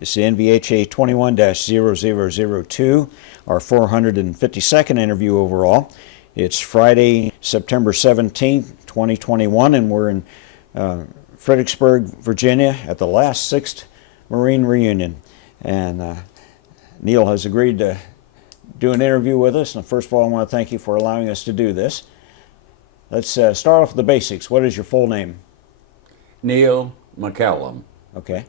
It's the NVHA 21-0002, our 452nd interview overall. It's Friday, September 17th, 2021, and we're in Fredericksburg, Virginia at the last 6th Marine reunion. And Neal has agreed to do an interview with us. And first of all, I want to thank you for allowing us to do this. Let's start off with the basics. What is your full name? Neal McCallum. Okay.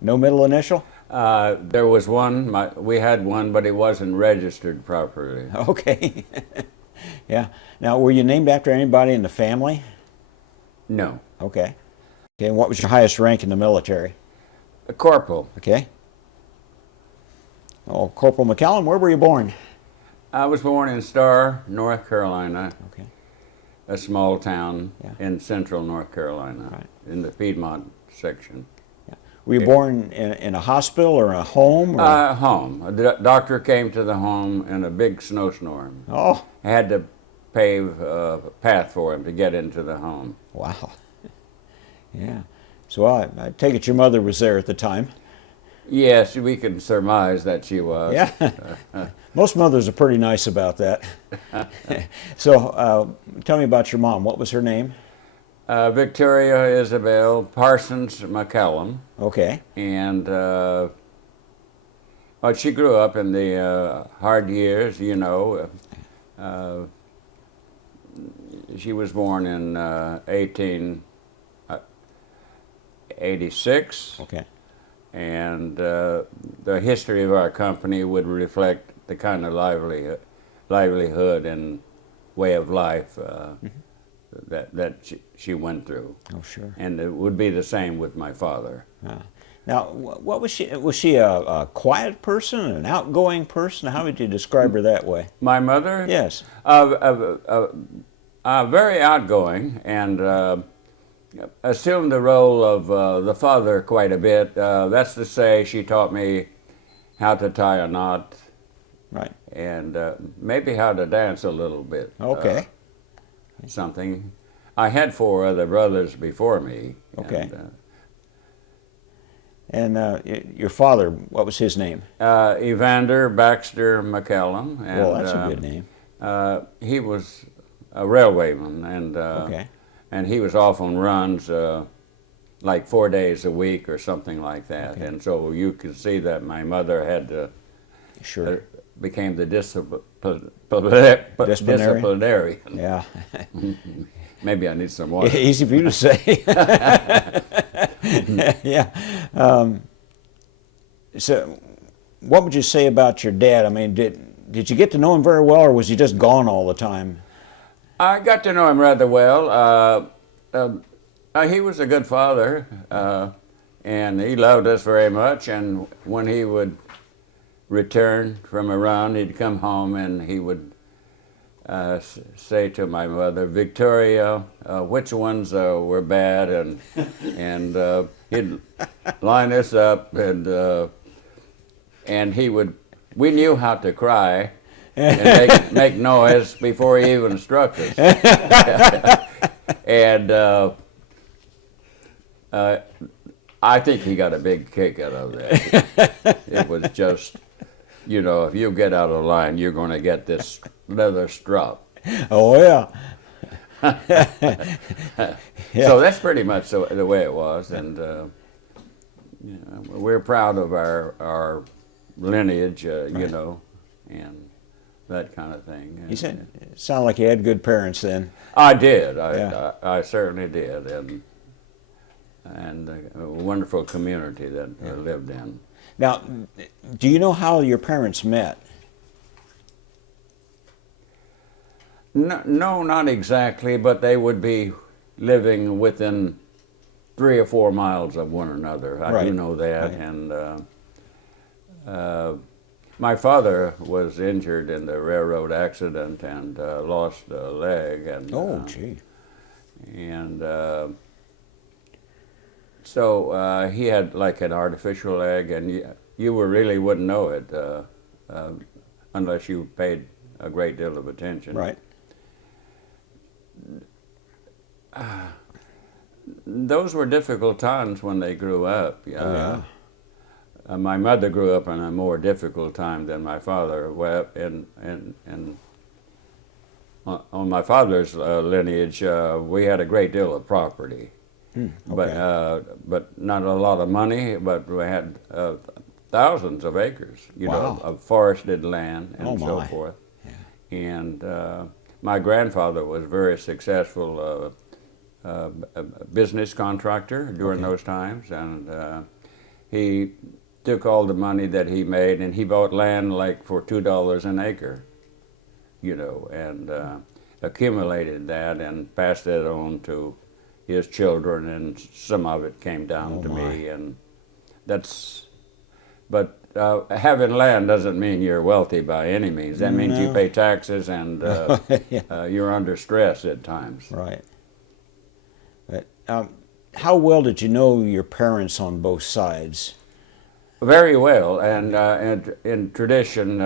No middle initial? There was one. We had one, but it wasn't registered properly. Okay. Yeah. Now, were you named after anybody in the family? No. Okay. Okay. And what was your highest rank in the military? A corporal. Okay. Oh, Corporal McCallum, where were you born? I was born in Starr, North Carolina. Okay. A small town Yeah. in central North Carolina, Right. in the Piedmont section. Yeah. Were you born in a hospital or a home? Or? Home. A doctor came to the home in a big snowstorm. Oh, I had to pave a path for him to get into the home. wow. Yeah. So I take it your mother was there at the time. Yes, we can surmise that she was. Yeah. Most mothers are pretty nice about that. So tell me about your mom. What was her name? Victoria Isabel Parsons McCallum. Okay. And she grew up in the hard years, you know. She was born in 1886. Okay. And the history of our company would reflect the kind of livelihood and way of life that she went through. Oh, sure. And it would be the same with my father. Now, what was she? Was she a quiet person, an outgoing person? How would you describe her that way? My mother? Yes. Very outgoing, and assumed the role of the father quite a bit. That's to say, she taught me how to tie a knot. Right. And maybe how to dance a little bit. Okay. Something. I had 4 other brothers before me. Okay. And your father, what was his name? Evander Baxter McCallum. And, Well, that's a good name. He was a railwayman, and Okay. and he was off on runs like 4 days a week or something like that. Okay. And so you could see that my mother had to Sure. became the disciplinarian. Yeah. Maybe I need some water. Easy for you to say. Yeah. So, what would you say about your dad? I mean, did you get to know him very well, or was he just gone all the time? I got to know him rather well. He was a good father, and he loved us very much. And when he would return from a run, he'd come home and he would say to my mother, "Victoria, which ones were bad?" And he'd line us up, and he would. We knew how to cry and make noise before he even struck us. And I think he got a big kick out of that. It was just, you know, if you get out of line, you're going to get this leather strap. Oh, yeah. Yeah. So that's pretty much the way it was, and you know, we're proud of our lineage, Right. you know, and that kind of thing. You said it sounded like you had good parents then. I did. Yeah. I certainly did, and a wonderful community that I lived in. Now, do you know how your parents met? No, not exactly, but they would be living within 3 or 4 miles of one another. I do Right. know that, Right. and my father was injured in the railroad accident and lost a leg, and Oh, gee. and so he had like an artificial leg, and you really wouldn't know it unless you paid a great deal of attention. Right. Those were difficult times when they grew up. Oh, yeah. my mother grew up in a more difficult time than my father. Well, on my father's lineage, we had a great deal of property, Okay. but not a lot of money. But we had thousands of acres, Wow. of forested land and Oh, so my. forth. Yeah. And my grandfather was a very successful business contractor during Okay. those times, and he took all the money that he made and he bought land like for $2 an acre, and accumulated that and passed it on to his children, and some of it came down Oh, to my. me, and that's. But having land doesn't mean you're wealthy by any means. That means you No. pay taxes and Yeah. you're under stress at times. Right. But, how well did you know your parents on both sides? Very well, and in tradition,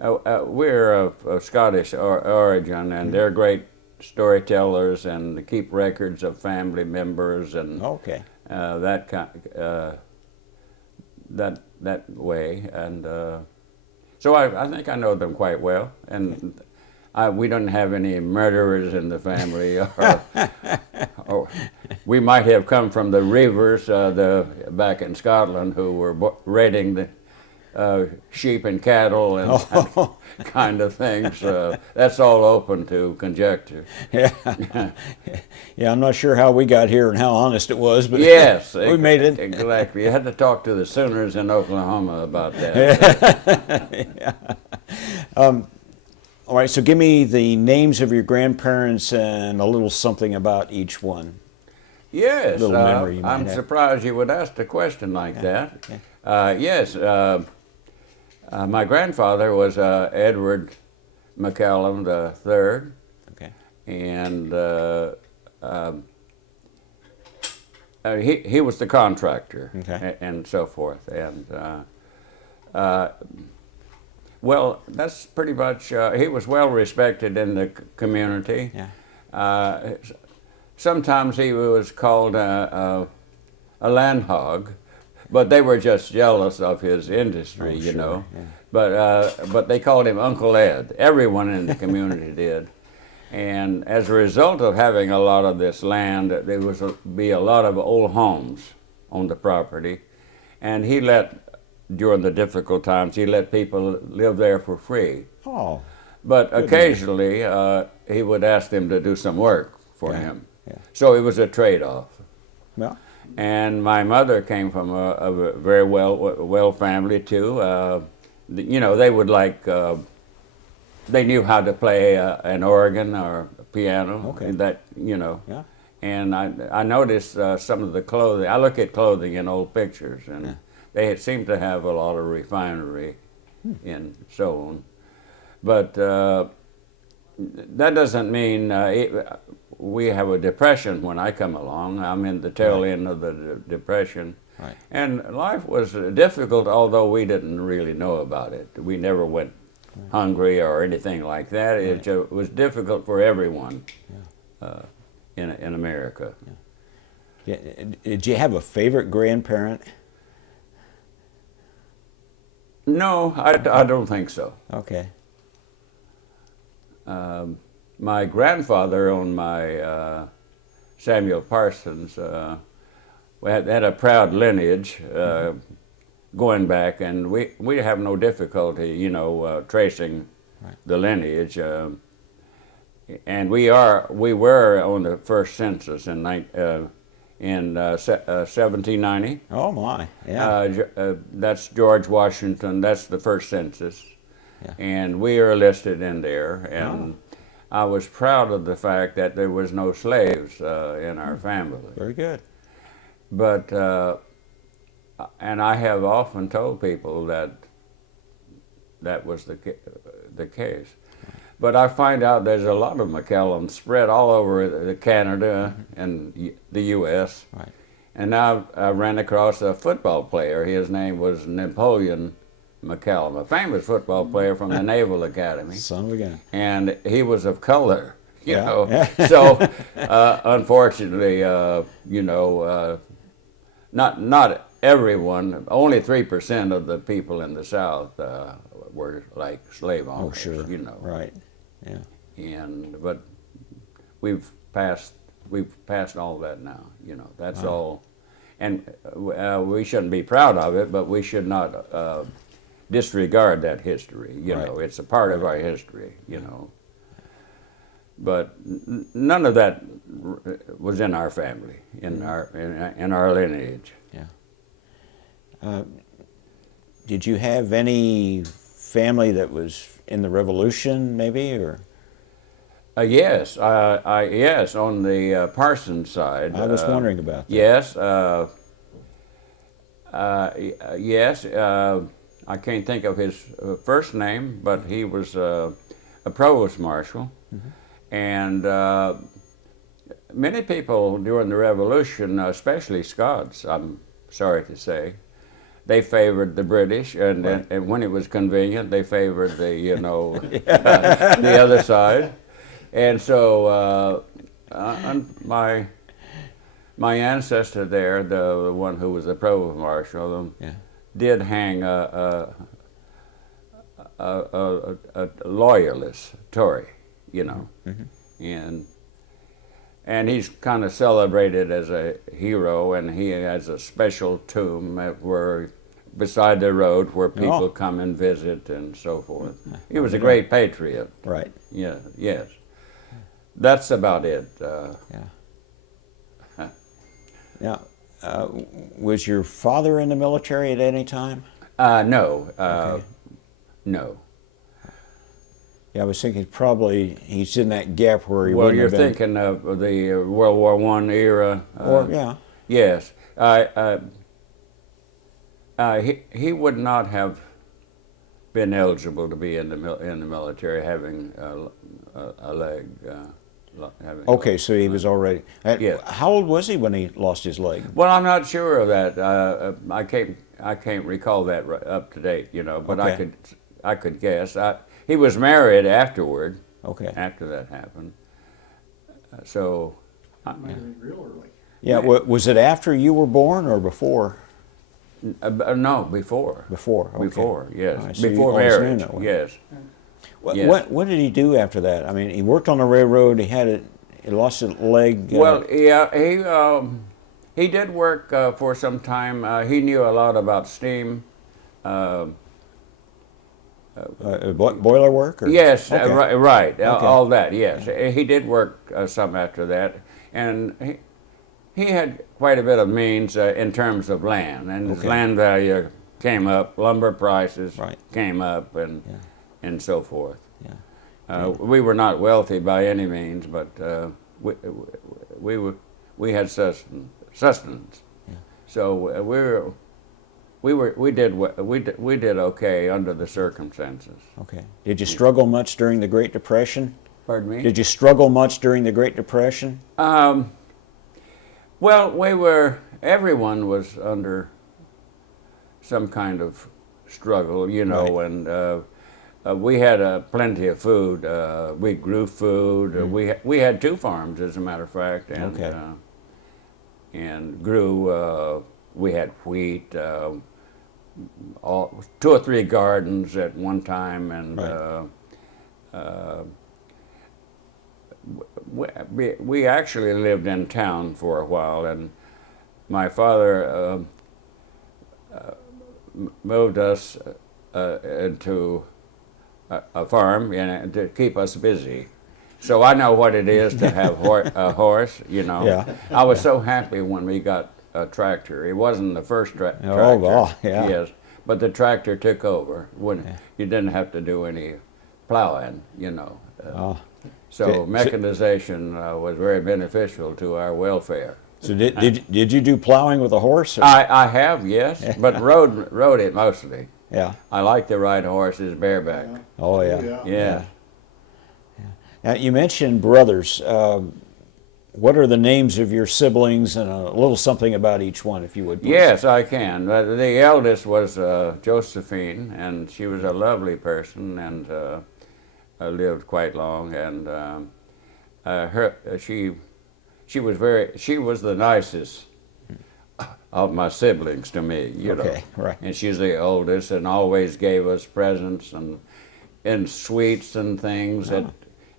we're of Scottish origin, and they're great storytellers and keep records of family members and Okay. that kind, that way, and so I think I know them quite well, and we don't have any murderers in the family, or we might have come from the Reivers, back in Scotland, who were raiding the sheep and cattle and Oh. kind of things. That's all open to conjecture. Yeah. Yeah, I'm not sure how we got here and how honest it was, but Yes, we made it. exactly. You had to talk to the Sooners in Oklahoma about that. All right, so give me the names of your grandparents and a little something about each one. Yes, Little memory you might I'm have. surprised you would ask a question like that. Yes, my grandfather was Edward McCallum III, Okay. and he was the contractor, Okay. and so forth. And well, that's pretty much. He was well respected in the community. Yeah. Sometimes he was called a land hog, but they were just jealous of his industry, Oh, sure, yeah. But they called him Uncle Ed. Everyone in the community did. And as a result of having a lot of this land, there was be a lot of old homes on the property, and during the difficult times, he let people live there for free. Oh. But Good occasionally, he would ask them to do some work for Yeah, him. yeah. So it was a trade-off. Well, And my mother came from a very well family too. They would they knew how to play an organ or a piano. Okay. Yeah. yeah. And I noticed some of the clothing. I look at clothing in old pictures, and Yeah. they seem to have a lot of refinery and so on. But that doesn't mean we have a depression when I come along. I'm in the tail end of the depression. Right. And life was difficult, although we didn't really know about it. We never went hungry or anything like that. It was difficult for everyone in America. Yeah. Did you have a favorite grandparent? No, I don't think so. Okay. My grandfather owned my Samuel Parsons. We had a proud lineage going back, and we have no difficulty, tracing the lineage. And we were on the first census in 1790. Oh my. Yeah. That's George Washington. That's the first census, Yeah. and we are listed in there. And I was proud of the fact that there was no slaves in our family. Very good. But and I have often told people that was the case. But I find out there's a lot of McCallums spread all over Canada and the U.S. Right. And now I ran across a football player. His name was Napoleon McCallum, a famous football player from the Naval Academy. Son of a gun. And he was of color, you Yeah. know. So unfortunately, not everyone, only 3% of the people in the South were like slave owners. Oh, sure. You know. Right. Yeah. But we've passed all that now. You know, that's all, and we shouldn't be proud of it, but we should not disregard that history. You know, it's a part of our history. You know, but none of that was in our family, in our lineage. Yeah. Did you have any family that was in the Revolution, maybe, or? Yes, yes, on the Parsons side. I was wondering about that. Yes, yes. I can't think of his first name, but he was a provost marshal, and many people during the Revolution, especially Scots, I'm sorry to say, they favored the British, and when it was convenient, they favored the the other side. And so my ancestor there, the one who was the provost marshal, did hang a loyalist Tory, you know, and he's kind of celebrated as a hero, and he has a special tomb beside the road where people come and visit and so forth. He was a great patriot. Right. Yeah. Yes. That's about it. Now, was your father in the military at any time? No. No. Yeah, I was thinking probably he's in that gap where he Well, wouldn't you're have been. thinking of the World War I era. Yeah. Yes. He would not have been eligible to be in the military, having a leg. Okay, so he was already. Yes. How old was he when he lost his leg? Well, I'm not sure of that. I can't recall that up to date, you know. But Okay. I could guess. He was married afterward. Okay. After that happened. So. Married real early. Yeah. Was it after you were born or before? No, before. Before. Okay. Before, yes. Right, so you Before always knew marriage, that way. yes. Yes. What did he do after that? I mean, he worked on the railroad. He lost a leg. Well, yeah, he did work for some time. He knew a lot about steam. Boiler work? Or? Yes, Okay. right, all that. Yes, he did work some after that, and he had quite a bit of means in terms of land, and his land value came up, lumber prices came up, and so forth. Yeah. We were not wealthy by any means, but we had sustenance. Yeah. So we did okay under the circumstances. Okay. Did you struggle much during the Great Depression? Pardon me? Did you struggle much during the Great Depression? Well, everyone was under some kind of struggle, you know, and we had plenty of food. We grew food. We had 2 farms, as a matter of fact, and and grew. We had wheat, 2 or 3 gardens at one time, and we actually lived in town for a while, and my father moved us into a farm to keep us busy. So I know what it is to have a horse, you know. Yeah. I was so happy when we got a tractor. It wasn't the first tractor. Oh, wow, yeah. Yes, but the tractor took over when you didn't have to do any plowing, you know. So mechanization was very beneficial to our welfare. So did you do plowing with a horse? Or? I have, yes, but rode it mostly. Yeah. I like to ride horses bareback. Oh, yeah. Yeah. Now, you mentioned brothers. What are the names of your siblings, and a little something about each one, if you would, please? Yes, I can. The eldest was Josephine, and she was a lovely person, and lived quite long. And she was the nicest of my siblings to me, you know. Okay, right. And she's the oldest, and always gave us presents and sweets and things,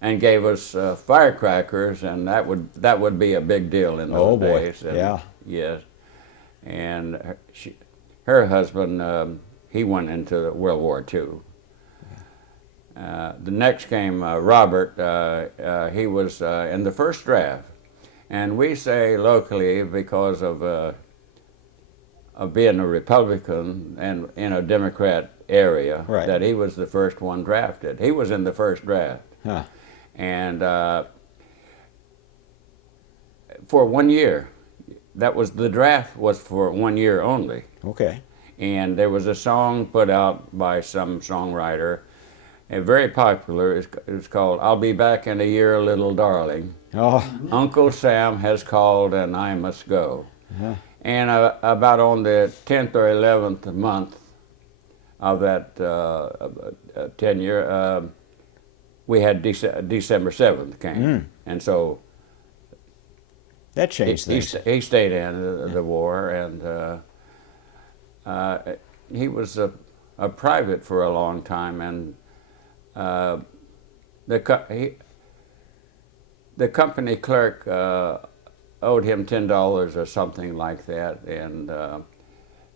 and gave us firecrackers, and that would be a big deal in those Oh, boy. days. And, Yeah. Yes, and her husband, he went into World War II. The next came Robert. He was in the first draft, and we say locally because of being a Republican and in a Democrat area, Right. that he was the first one drafted. He was in the first draft, Huh. and for 1 year, the draft was for 1 year only. Okay. And there was a song put out by some songwriter, very popular. It's called "I'll Be Back in a Year, Little Darling." Oh, Uncle Sam has called and I must go. uh-huh. And about on the 10th or 11th month of that 10-year, we had December 7th came. And so That changed things. he stayed in the war, and he was a private for a long time, and the company clerk owed him $10 or something like that, and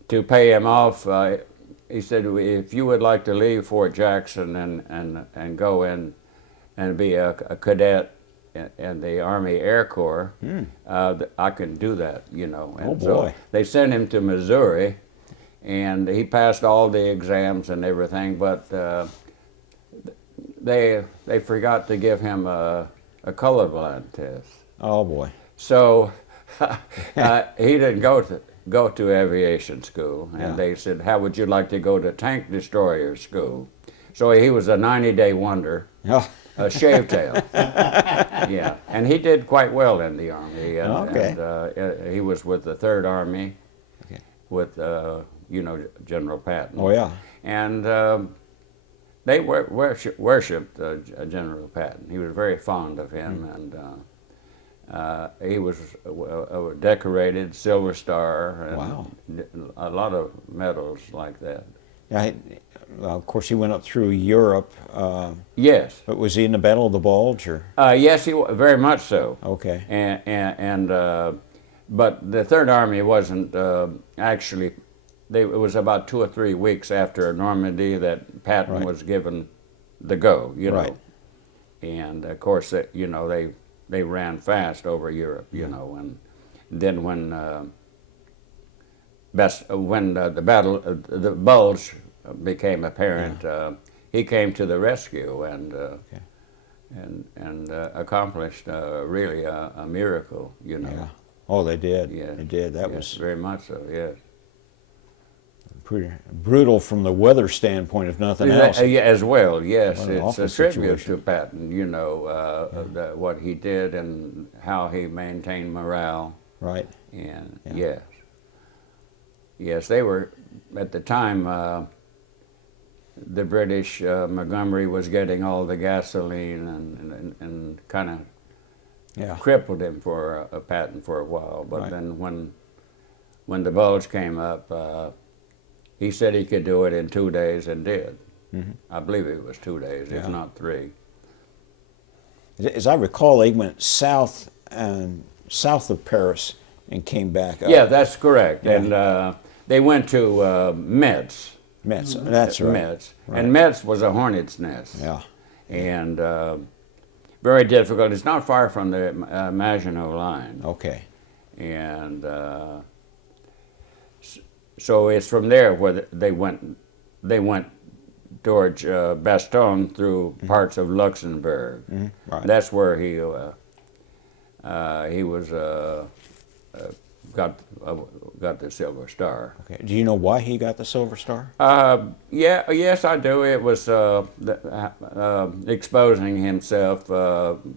to pay him off, he said, "If you would like to leave Fort Jackson and go in and be a cadet in the Army Air Corps, I can do that, you know." And Oh, boy. so they sent him to Missouri, and he passed all the exams and everything, but they forgot to give him a colorblind test. Oh, boy. So he didn't go to aviation school, and Yeah. they said, "How would you like to go to tank destroyer school?" So he was a 90-day wonder, Oh, a shave tail. Yeah, and he did quite well in the Army. And, Okay. and he was with the Third Army, Okay. with General Patton. oh yeah. And they worshipped General Patton. He was very fond of him, and he was a decorated Silver Star, and Wow. a lot of medals like that. Yeah, well, of course, he went up through Europe. Yes, But was he in the Battle of the Bulge, or? yes, very much so. Okay. But the Third Army wasn't actually. It was about 2 or 3 weeks after Normandy that Patton Right. was given the go, you know. Right. And of course, they ran fast over Europe, you know. And then when the Bulge became apparent, he came to the rescue and accomplished really a miracle, you know. Yeah. Oh, they did. Yeah. They did. That Yes, was very much so. Yes. pretty brutal from the weather standpoint, if nothing else. Yeah, as well. Yes, What an it's awful a tribute situation. to Patton. You know what he did and how he maintained morale. Right. And Yeah. yes, they were at the time. The British Montgomery was getting all the gasoline and kind of Yeah. crippled him for Patton for a while. But Right. then when the Bulge came up, he said he could do it in 2 days and did. I believe it was 2 days, if Yeah. not 3. As I recall, they went south of Paris and came back up. Yeah, that's correct. Yeah. And they went to Metz. Metz. That's right. Metz. Right. And Metz was a hornet's nest. Yeah. And very difficult. It's not far from the Maginot Line. Okay. And so it's from there where they went towards Bastogne through parts of Luxembourg. Right. That's where he was got the Silver Star. Okay. Do you know why he got the Silver Star? Yes, I do. It was exposing himself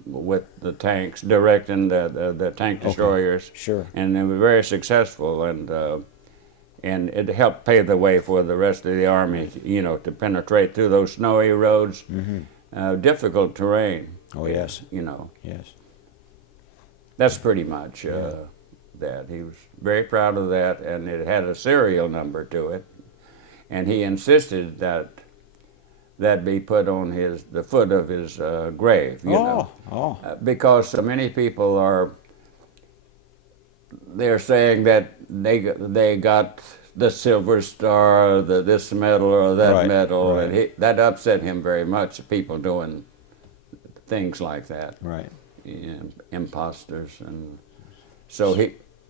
with the tanks, directing the tank destroyers. Sure. And they were very successful, and it helped pave the way for the rest of the army, you know, to penetrate through those snowy roads, difficult terrain. Oh, yes. You know, Yes. that's pretty much that. He was very proud of that, and it had a serial number to it. And he insisted that that be put on the foot of his grave, you know. Because so many people they're saying that they got the silver star, this medal or that medal, right. and that upset him very much. People doing things like that, Right. imposters, and so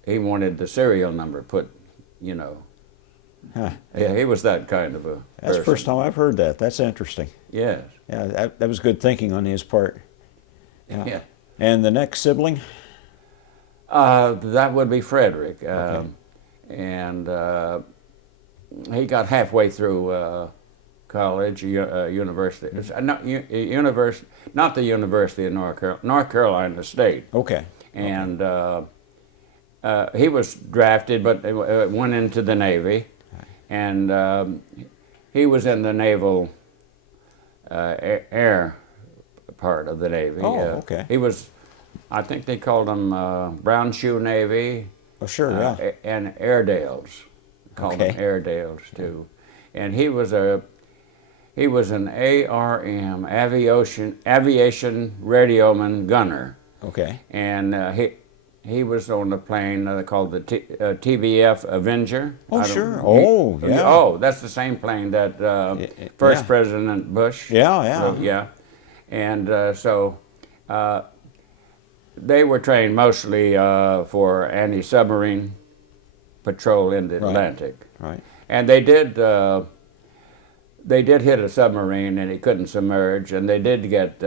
he wanted the serial number put, you know. Huh. Yeah, he was that kind of a That's person. the first time I've heard that. That's interesting. Yes. Yeah, that was good thinking on his part. Yeah. And the next sibling? That would be Frederick. Okay. And he got halfway through college, university. Not the University of North Carolina State. Okay. And he was drafted, but went into the Navy. And he was in the naval air part of the Navy. Oh, okay. He was, I think they called him Brown Shoe Navy. Oh, sure, yeah. And Airedales, called them Airedales too. And he was an ARM, aviation radioman gunner. Okay. And he was on the plane called the TBF Avenger. Oh, sure. Oh, yeah. Oh, that's the same plane that first President Bush. Yeah. Yeah. And so they were trained mostly for anti-submarine patrol in the Atlantic. Right. And they did hit a submarine and it couldn't submerge, and they did get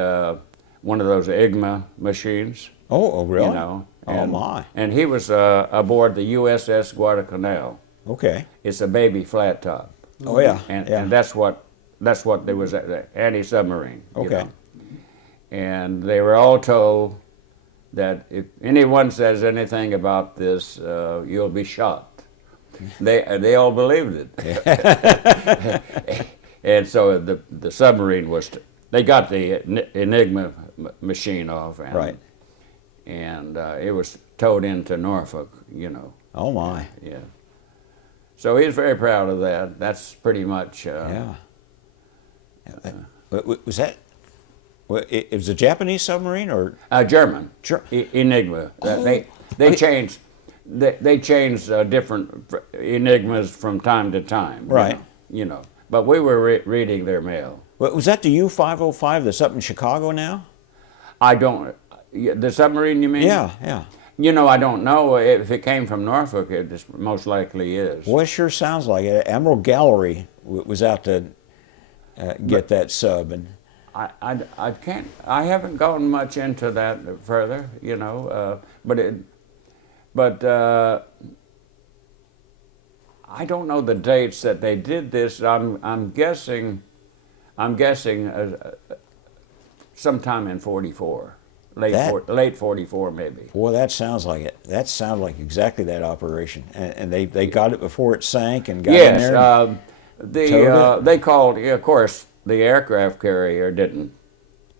one of those IGMA machines. Oh, really? You know. And, my. And he was aboard the USS Guadalcanal. Okay. It's a baby flat top. Oh, yeah. And that's what there was, anti-submarine. you Okay. know. And they were all told that if anyone says anything about this, you'll be shot. They all believed it. And so the submarine they got the Enigma machine off. And, Right. And it was towed into Norfolk, you know. Oh, my. Yeah. So he's very proud of that. That's pretty much. Yeah. Was that? It was a Japanese submarine or German. Oh. Enigma. They changed. They changed different Enigmas from time to time. Right. You know. But we were reading their mail. Was that the U-505 that's up in Chicago now? I don't. The submarine, you mean? Yeah. You know, I don't know if it came from Norfolk. It just most likely is. Well, it sure sounds like it. Admiral Gallery was out to get that sub, and I can't. I haven't gone much into that further. You know, but I don't know the dates that they did this. I'm guessing sometime in '44. Late 44, maybe. boy, that sounds like it. That sounds like exactly that operation. And they got it before it sank and got in there. Yes, they called. Yeah, of course, the aircraft carrier didn't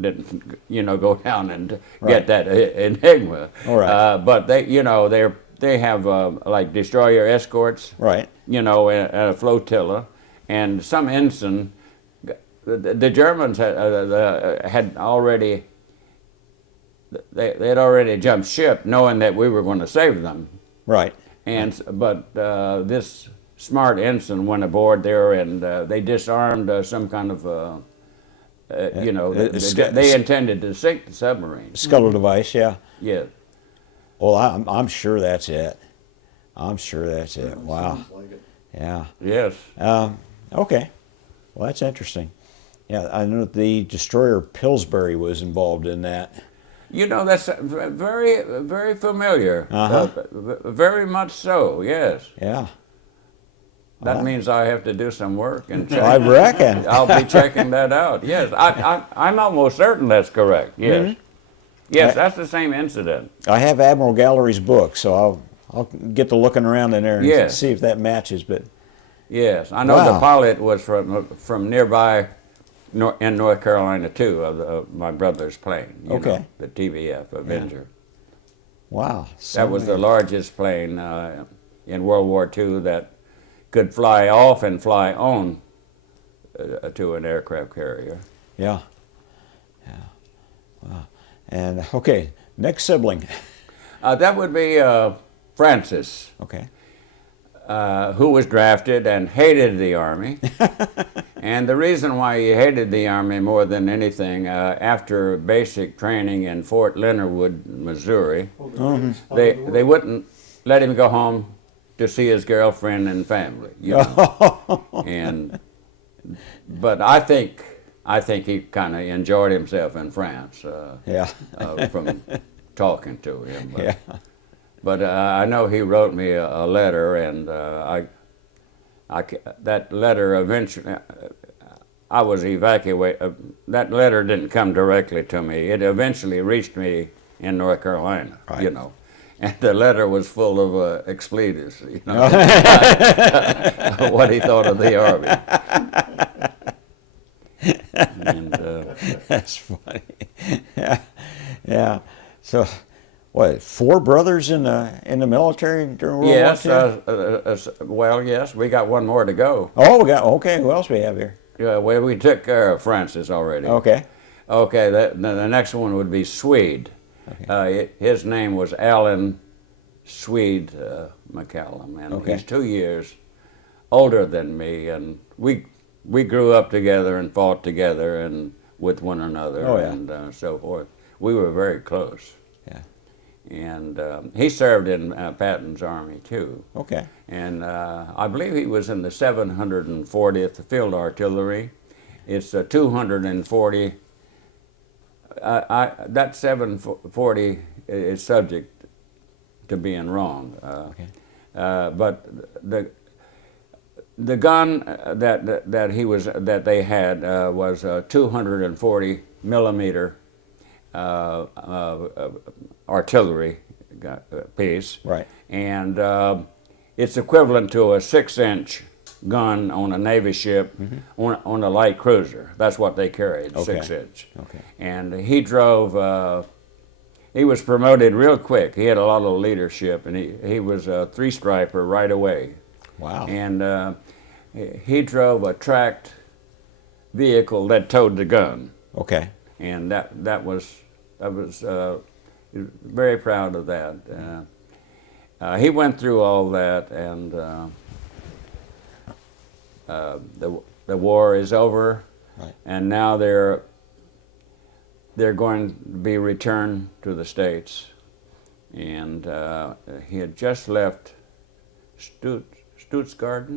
go down and get that Enigma. All right. But they have like destroyer escorts. Right. You know, and a flotilla, and some ensign. The Germans had already. They had already jumped ship, knowing that we were going to save them. Right. But this smart ensign went aboard there, and they disarmed some kind of, they intended to sink the submarine. Scuttle device, yeah. Yeah. Well, I'm sure that's it. I'm sure that's it. Wow. Sounds like it. Yeah. Yes. Okay. Well, that's interesting. Yeah, I know the destroyer Pillsbury was involved in that. You know, that's very, very familiar. Uh-huh. Very much so, yes. Yeah. That means I have to do some work and check. I reckon. I'll be checking that out. Yes, I'm almost certain that's correct. Yes. Mm-hmm. Yes, that's the same incident. I have Admiral Gallery's book, so I'll get to looking around in there and Yes. see if that matches. But Yes, I know Wow. the pilot was from nearby in North Carolina too, of my brother's plane. You Okay. know, the TBF Avenger. Wow. That was the largest plane in World War II that could fly off and fly on to an aircraft carrier. Yeah. Yeah. Wow. And okay, next sibling. That would be Francis, Okay. who was drafted and hated the Army. And the reason why he hated the Army more than anything, after basic training in Fort Leonard Wood, Missouri, they wouldn't let him go home to see his girlfriend and family. You know? But I think he kind of enjoyed himself in France. Yeah. From talking to him. Yeah. But I know he wrote me a letter, and that letter eventually, I was evacuated. That letter didn't come directly to me. It eventually reached me in North Carolina, Right. you know. And the letter was full of expletives, you know, what he thought of the Army. And, That's funny. Yeah. Yeah. So, what? 4 brothers in the military during World yes, War II? well, yes, we got one more to go. Oh, we got. Okay. Who else we have here? Well, we took care of Francis already. Okay. Okay, the next one would be Swede. Okay. His name was Alan Swede McCallum, and Okay. he's 2 years older than me, and we grew up together and fought together and with one another, Oh, yeah. and so forth. We were very close. Yeah. And he served in Patton's army too. Okay. And I believe he was in the 740th Field Artillery. It's 240. That 740 is subject to being wrong. Okay. But the gun that they had was a 240 millimeter artillery piece. Right. And it's equivalent to a 6-inch gun on a Navy ship, on a light cruiser. That's what they carried, Okay. 6-inch. Okay. And he drove, he was promoted real quick. He had a lot of leadership, and he was a 3-striper right away. Wow. And he drove a tracked vehicle that towed the gun. Okay. And that was very proud of that. He went through all that, and the war is over, Right. and now they're going to be returned to the States. And he had just left Stuttgart,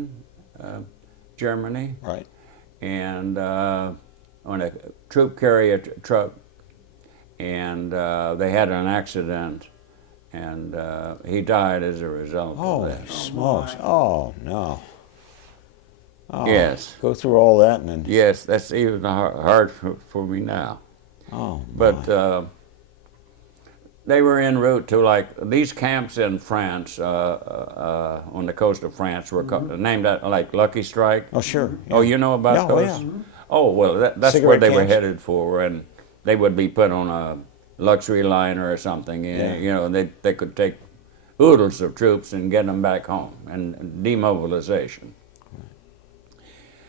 Germany, Right. and on a troop carrier truck, and they had an accident, and he died as a result of Holy that. smokes. Oh, no. Oh, Yes. Go through all that and then. Yes, that's even hard for me now. Oh, But my. they were en route to, like, these camps in France, on the coast of France, were named like Lucky Strike. Oh, sure. Oh, you know about Yeah, oh, those? yeah. Oh, well, that's where Cigarette they were camps. headed for, and they would be put on a luxury liner or something. Yeah. You know, they could take oodles of troops and get them back home, and demobilization.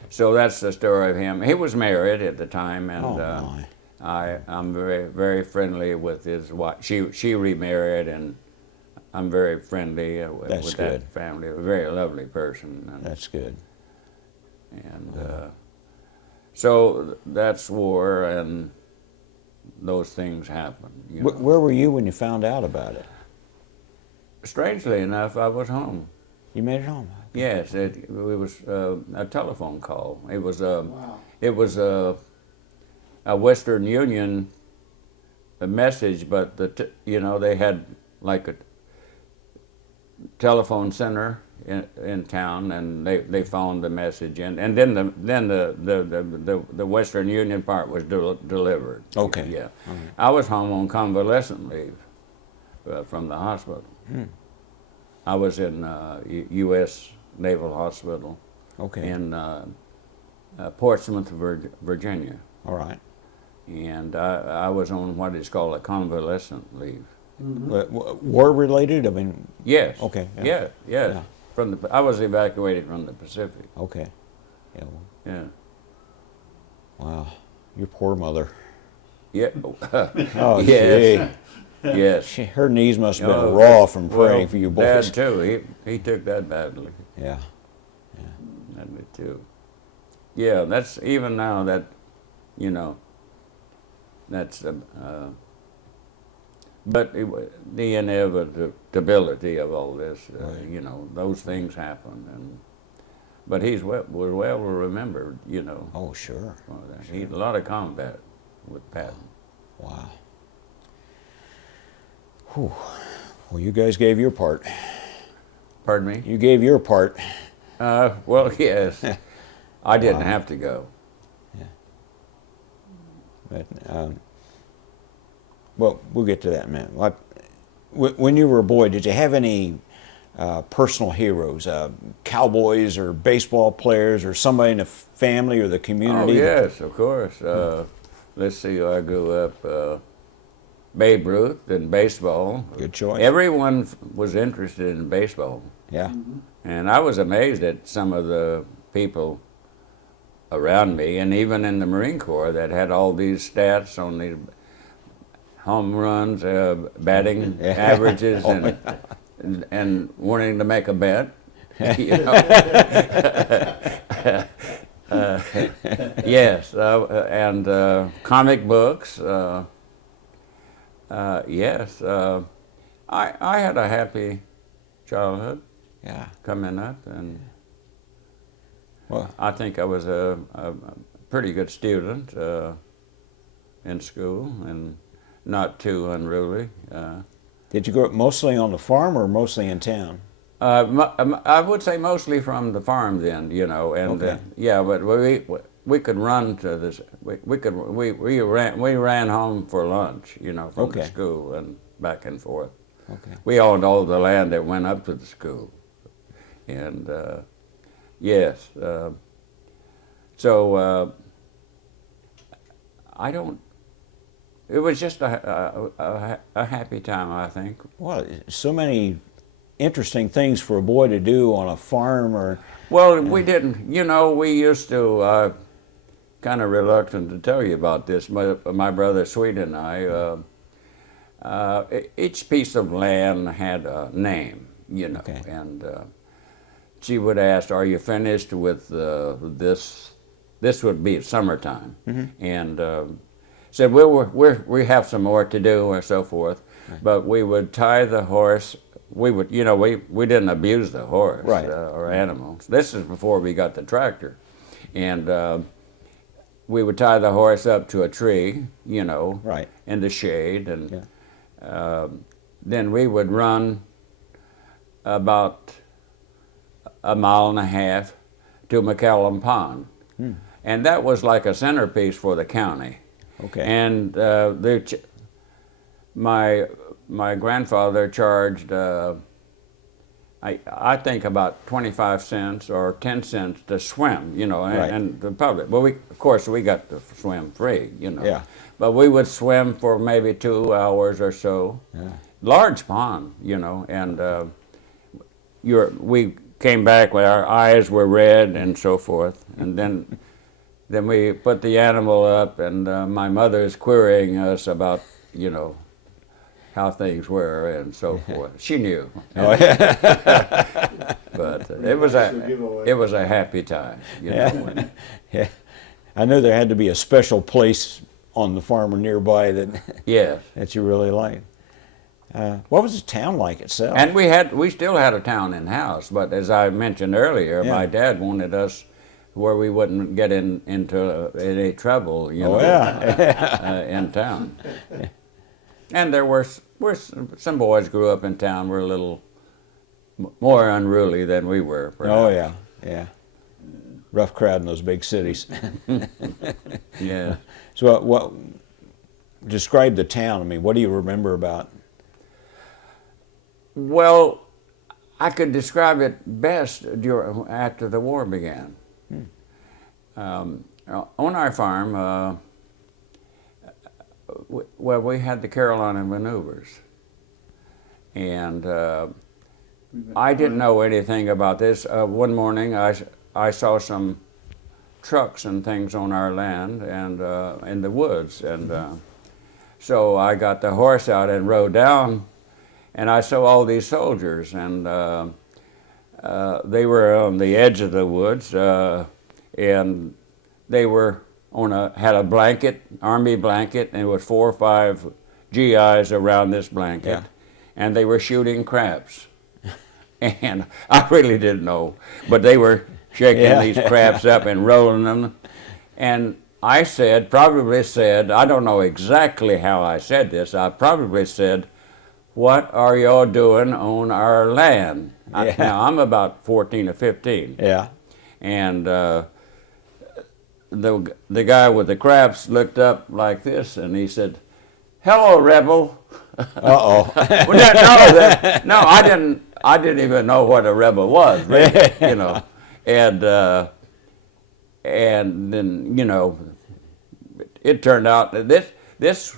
So that's the story of him. He was married at the time, and Oh, my. I'm very, very friendly with his wife. She remarried, and I'm very friendly That's with good. that family. A very lovely person. And, That's good. so that's war, and those things happen. You know. Where were you when you found out about it? Strangely enough, I was home. You made it home. Yes, it was a telephone call. It was Wow. a Western Union message, but they had like a telephone center in town, and they found the message, and then the Western Union part was delivered. Okay. Yeah, I was home on convalescent leave from the hospital. I was in U.S. Naval Hospital Okay. in Portsmouth, Virginia, All right. and I was on what is called a convalescent leave. War related? I mean, Yes. Okay, yeah. Yeah. Yes. Yeah. I was evacuated from the Pacific. okay. Yeah. Well, Yeah. wow. Your poor mother. Yeah. Oh, Yes. gee. Yes. Her knees must have been Oh, raw from well, praying for you boys. Dad too. He took that badly. Yeah. That me too. Yeah. That's even now that, you know, that's but the inevitability of all this, Right. you know, those things happen, and but was well remembered, you know. Oh, sure. He had a lot of combat with Patton. Wow. Whew. Well, you guys gave your part. Pardon me? You gave your part. Well, yes. I didn't Wow. have to go. But, well, we'll get to that in a minute. When you were a boy, did you have any personal heroes, cowboys or baseball players or somebody in the family or the Oh, community? yes, of course. Let's see, I grew up Babe Ruth in baseball. Good choice. Everyone was interested in baseball. Yeah. And I was amazed at some of the people around me, and even in the Marine Corps, that had all these stats on the home runs, batting Yeah. averages, Oh, and wanting to make a bet. You know? Yes, and comic books. Yes, I had a happy childhood Yeah. coming up, and Well, I think I was a pretty good student in school, and not too unruly. did you grow up mostly on the farm or mostly in town? I would say mostly from the farm then, you know, and Okay. yeah, but we could run to this. We ran home for lunch, you know, from the Okay. school and back and forth. Okay. We owned all the land that went up to the school, and yes, so I don't. It was just a happy time, I think. Well, so many interesting things for a boy to do on a farm or. Well, we didn't. You know, we used to. Kind of reluctant to tell you about this. My brother Sweet and I. Each piece of land had a name, you know, Okay. and she would ask, "Are you finished with this?" This would be summertime, and said, "We have some more to do," or so forth. But we would tie the horse. We would, you know, we didn't abuse the horse Right. or animals. This is before we got the tractor, and we would tie the horse up to a tree, you know, Right. in the shade, and Yeah. then we would run about a mile and a half to McCallum Pond, and that was like a centerpiece for the county. Okay. And my grandfather charged, I think about 25 cents or 10 cents to swim, you know, Right. and the public. Well, of course, we got to swim free, you know. Yeah. But we would swim for maybe 2 hours or so. Yeah. Large pond, you know, and we came back with our eyes were red and so forth, and then we put the animal up, and my mother's querying us about, you know, how things were and so forth. She knew, Oh, yeah. but it was a happy time, you know. when- Yeah. I knew there had to be a special place on the farm or nearby yes, that you really liked. What was the town like itself? and we still had a town in house, but as I mentioned earlier, Yeah. my dad wanted us where we wouldn't get into any trouble, you know, Oh, yeah. in town. And there were some boys grew up in town were a little more unruly than we were. Perhaps. Oh, yeah. Yeah. Rough crowd in those big cities. Yeah. So what describe the town. I mean, what do you remember about? Well, I could describe it best after the war began. On our farm, we had the Carolina maneuvers, And I didn't know anything about this. One morning I saw some trucks and things on our land and in the woods. And so I got the horse out and rode down, and I saw all these soldiers, and they were on the edge of the woods, and they were had a blanket, army blanket, and there was 4 or 5 GIs around this blanket, Yeah. and they were shooting craps. And I really didn't know, but they were shaking these craps up and rolling them. And I probably said, I don't know exactly how I said this, I probably said, "What are y'all doing on our land?" Yeah. Now, I'm about 14 or 15. Yeah. And the guy with the craps looked up like this, and he said, "Hello, rebel." Uh-oh. Well, no, I didn't even know what a rebel was, really, you know. And then, you know, it turned out that this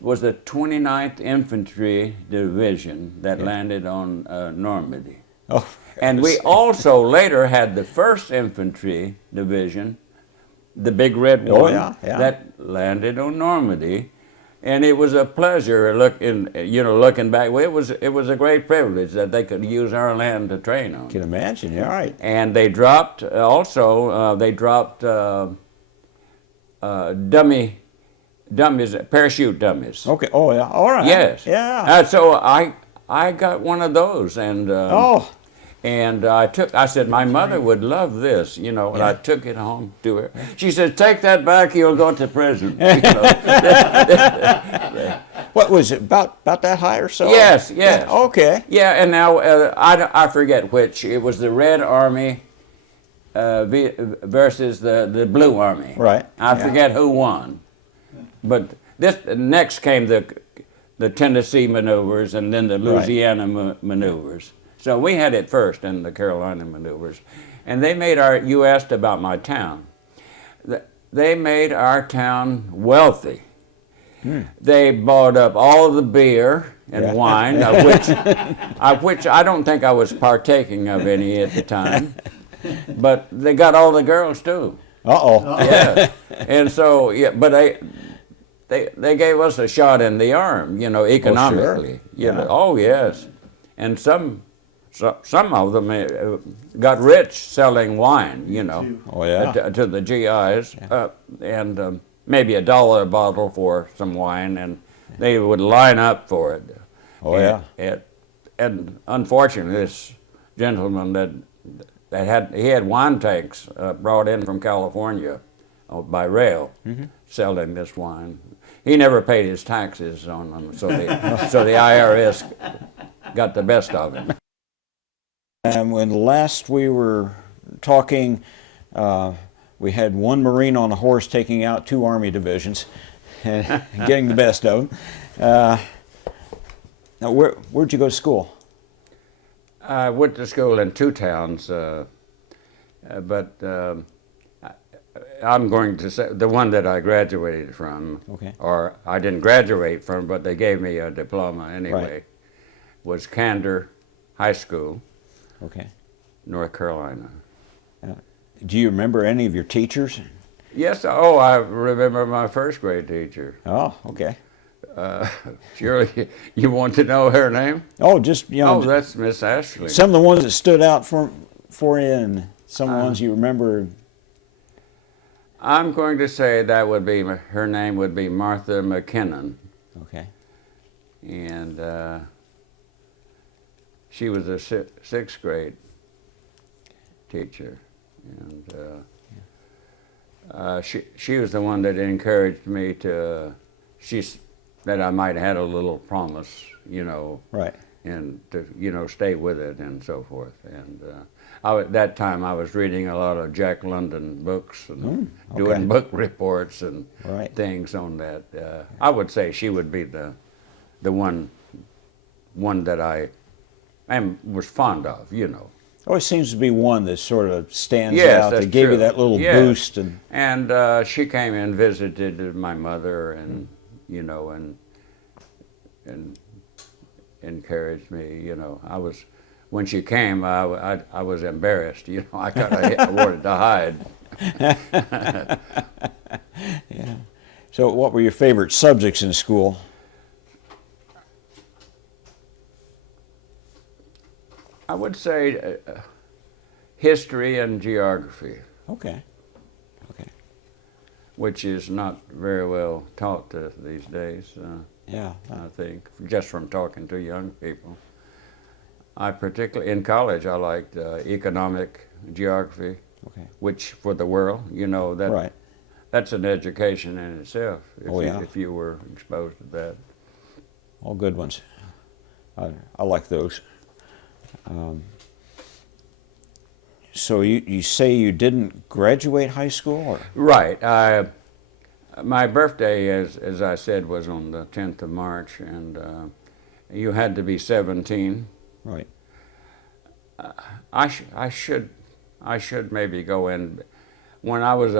was the 29th Infantry Division that landed on Normandy. Oh, And we also later had the 1st Infantry Division, the big red one, that landed on Normandy. And it was a pleasure looking back. It was a great privilege that they could use our land to train on. can imagine. Yeah, all right. And they dropped dummies, parachute dummies. Okay. Oh, yeah. All right. Yes. Yeah. So I got one of those, and Oh. and I said, my mother would love this, you know, and I took it home to her. She said, "Take that back, you'll go to prison." You know. What was it, about that high or so? Yes. Yeah, okay. Yeah, and now I forget which. It was the Red Army versus the Blue Army. Right. I forget who won. But next came the Tennessee maneuvers and then the Louisiana maneuvers. So we had it first in the Carolina maneuvers. And they made you asked about my town. They made our town wealthy. They bought up all the beer and wine, of which I don't think I was partaking of any at the time. But they got all the girls too. Uh-oh. Yeah. And so, but they gave us a shot in the arm, you know, economically. You know, oh yes. And some of them got rich selling wine, you know, to the GIs, and maybe $1 a bottle for some wine, and they would line up for it. Oh, And unfortunately, this gentleman he had wine tanks brought in from California by rail, selling this wine. He never paid his taxes on them, so the IRS got the best of him. And when last we were talking, we had one Marine on a horse taking out 2 Army divisions and getting the best of them. Now, where'd you go to school? I went to school in 2 towns, but I'm going to say the one that I graduated from, or I didn't graduate from, but they gave me a diploma anyway, was Candor High School, North Carolina. Do you remember any of your teachers? Yes, I remember my 1st grade teacher. Oh, okay. Surely you want to know her name? Oh, just, you know. Oh, that's Miss Ashley. Some of the ones that stood out for you, and some ones you remember. I'm going to say her name would be Martha McKinnon. Okay. And she was a 6th grade teacher. And she was the one that encouraged me that I might have had a little promise, you know, and to, you know, stay with it and so forth. And at that time I was reading a lot of Jack London books and doing book reports and things on that. I would say she would be the one that I was fond of, you know. Always seems to be one that sort of stands Yes, out. That gave you that little boost. And she came and visited my mother, and you know, and encouraged me. You know, when she came, I was embarrassed. You know, I wanted to hide. Yeah. So what were your favorite subjects in school? I would say history and geography, Okay. Okay. which is not very well taught these days. Yeah. I think, just from talking to young people. I particularly, in college, I liked economic geography, Okay. which for the world, you know, Right. that's an education in itself, if you were exposed to that. All good ones. I like those. So you say you didn't graduate high school, or? Right. My birthday, as I said, was on the 10th of March, and you had to be 17. Right. I should maybe go in. When I was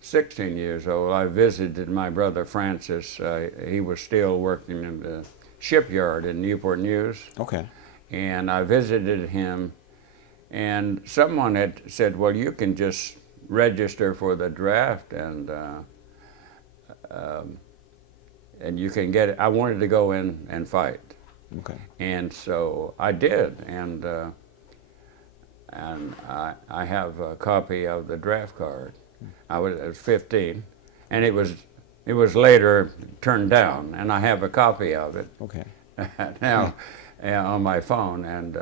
16 years old, I visited my brother Francis. He was still working in the shipyard in Newport News, Okay. and I visited him. And someone had said, "Well, you can just register for the draft, and you can get it." I wanted to go in and fight. Okay. And so I did, and I have a copy of the draft card. I was 15, and it was later turned down, and I have a copy of it Okay. now on my phone. And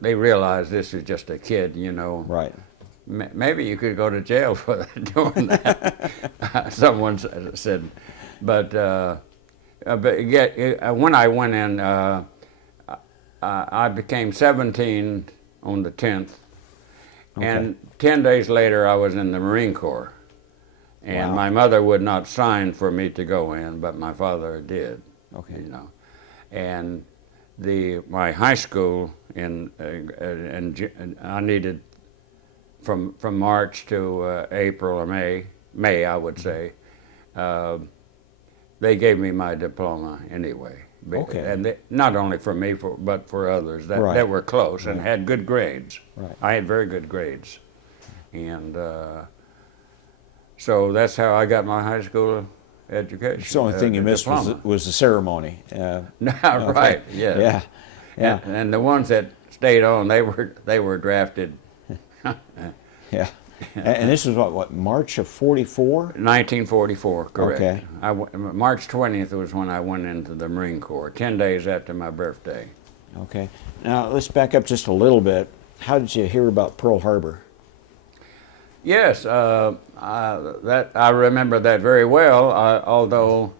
they realized this is just a kid, you know. Right. Maybe you could go to jail for doing that. Someone said, but when I went in, I became 17 on the 10th, and 10 days later I was in the Marine Corps. And Wow. my mother would not sign for me to go in, but my father did. Okay. You know, and my high school and I needed from March to April or May I would say. They gave me my diploma anyway. Okay. And not only for me, but for others that were close and had good grades. Right. I had very good grades. And so that's how I got my high school education. The only thing you missed was the ceremony. Right, yes. Yeah. Yeah. And the ones that stayed on, they were drafted. Yeah. And this was what, March of 44? 1944, correct. Okay. March 20th was when I went into the Marine Corps, 10 days after my birthday. Okay. Now let's back up just a little bit. How did you hear about Pearl Harbor? Yes, I remember that very well, although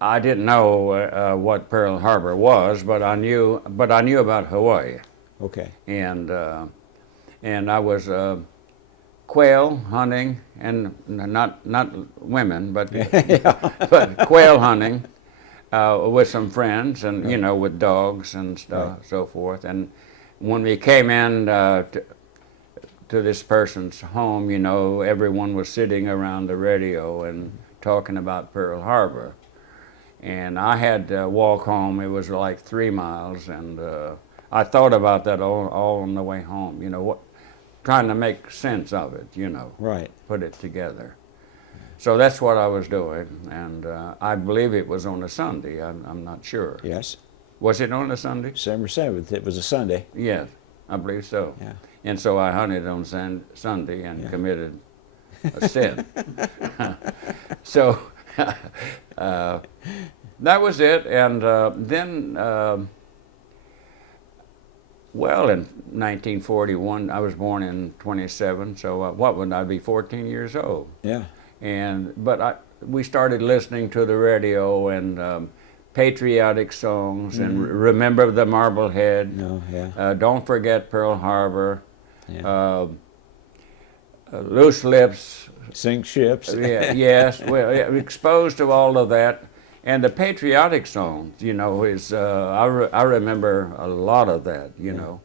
I didn't know what Pearl Harbor was, but I knew about Hawaii. Okay. And I was quail hunting, and not women, but but quail hunting with some friends, and you know, with dogs and stuff, so forth. And when we came in to this person's home, you know, everyone was sitting around the radio and talking about Pearl Harbor. And I had to walk home. It was like 3 miles, and I thought about that all on the way home. You know, trying to make sense of it. You know, Right. put it together. So that's what I was doing, and I believe it was on a Sunday. I'm not sure. Yes. Was it on a Sunday? December 7th. It was a Sunday. Yes, I believe so. Yeah. And so I hunted on Sunday and committed a sin. So that was it. And then, well, in 1941, I was born in 27, so what would I be, 14 years old? Yeah. But we started listening to the radio and patriotic songs and Remember the Marblehead. No, yeah. Don't Forget Pearl Harbor. Yeah. Loose Lips. Sink ships. Yes, well, exposed to all of that. And the patriotic songs, you know, I remember a lot of that, you know.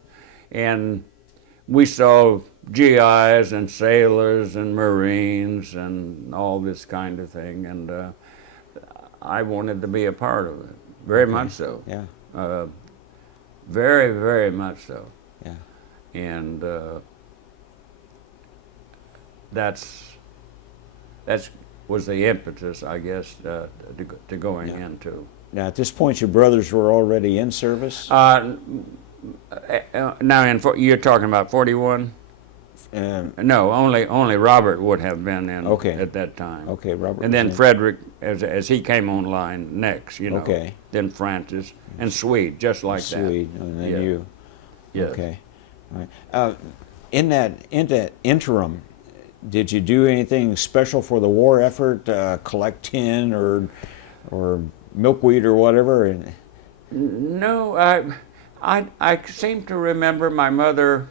And we saw GIs and sailors and Marines and all this kind of thing. And I wanted to be a part of it, very much so. Yeah. Very, very much so. Yeah. And that's was the impetus, I guess, to going into. Now, at this point, your brothers were already in service? Now, you're talking about 41? No, only Robert would have been in at that time. Okay, Robert. And then Frederick, as he came online next, you know. Okay. Then Francis and Swede, just like that. Swede, and then you. Yes. Okay. All right. In that interim, did you do anything special for the war effort? Collect tin or milkweed or whatever? No, I seem to remember my mother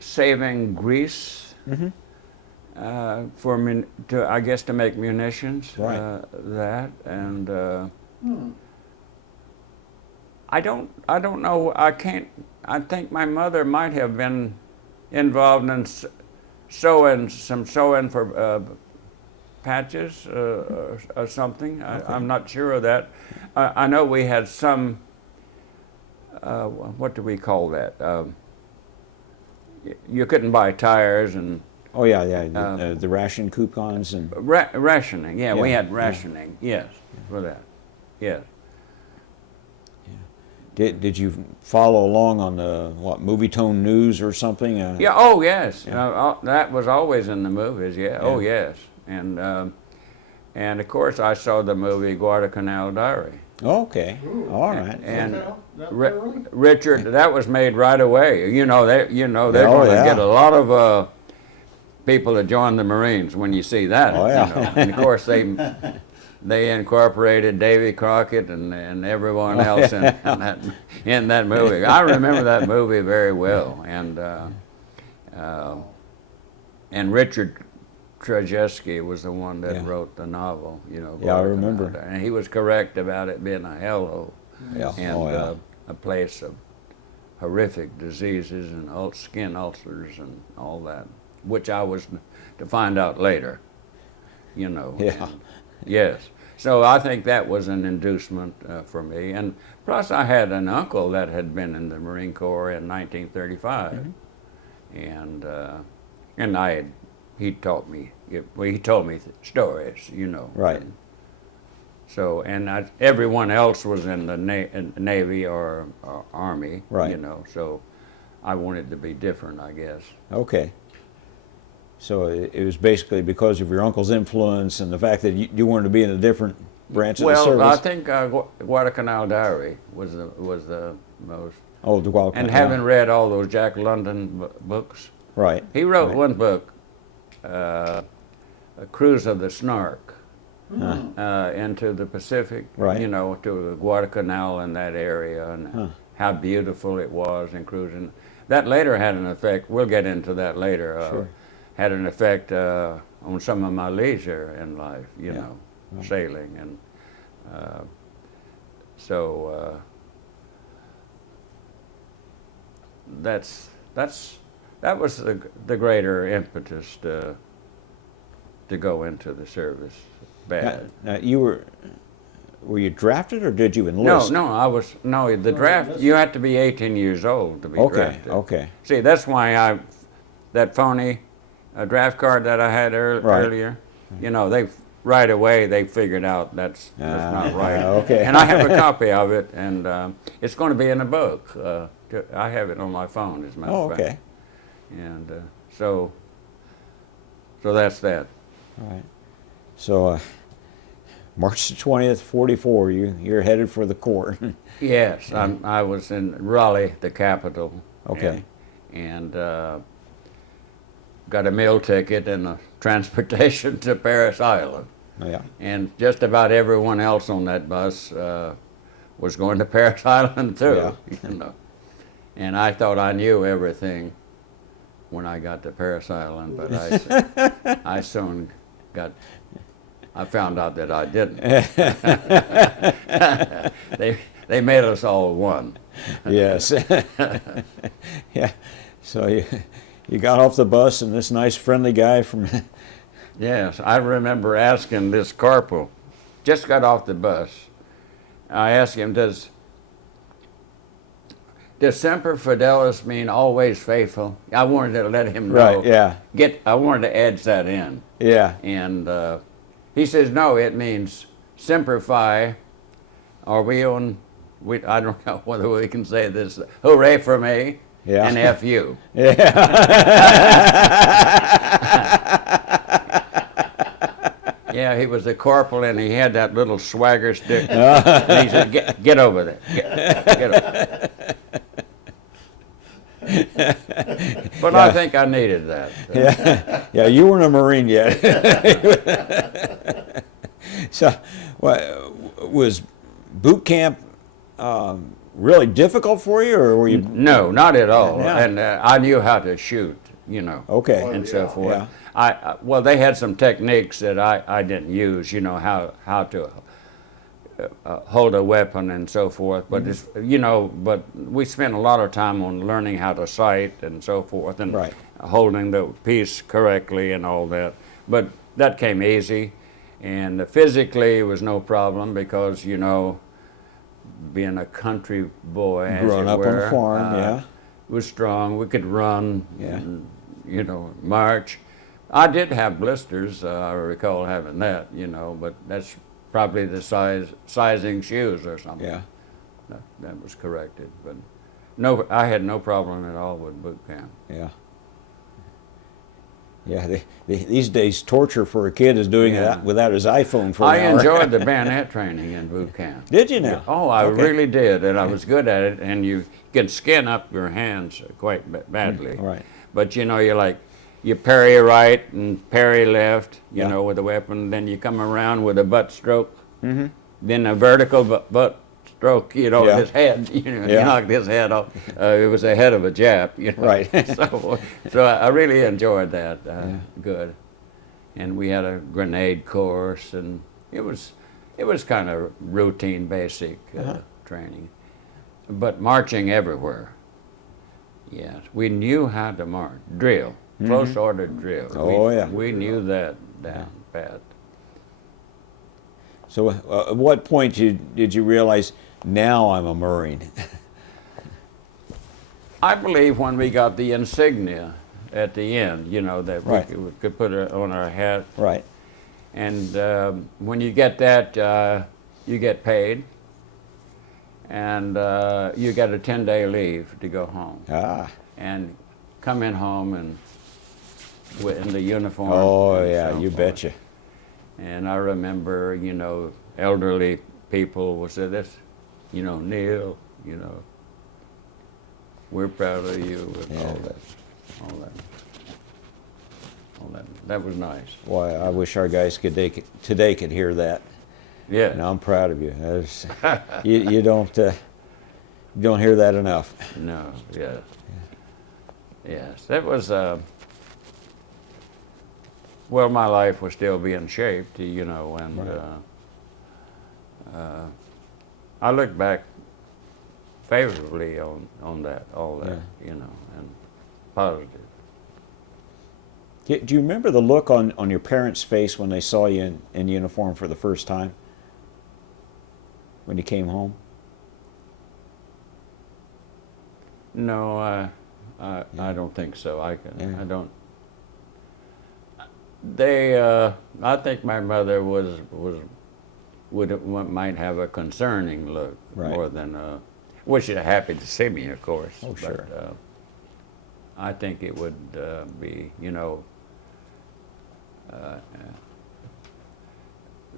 saving grease I guess to make munitions. Right. That and I don't know. I think my mother might have been involved in sewing for patches or something. I'm not sure of that. I know we had some. What do we call that? You couldn't buy tires and. Oh yeah. The ration coupons and. Rationing. Yeah, we had rationing. Yes, for that. Yes. Did you follow along on the movie tone news or something? Yeah. Oh yes. Yeah. That was always in the movies. Yeah. Oh yes. And of course I saw the movie Guadalcanal Diary. Okay. Ooh. All right. And early? Richard, that was made right away. They're going to get a lot of people to join the Marines when you see that. Oh yeah. And of course they incorporated Davy Crockett and everyone else in that movie. I remember that movie very well, and Richard Trajewski was the one that wrote the novel. Yeah, I remember. And he was correct about it being a hellhole and a place of horrific diseases and skin ulcers and all that, which I was to find out later. Yeah. Yes. So I think that was an inducement for me. And plus I had an uncle that had been in the Marine Corps in 1935. And he told me stories, Right. So, and everyone else was in the Navy or Army, Right. So I wanted to be different, I guess. Okay. So it was basically because of your uncle's influence and the fact that you wanted to be in a different branch of the service. Well, I think Guadalcanal Diary was the most. Oh, the Guadalcanal. And having read all those Jack London books. Right. He wrote one book, A Cruise of the Snark, into the Pacific, Right. To Guadalcanal and that area, and how beautiful it was in cruising. That later had an effect, we'll get into that later, Sure. Had an effect on some of my leisure in life, sailing. And so that was the greater impetus to go into the service bad. Now were you drafted or did you enlist? No, the draft, you had to be 18 years old to be drafted. Okay. See, that's why that phony draft card that I had earlier, they right away they figured out that's not right. Okay. And I have a copy of it, and it's going to be in a book. I have it on my phone, as a matter of fact. Okay. And so that's that. All right. So March the 20th, 44, you're headed for the Corps. Yes, I was in Raleigh, the capital. Okay. And got a meal ticket and a transportation to Paris Island. Yeah. And just about everyone else on that bus was going to Paris Island too. Yeah. And I thought I knew everything when I got to Paris Island, but I soon I found out that I didn't. They made us all one. Yes. Yeah. So you got off the bus and this nice friendly guy from. Yes, I remember asking this corporal just got off the bus. I asked him, does Semper Fidelis mean always faithful? I wanted to let him know. Right, yeah. I wanted to edge that in. Yeah. And he says, no, it means Semper Fi. I don't know whether we can say this, hooray for me, Yeah. and F you. Yeah, he was a corporal, and he had that little swagger stick. And he said, get over there. Get over there. But I think I needed that. Yeah, you weren't a Marine yet. So, was boot camp really difficult for you, or were you? No, not at all. Yeah. And I knew how to shoot, you know. Okay. And so forth. Yeah. Well, they had some techniques that I didn't use, you know, how to hold a weapon and so forth. But it's, you know, but we spent a lot of time on learning how to sight and so forth, and Right. holding the piece correctly and all that. But that came easy, and physically it was no problem because, you know, being a country boy, as Growing you up on were, a farm, yeah. was strong. We could run, Yeah. and, you know, march. I did have blisters. I recall having that, you know, but that's probably the sizing shoes or something. Yeah. That was corrected, but no, I had no problem at all with boot camp. Yeah. Yeah. These days, torture for a kid is doing Yeah. it without his iPhone for I an hour. enjoyed the bayonet training in boot camp. Did you now? Oh, I Okay. really did, and I was good at it. And you can skin up your hands quite badly. Right. But you know, you parry right and parry left, you Yeah. know, with a weapon. Then you come around with a butt stroke. Mm-hmm. Then a vertical butt stroke, you know, Yeah. his head. You know, Yeah. you knocked his head off. It was the head of a Jap, you know. Right. So I really enjoyed that. Good. And we had a grenade course, and it was kind of routine, basic training. But marching everywhere. Yes, we knew how to march. Drill, close order drill. Oh, yeah. We knew that down pat. So, at what point did you realize, now I'm a Marine? I believe when we got the insignia at the end, you know, that Right. we could put it on our hat. Right. And when you get that, you get paid, and you get a 10-day leave to go home Ah. and come in home and in the uniform. Oh, and yeah, so you forth. betcha. And I remember, you know, elderly people would say this, you know, Neal, you know, we're proud of you, and Yeah. all that. That was nice. Boy, I wish our guys today could hear that. Yeah. And I'm proud of you. You don't hear that enough. No, yeah. Yes, that was, well, my life was still being shaped, you know, and Right. I look back favorably on that, all that, you know, and positive. Do you remember the look on your parents' face when they saw you in uniform for the first time? When you came home? No, I don't think so. I don't. I think my mother might have a concerning look, Right. more than well, she's happy to see me, of course. Oh, sure. But, I think it would be, you know,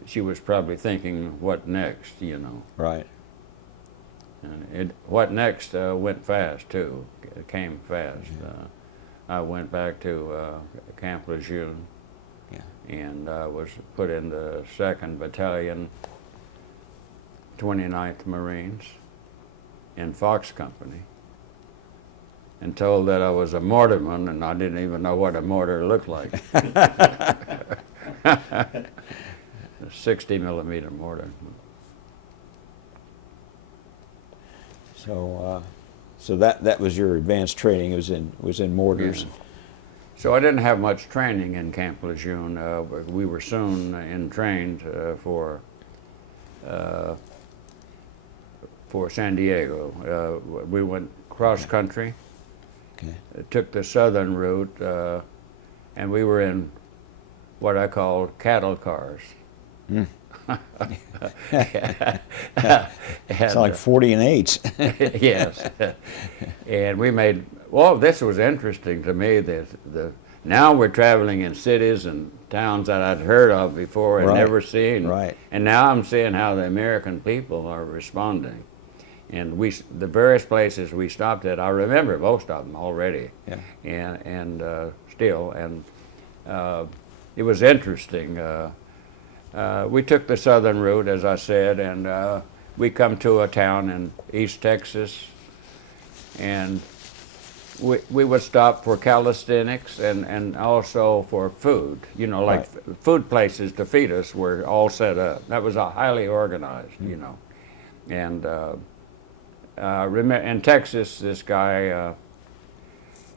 she was probably thinking, what next, you know. Right. And what next went fast, too. It came fast. I went back to Camp Lejeune, Yeah. and I was put in the 2nd Battalion, 29th Marines, in Fox Company, and told that I was a mortarman, and I didn't even know what a mortar looked like. A 60 millimeter mortar. So that was your advanced training. It was in mortars. Yeah. So I didn't have much training in Camp Lejeune. We were soon trained for for San Diego. We went cross country, Okay. took the southern route, and we were in what I call cattle cars. It's like 40 and 8s. Yes. And we made, well, this was interesting to me. Now we're traveling in cities and towns that I'd heard of before and Right. never seen. Right. And now I'm seeing how the American people are responding. And the various places we stopped at, I remember most of them already. Yeah. And still, and it was interesting. We took the southern route, as I said, and we come to a town in East Texas, and we would stop for calisthenics and also for food. You know, like Right. food places to feed us were all set up. That was highly organized, you know. And in Texas, this guy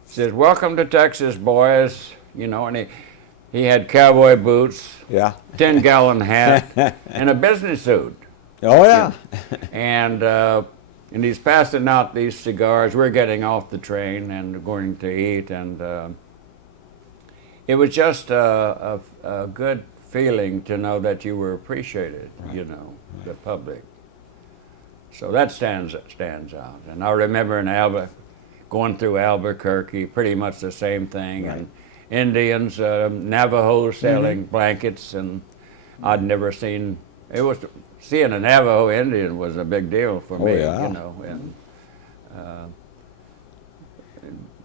says, "Welcome to Texas, boys." You know, and he had cowboy boots, Yeah. 10-gallon hat, and a business suit. Oh, yeah. And he's passing out these cigars. We're getting off the train and going to eat, and it was just a good feeling to know that you were appreciated, you know, the public. So that stands out. And I remember going through Albuquerque, pretty much the same thing, Right. and Indians, Navajos selling blankets, and I'd never seen. Seeing a Navajo Indian was a big deal for me, yeah. you know. And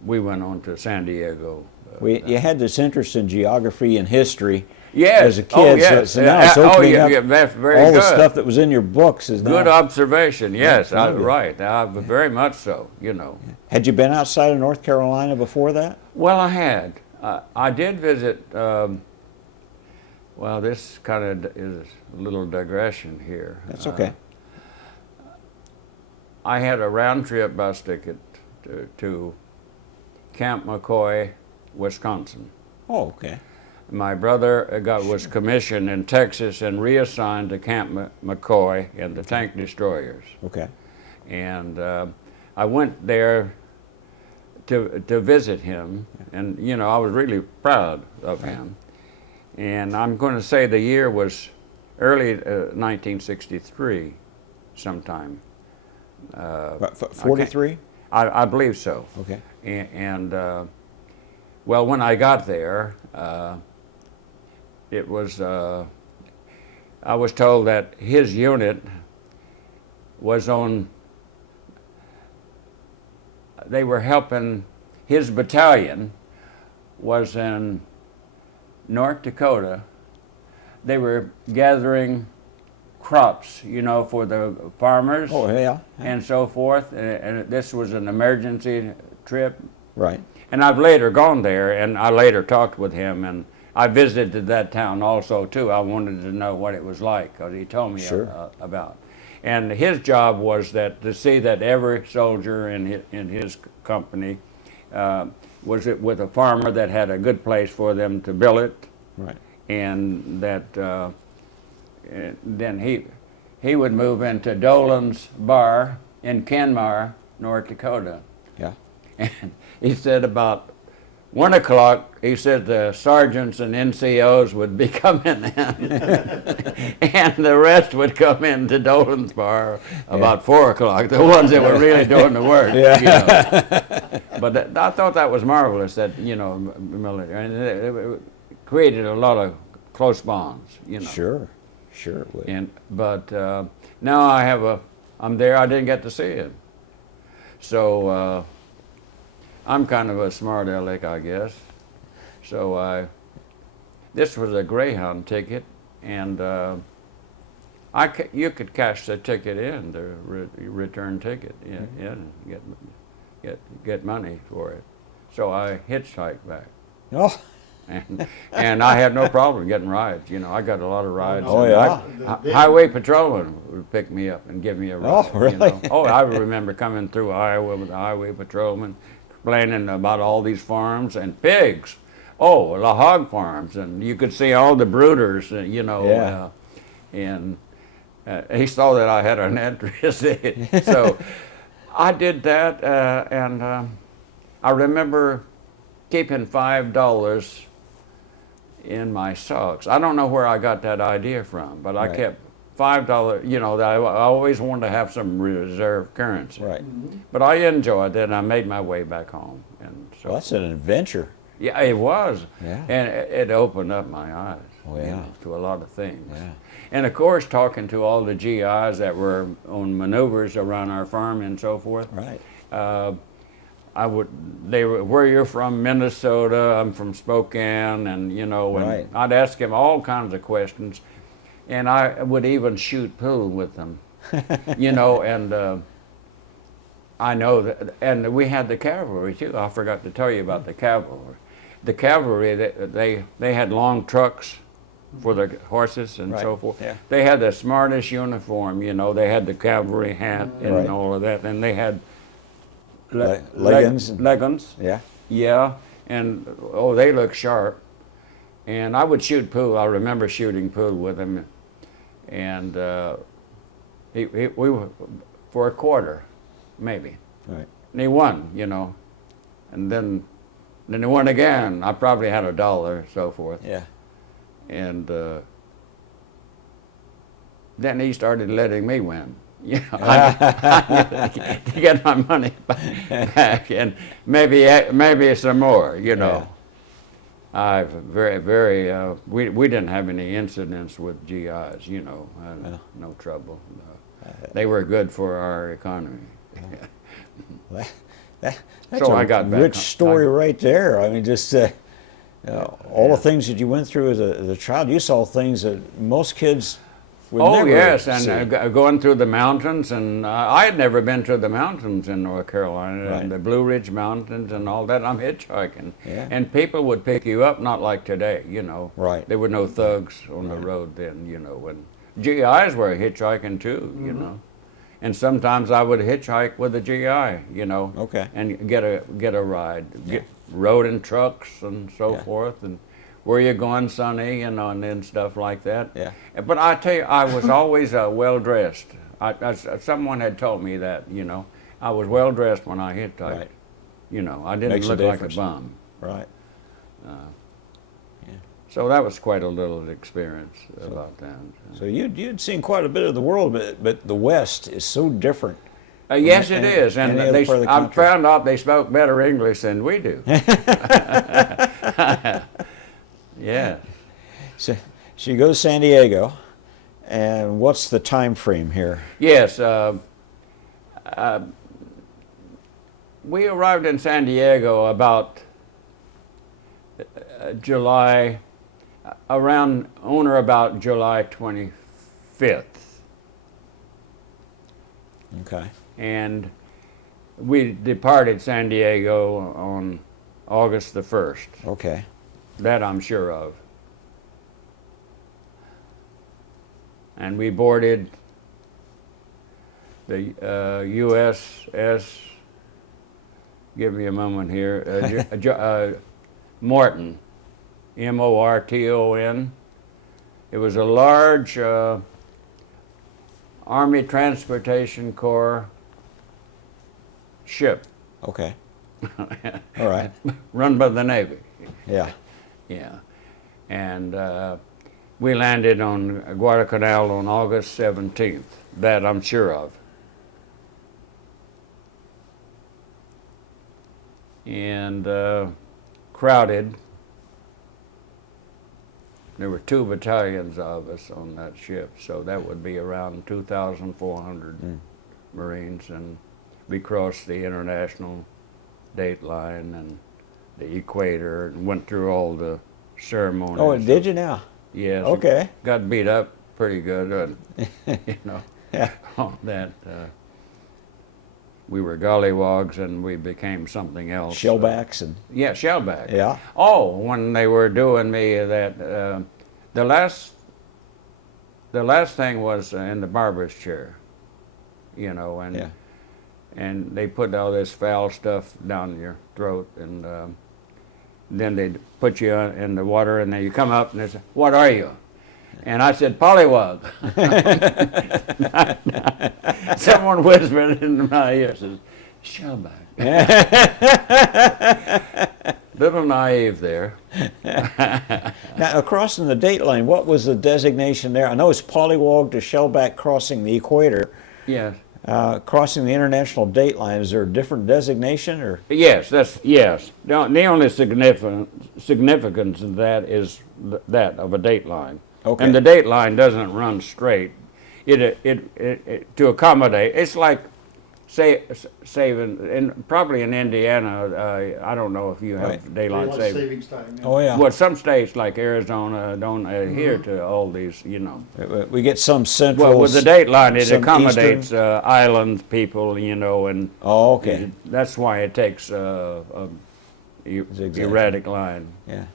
we went on to San Diego. You had this interest in geography and history Yes. as a kid, Oh, yes. so now it's opening up that's very all good. the stuff that was in your books is Good now. observation. Yes, Absolutely. right. Very much so. You know. Had you been outside of North Carolina before that? Well, I had. I did visit. Well, this kind of is a little digression here. That's okay. I had a round trip bus ticket to Camp McCoy, Wisconsin. Oh, okay. My brother was commissioned in Texas and reassigned to Camp McCoy and the tank destroyers. Okay. And I went there to visit him, and you know I was really proud of him. And I'm going to say the year was early 1963, sometime. 43? I believe so. Okay. And well, when I got there, it was. I was told that his unit was on. They were helping. His battalion was in North Dakota. They were gathering crops, you know, for the farmers. Oh, yeah. And so forth. And this was an emergency trip. Right. And I've later gone there, and I later talked with him, and I visited that town also too. I wanted to know what it was like, because he told me Sure. about. And his job was to see that every soldier in his company was with a farmer that had a good place for them to billet, Right. and that then he would move into Dolan's bar in Kenmar, North Dakota. Yeah. And he said about 1 o'clock, he said the sergeants and NCOs would be coming in, and the rest would come into Dolan's bar about 4 o'clock, the ones that were really doing the work. Yeah. You know. But I thought that was marvelous, that, you know, military, and it created a lot of close bonds, you know. Sure. Sure it would. But now I'm there, I didn't get to see him. So I'm kind of a smart aleck, I guess. So this was a Greyhound ticket, and you could cash the ticket in, the return ticket, and get money for it. So I hitchhiked back. Oh, And I had no problem getting rides. You know, I got a lot of rides. Oh, And yeah. highway patrolman would pick me up and give me a ride. Oh, really? You know? Oh, I remember coming through Iowa with the highway patrolman, complaining about all these farms and pigs. Oh, the hog farms, and you could see all the brooders. You know, Yeah. and he saw that I had an interest in it. So I did that, and I remember keeping $5 in my socks. I don't know where I got that idea from, but I Right. kept $5. You know, I always wanted to have some reserve currency. Right. But I enjoyed it, and I made my way back home. And so, Well, that's an adventure. yeah, it was. Yeah. And it opened up my eyes Oh, you yeah. know, to a lot of things. Yeah. And of course, talking to all the GIs that were on maneuvers around our farm and so forth. Right. They were, where you're from, Minnesota, I'm from Spokane, and you know, and Right. I'd ask him all kinds of questions, and I would even shoot pool with them, you know, and I know that, and we had the cavalry too. I forgot to tell you about the cavalry. The cavalry, they had long trucks for the horses and Right. so forth. Yeah. They had the smartest uniform, you know. They had the cavalry hat and Right. all of that, and they had Leggings. leggings, Yeah. yeah, and oh, they look sharp. And I would shoot pool. I remember shooting pool with him, and we were for a quarter, maybe. Right. And he won, you know, and then he won again. I probably had $1, so forth, Yeah. and then he started letting me win. You know, to get my money back, and maybe some more. You know, I've we didn't have any incidents with GIs. You know, no trouble. They were good for our economy. That's So a I got back rich home. story right there. I mean, just all the things that you went through as a child. You saw things that most kids would Oh never yes, see. and going through the mountains, and I had never been to the mountains in North Carolina, Right. and the Blue Ridge Mountains and all that. I'm hitchhiking, Yeah. and people would pick you up, not like today, you know. Right. There were no thugs on the road then, you know. And GIs were hitchhiking too, you know. And sometimes I would hitchhike with a GI, you know. Okay. And get a ride, rode in trucks and so Yeah. forth, and where you going, sonny, you know, and then stuff like that. Yeah. But I tell you, I was always well dressed. Someone had told me that, you know, I was well dressed when I hitchhiked. Right. You know, I didn't Makes a look like a difference. bum. Right. So that was quite a little experience about that. So you'd seen quite a bit of the world, but the West is so different. Yes, Any- it is, and any other part of the I country. found out they spoke better English than we do. Yeah. So you go to San Diego, and what's the time frame here? Yes. We arrived in San Diego about July, around on or about July 25th. Okay. And we departed San Diego on August the 1st. Okay. That I'm sure of. And we boarded the USS, give me a moment here, Morton, Morton. It was a large Army Transportation Corps ship Okay. All right. run by the Navy. Yeah. Yeah. And we landed on Guadalcanal on August 17th. That I'm sure of. And crowded. There were 2 battalions of us on that ship, so that would be around 2,400 Marines. And we crossed the international date line and the equator and went through all the ceremonies. Oh, did you now? Yes. Okay. Got beat up pretty good, you know, Yeah. on that. We were gollywogs and we became something else. Shellbacks and Yeah, shellback. yeah. Oh, when they were doing me that, the last thing was in the barber's chair, you know, and Yeah. and they put all this foul stuff down your throat, and then they put you in the water, and then you come up and they say, "What are you?" And I said, "Pollywog." Someone whispered into my ear, says, "Shellback." Little naive there. Now, crossing the date line, what was the designation there? I know it's pollywog to shellback crossing the equator. Yes. Crossing the international date line, is there a different designation, or? Yes, yes. The only significance of that is that of a date line. Okay. And the date line doesn't run straight. It to accommodate. It's like saving, probably in Indiana. I don't know if you have Right. daylight saving. savings time. Yeah. Oh, yeah. Well, some states like Arizona don't adhere to all these, you know. We get some central. Well, with the date line, it some accommodates eastern. island people, you know, and Oh, okay. that's why it takes a Zigzag. erratic line. Yeah.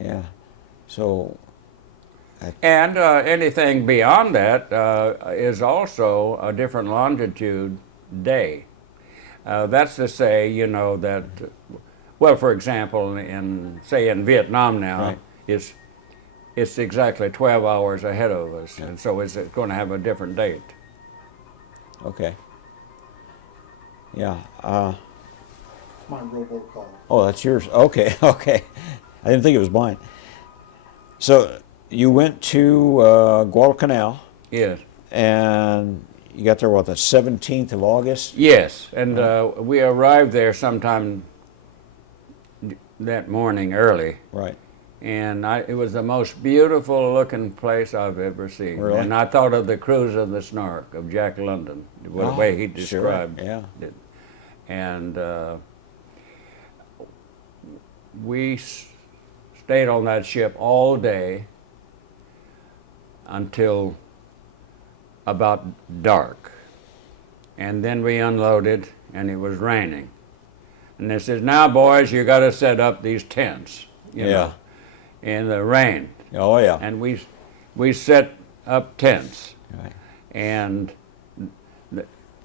Yeah. So, And anything beyond that is also a different longitude day. That's to say, you know, that, well, for example, in Vietnam now, Right. it's exactly 12 hours ahead of us, and so it's going to have a different date. okay. Yeah. My robocall. Oh, that's yours. Okay. Okay. I didn't think it was mine. So you went to Guadalcanal, Yes. and you got there, what, the 17th of August? Yes, and we arrived there sometime that morning early, Right. and it was the most beautiful looking place I've ever seen. Really? And I thought of the Cruise of the Snark of Jack London, the way he sure, described yeah. it. And we stayed on that ship all day until about dark. And then we unloaded, and it was raining. And they says, "Now, boys, you got to set up these tents, you know, in the rain." Oh, yeah. And we set up tents, Right. and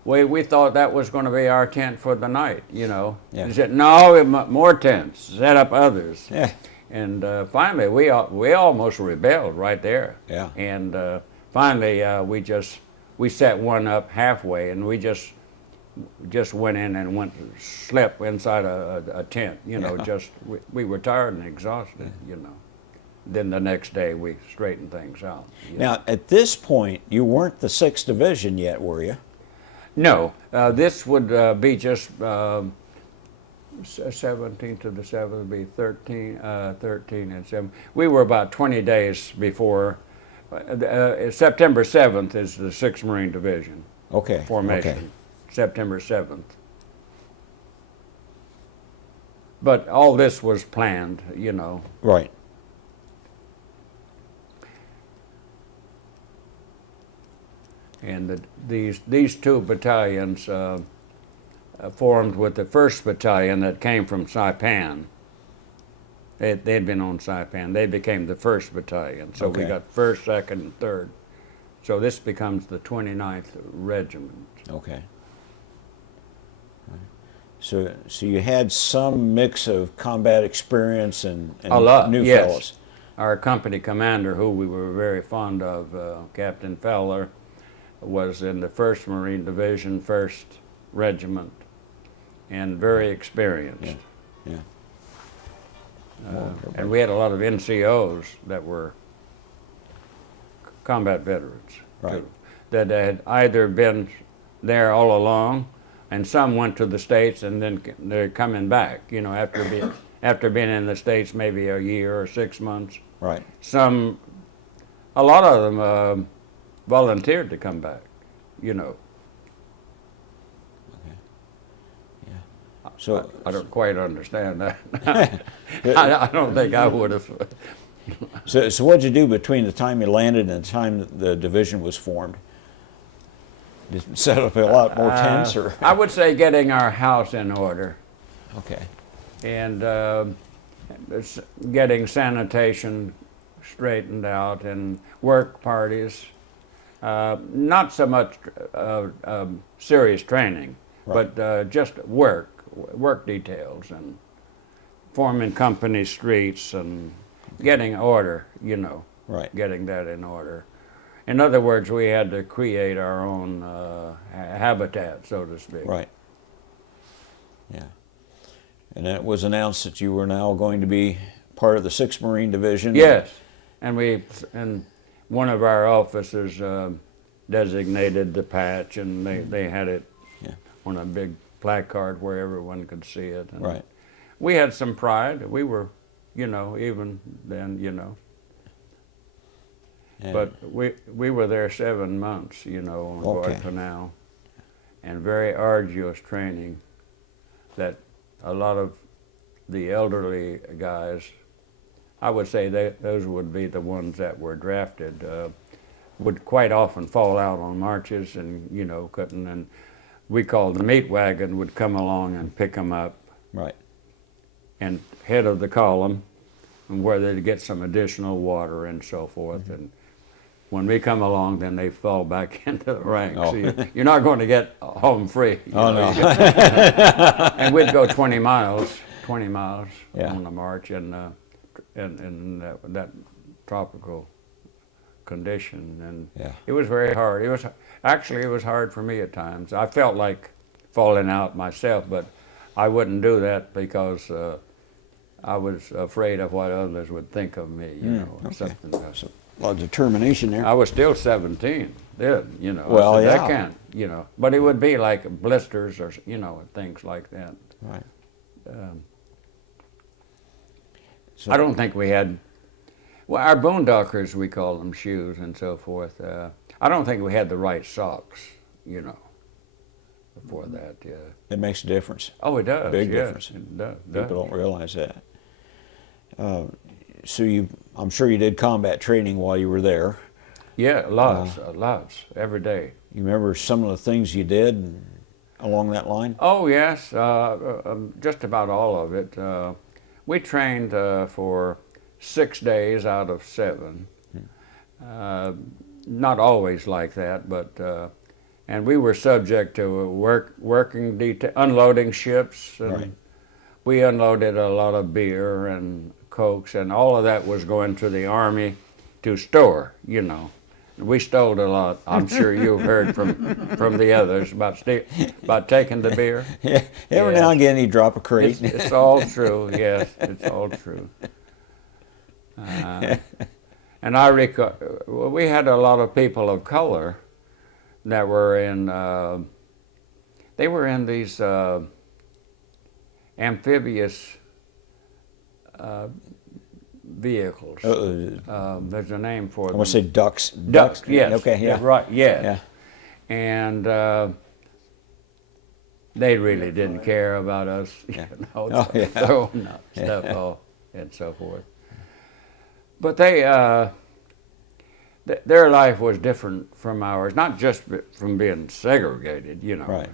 we thought that was going to be our tent for the night, you know. Yeah. They said, "No, more tents, set up others." Yeah. And finally, we almost rebelled right there. Yeah. And finally, we set one up halfway, and we just went in and slept inside a tent. You know, Yeah. we were tired and exhausted. You know. Then the next day we straightened things out. you know. Now, at this point, you weren't the 6th Division yet, were you? No, this would be just 17th to the 7th would be 13 and 7. We were about 20 days before. September 7th is the 6th Marine Division Okay. formation. Okay. September 7th. But all this was planned, you know. Right. And these two battalions formed with the 1st Battalion that came from Saipan. They'd been on Saipan. They became the 1st Battalion. So we Okay. got 1st, 2nd, and 3rd. So this becomes the 29th Regiment. Okay. So you had some mix of combat experience and A lot, new yes. fellows. Our company commander, who we were very fond of, Captain Fowler, was in the 1st Marine Division, 1st Regiment, and very experienced. Yeah. And we had a lot of NCOs that were combat veterans, Right. too, that had either been there all along, and some went to the States and then they're coming back, you know, after being in the States maybe a year or 6 months. Right. A lot of them volunteered to come back, you know. So I don't quite understand that. I don't think I would have. So what'd you do between the time you landed and the time the division was formed? Just set up a lot more tents, or? I would say getting our house in order Okay. and getting sanitation straightened out and work parties. Not so much serious training, Right. but just work details and forming company streets and getting order, you know, Right. getting that in order. In other words, we had to create our own habitat, so to speak. Right. Yeah. And it was announced that you were now going to be part of the 6th Marine Division. Yes, and one of our officers designated the patch, and they had it Yeah. on a big placard where everyone could see it. And Right. we had some pride. We were, you know, even then, you know. And- But we were there 7 months, you know, on Okay. Guadalcanal, and very arduous training that a lot of the elderly guys, I would say those would be the ones that were drafted, would quite often fall out on marches and, you know, couldn't, and we called the meat wagon would come along and pick them up Right. and head of the column, and where they'd get some additional water and so forth. Mm-hmm. And when we come along, then they fall back into the ranks. Oh. So you're not going to get home free. you Oh, know, no. and we'd go 20 miles Yeah. on the march in that tropical condition, and Yeah. it was very hard. It was hard for me at times. I felt like falling out myself, but I wouldn't do that because I was afraid of what others would think of me. You know, or okay. something. So, a lot of determination there. I was still 17 then, you know. Well, I said, yeah. I can't, you know. But it would be like blisters or, you know, things like that. Right. So, I don't think we had, well, our boondockers, we call them, shoes and so forth. I don't think we had the right socks, you know, before that. Yeah. it makes a difference. Oh, it does. Big yes, difference. It does. People don't realize that. So I'm sure you did combat training while you were there. Yeah, lots, every day. You remember some of the things you did along that line? Oh, yes, just about all of it. We trained for 6 days out of 7. Not always like that, but and we were subject to working unloading ships. And Right. we unloaded a lot of beer and cokes, and all of that was going to the Army to store, you know. We stole a lot. I'm sure you've heard from the others about taking the beer. Yeah. Every Yeah. now and again you drop a crate. It's all true. Yes, it's all true. And I recall we had a lot of people of color that were in. They were in these amphibious vehicles. There's a name for I them. want to say ducks. Ducks, yes. Okay, yeah. Right, yes. Yeah. And they really didn't care about us, you know, Oh, yeah. throwing up stuff off and so forth. But their life was different from ours, not just from being segregated, you know. Right.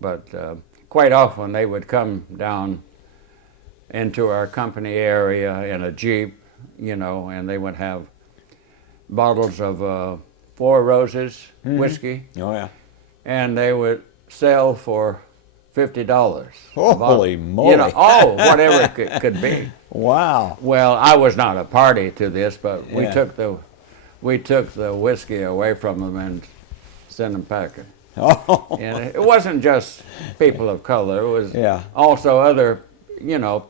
But quite often they would come down into our company area in a Jeep, you know, and they would have bottles of Four Roses whiskey, Oh, yeah. and they would sell for $50. Holy moly. You know, whatever it could be. Wow. Well, I was not a party to this, but we Yeah. took the whiskey away from them and sent them packing. Oh, And it wasn't just people of color; it was Yeah. also other, you know,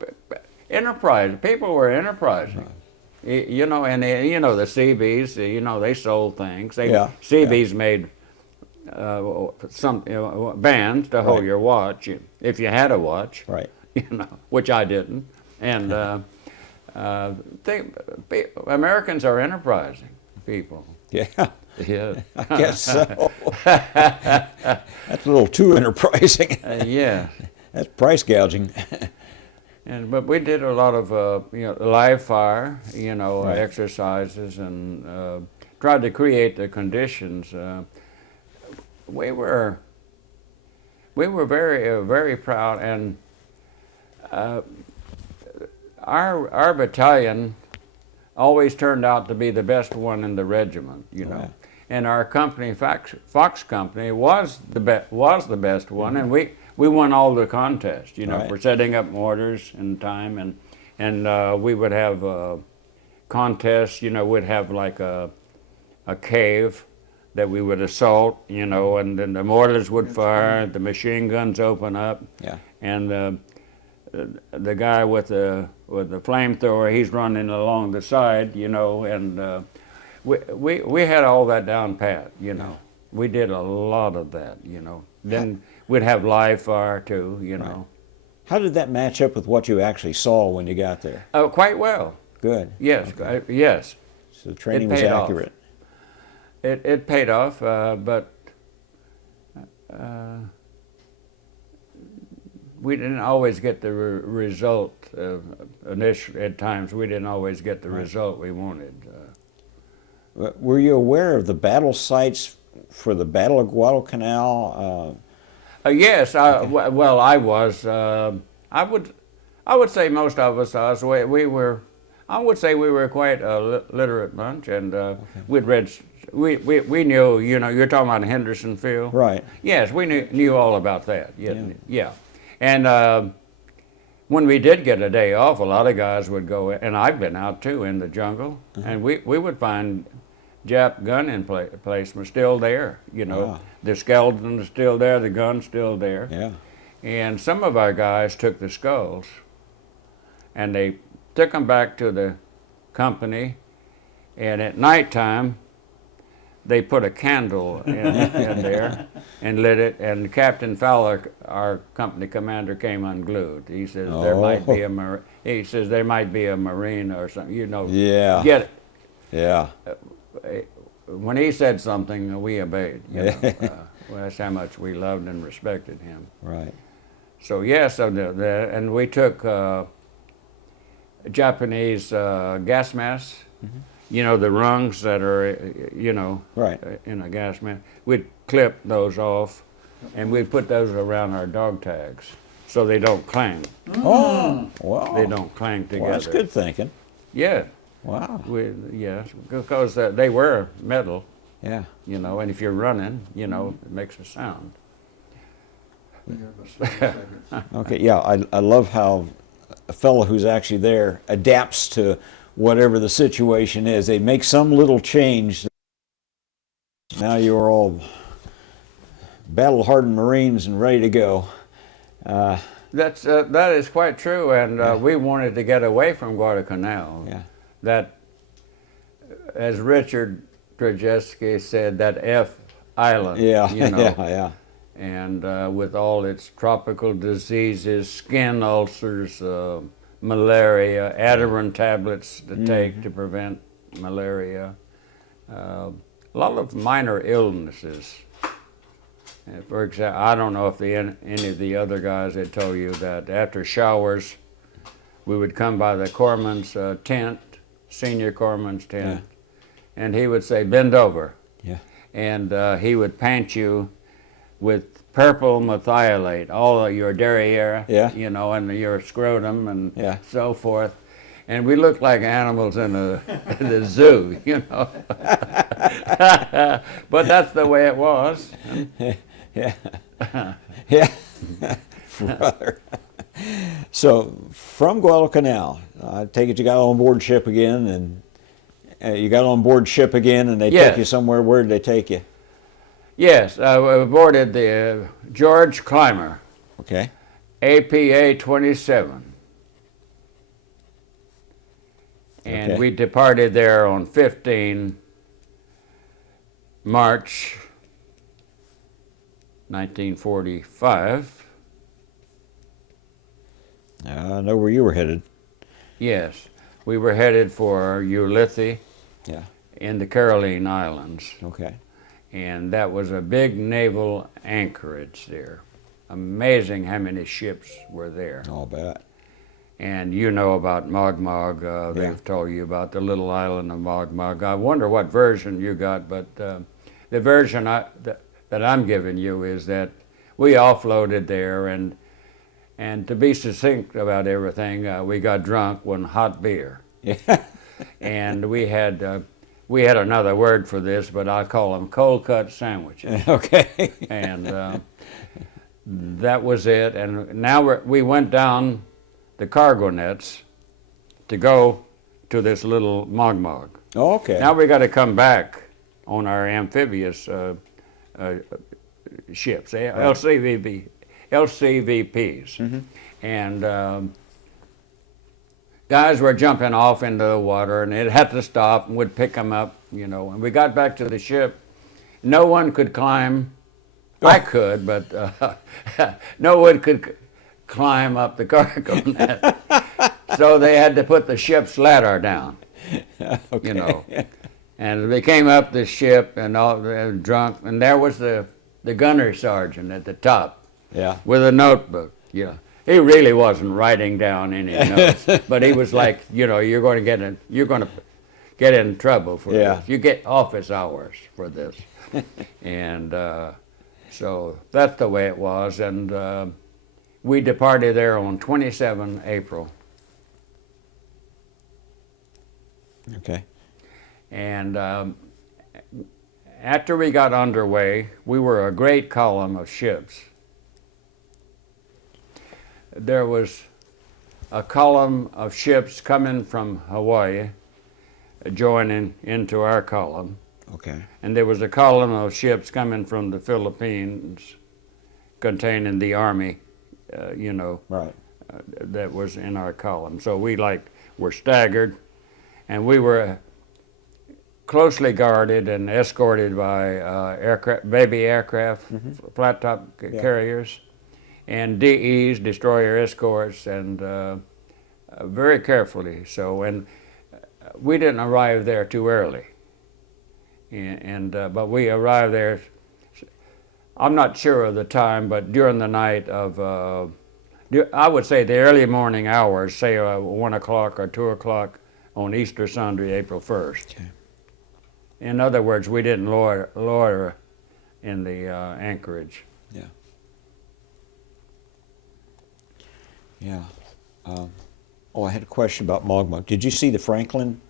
enterprise. People were enterprising. You know, and you know the CBs. You know, they sold things. CBs made some bands to hold Right. your watch if you had a watch. right. You know, which I didn't. And Americans are enterprising people. Yeah. Yeah. I guess so. That's a little too enterprising. Yeah. That's price gouging. But we did a lot of live fire, you know, Right. exercises, and tried to create the conditions. We were very very proud, and our battalion always turned out to be the best one in the regiment, you know. Wow. And our company, Fox Company, was the best one, and we won all the contests, you know, Right. for setting up mortars in time, and and we would have contests. You know, we'd have like a cave that we would assault. You know, and then the mortars would fire, the machine guns open up, Yeah. and the guy with the flamethrower, he's running along the side. You know, and we had all that down pat. You know, we did a lot of that. You know, then we'd have live fire too. You know. Right. How did that match up with what you actually saw when you got there? Oh, quite well. Good. Yes, Okay. yes. So the training was paid off. accurate. It paid off, but we didn't always get the result. Initially, at times, we didn't always get the result we wanted. Were you aware of the battle sites for the Battle of Guadalcanal? Yes, well, I was. I would say most of us. We were. I would say we were quite a literate bunch, and we'd read. We knew. You know, you're talking about Henderson Field. Right. Yes, we knew all about that. Yeah. And when we did get a day off, a lot of guys would go, and I've been out too in the jungle, and we would find Jap gun emplacements still there. You know, Wow. the skeleton's still there, the gun's still there. Yeah. And some of our guys took the skulls, and they took them back to the company, and at nighttime, they put a candle in there and lit it, and Captain Fowler, our company commander, came unglued. He says there might be he says there might be a Marine or something. You know, Yeah. get it. Yeah. When he said something, we obeyed. You know, well, that's how much we loved and respected him. Right. So yes, and we took Japanese gas masks. Mm-hmm. You know, the rungs that are, you know, Right. in a gas mask. We'd clip those off, and we'd put those around our dog tags so they don't clang. Oh, wow. They don't clang together. Well, that's good thinking. Yeah. Wow. Yes, because they were metal, Yeah. you know, and if you're running, you know, it makes a sound. We have a 7 seconds. Okay. Yeah. I love how a fellow who's actually there adapts to whatever the situation is. They make some little change. Now you're all battle-hardened Marines and ready to go. That is quite true, and we wanted to get away from Guadalcanal. Yeah. That, as Richard Trajewski said, that F island. Yeah. You know, Yeah. and with all its tropical diseases, skin ulcers, malaria, Ativan tablets to take to prevent malaria, a lot of minor illnesses. For example, I don't know if any of the other guys had told you that after showers, we would come by the corpsman's tent, senior corpsman's tent, and he would say, "Bend over," Yeah. and he would pant you with purple methylate, all of your derriere, you know, and your scrotum and so forth. And we looked like animals in the zoo, you know. But that's the way it was. Yeah. Yeah. Brother. So from Guadalcanal, I take it you got on board ship again, and you got on board ship again, and they took you somewhere. Where did they take you? Yes, we boarded the George Clymer, Okay. APA 27. And we departed there on 15 March 1945. I know where you were headed. Yes, we were headed for Ulithi in the Caroline Islands. Okay. And that was a big naval anchorage there. Amazing how many ships were there. I'll bet. And you know about Mogmog. They've told you about the little island of Mogmog. I wonder what version you got, but the version that I'm giving you is that we offloaded there, and to be succinct about everything, we got drunk with hot beer. Yeah. And we had another word for this, but I call them cold cut sandwiches. Okay. And that was it. And now we went down the cargo nets to go to this little Mogmog. Oh, okay. Now we got to come back on our amphibious ships, LCVPs. And guys were jumping off into the water, and it had to stop, and we'd pick them up, you know. And we got back to the ship. No one could climb. I could, but no one could climb up the cargo net. So they had to put the ship's ladder down, Okay. you know. And they came up the ship, and all they were drunk, and there was the gunner sergeant at the top Yeah. with a notebook. Yeah, he really wasn't writing down any notes, but he was like, you know, you're going to get in trouble for Yeah. this. You get office hours for this, and so that's the way it was. And we departed there on 27 April, Okay. and after we got underway, we were a great column of ships. There was a column of ships coming from Hawaii, joining into our column, Okay. and there was a column of ships coming from the Philippines, containing the Army, you know, Right. that was in our column. So we were staggered, and we were closely guarded and escorted by baby aircraft, flat top carriers, and DEs, destroyer escorts, and very carefully. So, and we didn't arrive there too early, but we arrived there. I'm not sure of the time, but during the night of, I would say the early morning hours, say 1 o'clock or 2 o'clock on Easter Sunday, April 1st. Okay. In other words, we didn't loiter in the anchorage. Yeah. Yeah. I had a question about Mogmog. Did you see the Franklin?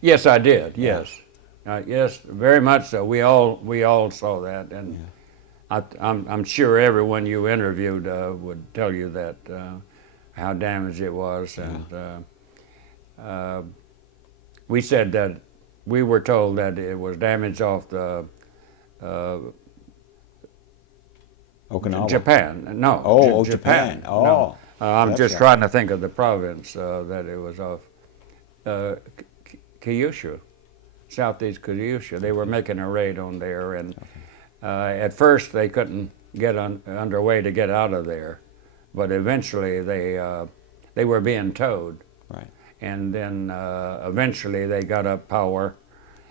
Yes, I did. Yes, yes, very much so. We all saw that, and I'm sure everyone you interviewed would tell you that how damaged it was, and we said that we were told that it was damaged off the Okinawa. Japan. No. Oh, Japan. Japan. Oh. No. I'm That's just right. trying to think of the province that it was off. Kyushu, southeast Kyushu. They were making a raid on there, and at first they couldn't get underway to get out of there, but eventually they were being towed. Right. And then eventually they got up power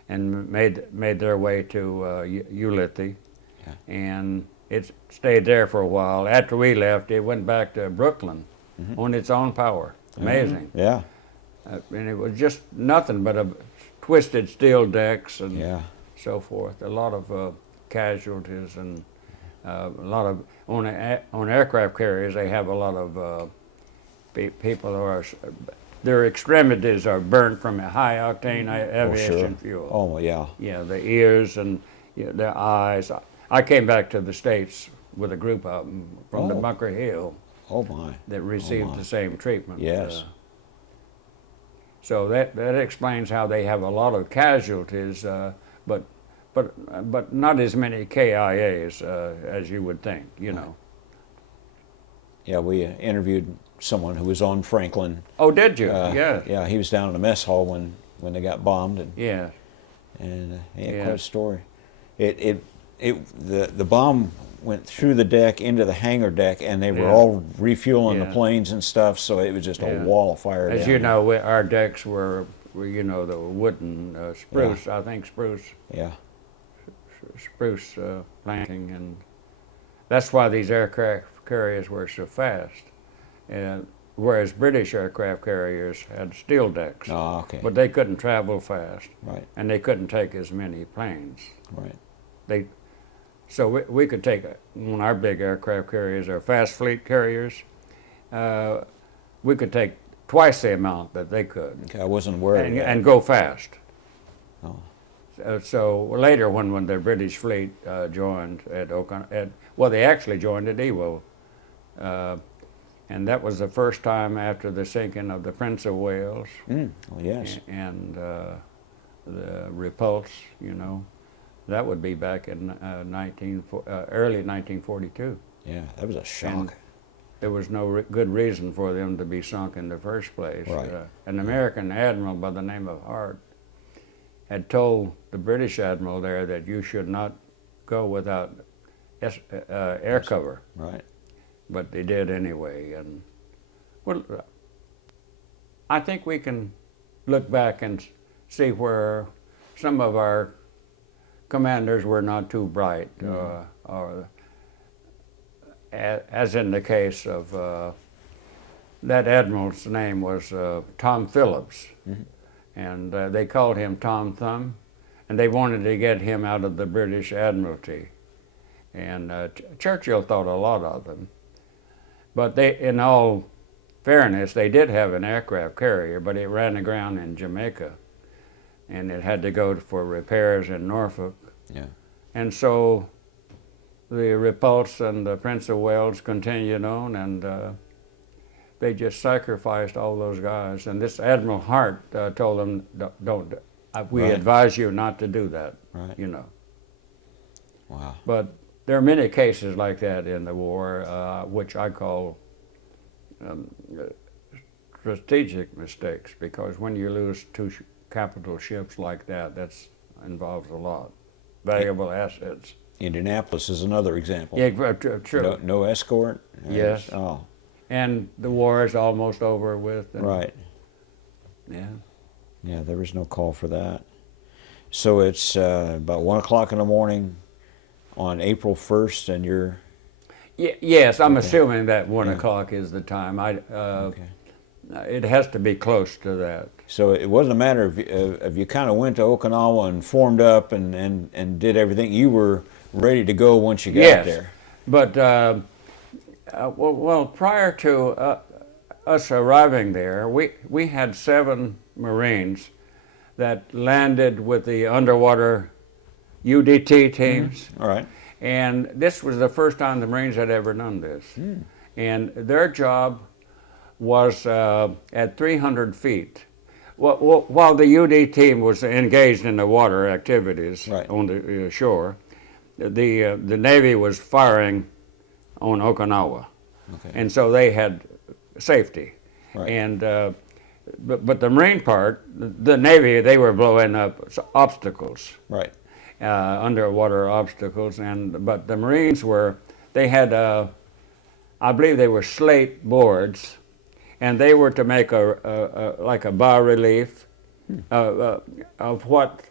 and made their way to Ulithi, and it stayed there for a while. After we left, it went back to Brooklyn on its own power. Amazing. Yeah. And it was just nothing but a twisted steel decks and Yeah. so forth. A lot of casualties, and a lot of on aircraft carriers. They have a lot of people who are their extremities are burnt from a high octane aviation fuel. Oh, yeah. Yeah, the ears and their eyes. I came back to the States with a group of them from the Oh. Bunker Hill Oh, my. that received my. the same treatment. Yes. So that explains how they have a lot of casualties, but not as many KIAs as you would think. You know. Yeah, we interviewed someone who was on Franklin. Oh, did you? Yes. Yeah, he was down in the mess hall when they got bombed, and Yeah. he had Yeah. quite a story. The bomb went through the deck into the hangar deck, and they were Yeah. all refueling the Yeah. planes and stuff. So it was just a Yeah. wall of fire. As down you there. know, our decks were you know, the wooden spruce. I think spruce Yeah. planking, and that's why these aircraft carriers were so fast. Whereas British aircraft carriers had steel decks, Oh, okay. but they couldn't travel fast, Right. and they couldn't take as many planes. Right. So we could take on our big aircraft carriers, our fast fleet carriers. We could take twice the amount that they could, Okay, I wasn't aware of that. and go fast. Oh. So later, when the British fleet joined at Okinawa, well, they actually joined at Iwo. And that was the first time after the sinking of the Prince of Wales Oh, yes. and the Repulse, you know. That would be back in early 1942. Yeah, that was a shock. And there was no good reason for them to be sunk in the first place. Right. An American admiral by the name of Hart had told the British admiral there that you should not go without air cover, Right. but they did anyway. And well, I think we can look back and see where some of our commanders were not too bright, or as in the case of that admiral's name was Tom Phillips, and they called him Tom Thumb, and they wanted to get him out of the British Admiralty. And Churchill thought a lot of them, but they, in all fairness, they did have an aircraft carrier, but it ran aground in Jamaica, and it had to go for repairs in Norfolk. Yeah. And so the Repulse and the Prince of Wales continued on, and they just sacrificed all those guys. And this Admiral Hart told them, we Right. advise you not to do that, Right. you know. Wow. But there are many cases like that in the war, which I call strategic mistakes, because when you lose two capital ships like that, that's involves a lot. Valuable assets. Indianapolis is another example. Yeah, true. No escort? Yes. Oh, And the war is almost over with. And, right. Yeah. Yeah, there was no call for that. So it's about 1 o'clock in the morning on April 1st, and you're... Yes, I'm Okay. assuming that 1 Yeah. o'clock is the time. Okay. It has to be close to that. So it wasn't a matter of you kind of went to Okinawa and formed up and did everything. You were ready to go once you got Yes. there. But, well, prior to us arriving there, we had 7 Marines that landed with the underwater UDT teams. All right. And this was the first time the Marines had ever done this. And their job was at 300 feet. While the UD team was engaged in the water activities Right. on the shore, the Navy was firing on Okinawa. Okay. And so they had safety. Right. And but the Marine part, the Navy, they were blowing up obstacles. Right. Underwater obstacles, but the Marines they had I believe they were slate boards, and they were to make like a bas relief of what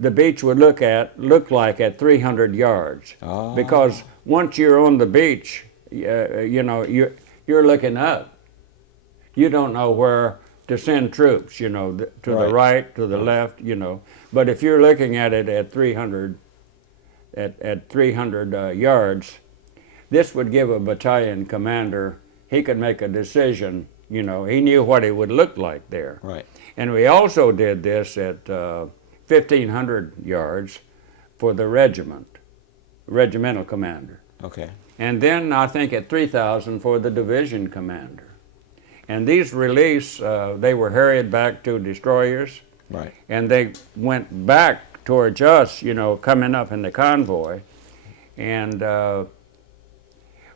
the beach would look like at 300 yards. Ah. Because once you're on the beach, you know, you're looking up. You don't know where to send troops, you know, to Right. the right, to the left, you know. But if you're looking at it at 300 yards, this would give a battalion commander, he could make a decision, you know, he knew what it would look like there. Right. And we also did this at 1,500 yards for the regimental commander. Okay. And then I think at 3,000 for the division commander. And these reliefs, they were hurried back to destroyers, Right. and they went back towards us, you know, coming up in the convoy. And,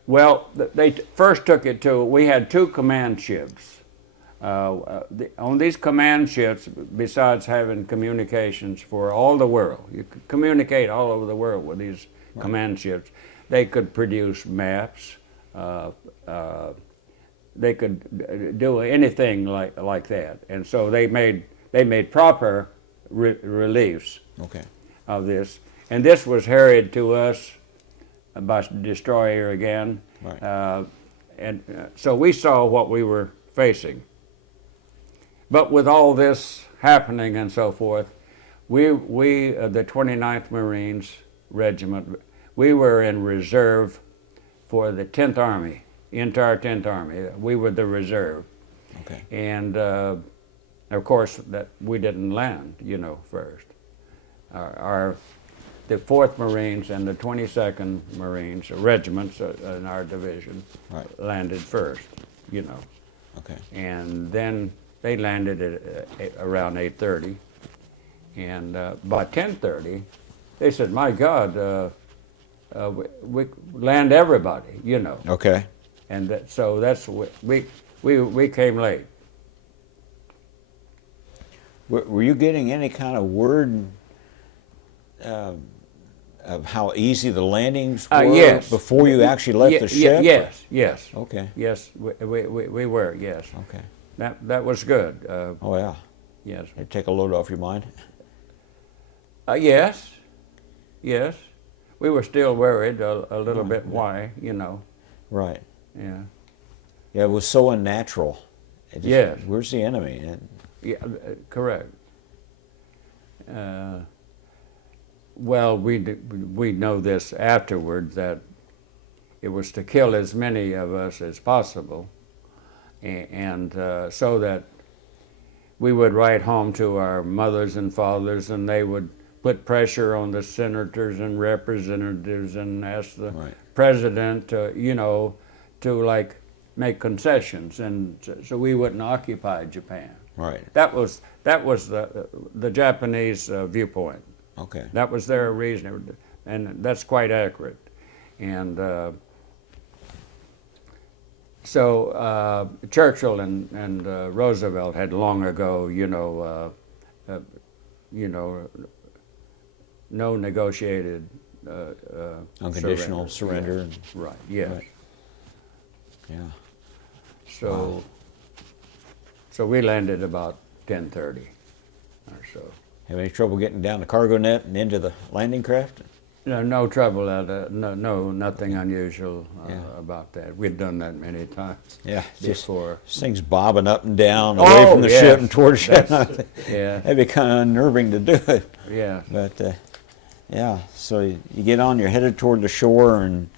well, they first took it to, we had 2 command ships. On these command ships, besides having communications for all the world, you could communicate all over the world with these command ships. They could produce maps. They could do anything like that, and so they made proper reliefs Okay. of this, and this was harried to us by destroyer again, Right. and so we saw what we were facing. But with all this happening and so forth, we the 29th Marines Regiment, we were in reserve for the 10th Army, entire 10th Army. We were the reserve. Okay. And of course, that we didn't land, you know, first. The 4th Marines and the 22nd Marines, regiments in our division, Right. landed first. you know. Okay. And then they landed at around 8:30, and by 10:30, they said, "My God, we land everybody," you know. Okay. And so that's we came late. Were you getting any kind of word of how easy the landings were Yes. before you actually left the ship? Yes, yes. Okay. Yes, we were, yes. Okay. That was good. Oh yeah. Yes. It'd take a load off your mind. Yes, yes. We were still worried a little bit why, you know. Right. Yeah. Yeah, it was so unnatural. It just, Yes. Where's the enemy? Yeah, correct. Well, we know this afterward, that it was to kill as many of us as possible, and so that we would write home to our mothers and fathers, and they would put pressure on the senators and representatives and ask the Right. president to, you know, to like make concessions, and so we wouldn't occupy Japan. Right. That was the Japanese viewpoint. Okay. That was their reason, and that's quite accurate. And so Churchill and Roosevelt had long ago, no negotiated Unconditional surrender. Yeah. Right. Yes. Right. Yeah. So. So we landed about 10:30 or so. Have any trouble getting down the cargo net and into the landing craft? No trouble nothing unusual Yeah. about that. We'd done that many times Yeah. Just before. this thing's bobbing up and down, away from the yes. ship and toward the ship. Yeah, That'd be kind of unnerving to do it. yeah. But yeah, so you get on, you're headed toward the shore, and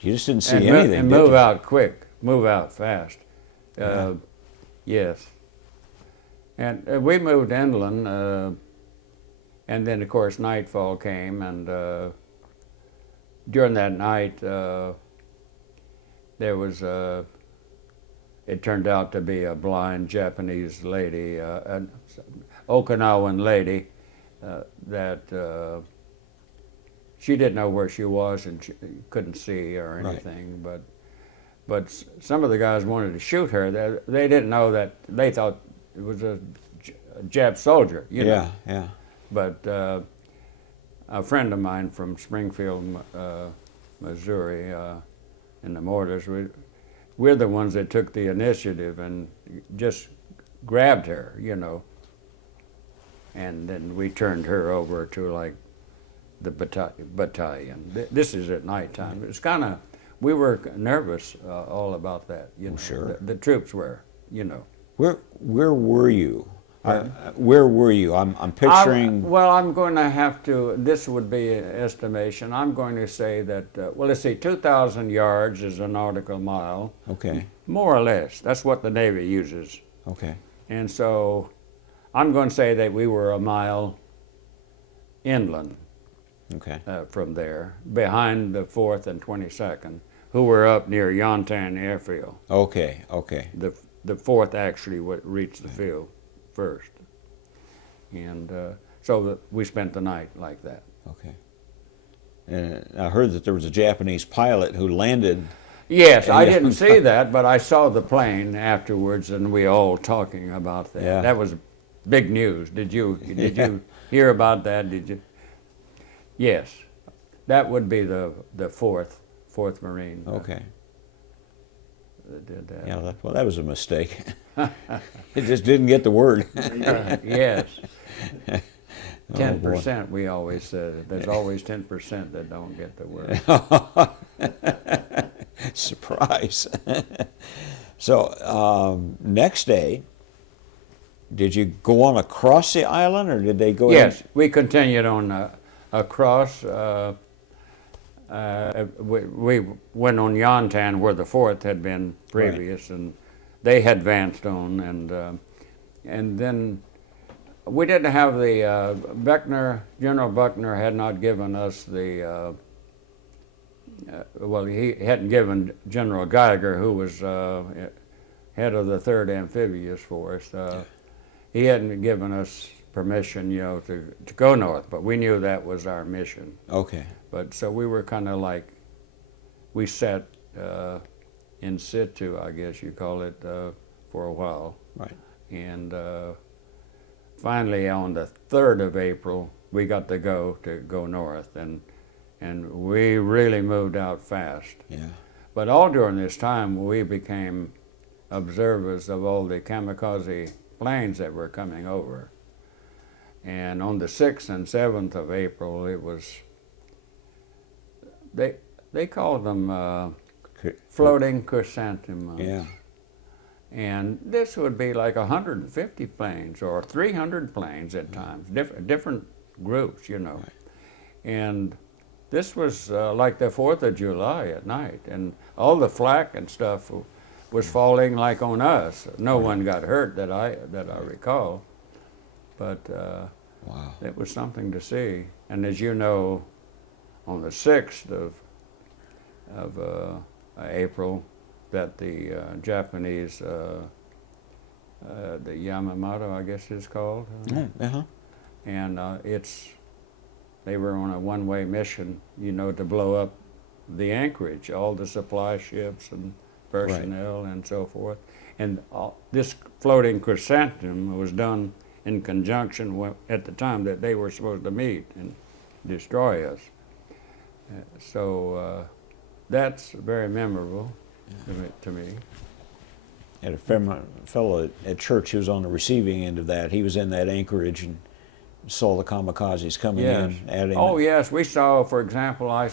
you just didn't see anything. And did move you? out quick, move out fast. Yes. And we moved inland, and then of course nightfall came, and during that night there was it turned out to be a blind Japanese lady, an Okinawan lady, that she didn't know where she was, and she couldn't see or anything, but some of the guys wanted to shoot her. They didn't know that. They thought it was a Jap soldier, you know. Yeah. But a friend of mine from Springfield, Missouri, in the mortars, we're the ones that took the initiative and just grabbed her, you know. And then we turned her over to like the battalion. This is at nighttime. It's kind of, we were nervous all about that, you know. Sure. The troops were, you know. Where were you? Where were you? I'm picturing. I'm going to have to, this would be an estimation. I'm going to say that, well, let's see, 2,000 yards is a nautical mile. Okay. More or less. That's what the Navy uses. Okay. And so I'm going to say that we were a mile inland Okay. from there, behind the 4th and 22nd, who were up near Yontan Airfield. Okay. The 4th actually reached the field first. And so we spent the night like that. Okay. And I heard that there was a Japanese pilot who landed. Yes, I didn't see that, but I saw the plane afterwards, and we all talking about that. Yeah. That was big news. Did you hear about that? Did you? Yes, that would be the 4th Marine. Okay. That did that. Yeah. Well, that was a mistake. It just didn't get the word. Yes. Oh, 10%, we always said. There's always 10% that don't get the word. Surprise. So next day, did you go on across the island, or did they go? Yes, we continued on across. We went on Yontan, where the 4th had been previous, and they had advanced on, and then we didn't have the General Buckner had not given us the well, he hadn't given General Geiger, who was head of the 3rd Amphibious Force, he hadn't given us permission, to go north, but we knew that was our mission. Okay. But so we were kind of like, we sat in situ, I guess you call it, for a while. Right. And finally, on the 3rd of April, we got to go north, and we really moved out fast. Yeah. But all during this time, we became observers of all the kamikaze planes that were coming over. And on the 6th and 7th of April, it was, they called them floating chrysanthemums. Yeah. And this would be like 150 planes or 300 planes at times, different groups, Right. And this was like the 4th of July at night, and all the flak and stuff was falling like on us. No one got hurt that I recall, but Wow. it was something to see. And as you know, on the 6th of April, that the Japanese, the Yamamoto, I guess it's called, Uh-huh. and they were on a one-way mission, to blow up the anchorage, all the supply ships and personnel and so forth. And this floating chrysanthemum was done in conjunction at the time that they were supposed to meet and destroy us. So that's very memorable to me. Had a fellow at church who was on the receiving end of that. He was in that anchorage and saw the kamikazes coming in at him. Oh, yes. We saw, for example, I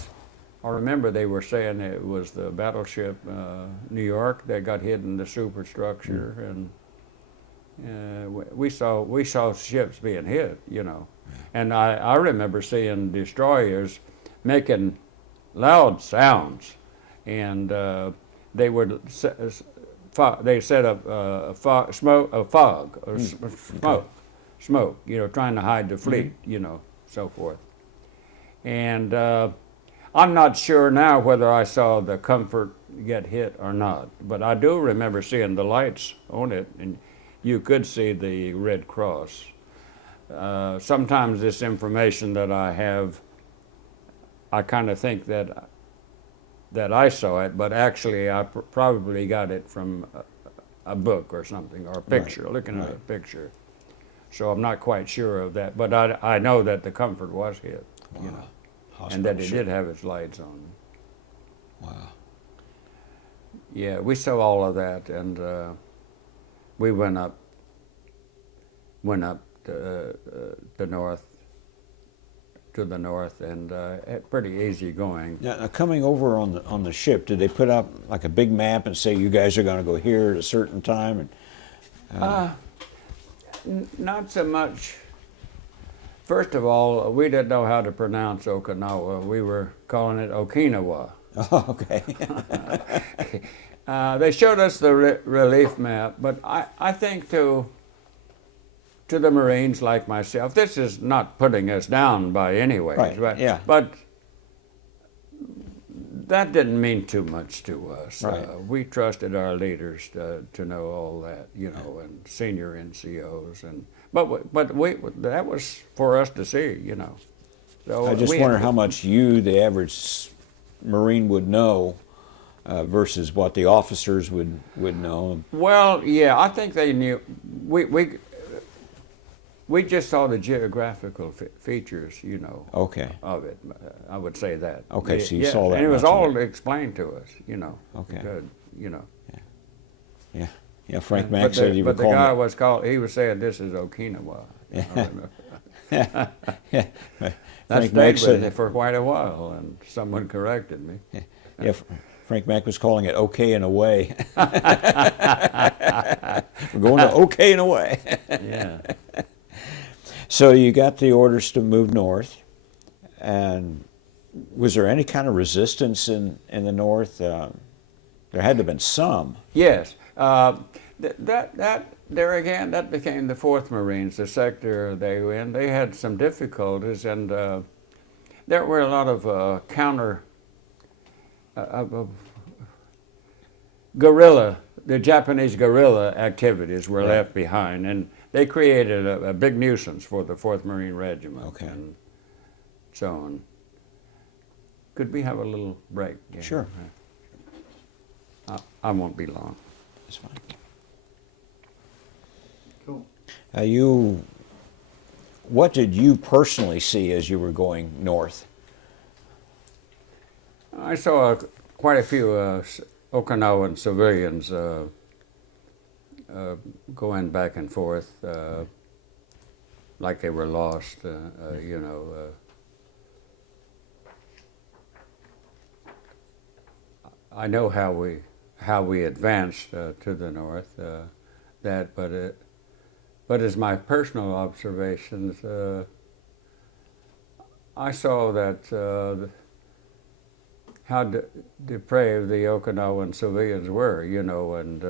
remember they were saying it was the battleship New York that got hit in the superstructure, and we saw ships being hit, And I remember seeing destroyers making loud sounds, and they would they set up fog or smoke, trying to hide the fleet, so forth. And I'm not sure now whether I saw the Comfort get hit or not, but I do remember seeing the lights on it, and you could see the Red Cross. Sometimes this information that I have, I kind of think that I saw it, but actually I probably got it from a book or something, or a picture, looking at a picture. So I'm not quite sure of that, but I know that the Comfort was hit, and that it did have its lights on. Wow. Yeah, we saw all of that, and we went up to the north, and pretty easy going. Now, coming over on the ship, did they put up like a big map and say you guys are going to go here at a certain time? And Not so much. First of all, we didn't know how to pronounce Okinawa. We were calling it Okinawa. Oh, okay. They showed us the relief map, but I think to the Marines like myself, this is not putting us down by any ways, Right, yeah. But that didn't mean too much to us. Right. We trusted our leaders to know all that, and senior NCOs, but that was for us to see, So I just wonder how much the average Marine, would know versus what the officers would know. Well, yeah, I think they knew. We just saw the geographical features, Okay. of it. I would say that. Okay, so you saw that and it was much of all explained to us, Okay. Good, Yeah. Yeah. Frank Mack But said he but would the call guy me. he was saying this is Okinawa. I remember. Yeah. That Frank stayed Mack with said me for quite a while, and someone corrected me. Yeah, Frank Mack was calling it okay and away. We're going to okay and away. Yeah. So you got the orders to move north, and was there any kind of resistance in the north? There had to have been some. Yes. There again, that became the 4th Marines, the sector they were in. They had some difficulties, and there were a lot of guerrilla, the Japanese guerrilla activities were Right. left behind, and they created a big nuisance for the 4th Marine Regiment Okay. and so on. Could we have a little break? Yeah. Sure. I won't be long. That's fine. Cool. What did you personally see as you were going north? I saw quite a few Okinawan civilians going back and forth like they were lost, you know. I know how we advanced to the north, but as my personal observations, I saw that how depraved the Okinawan civilians were, you know, and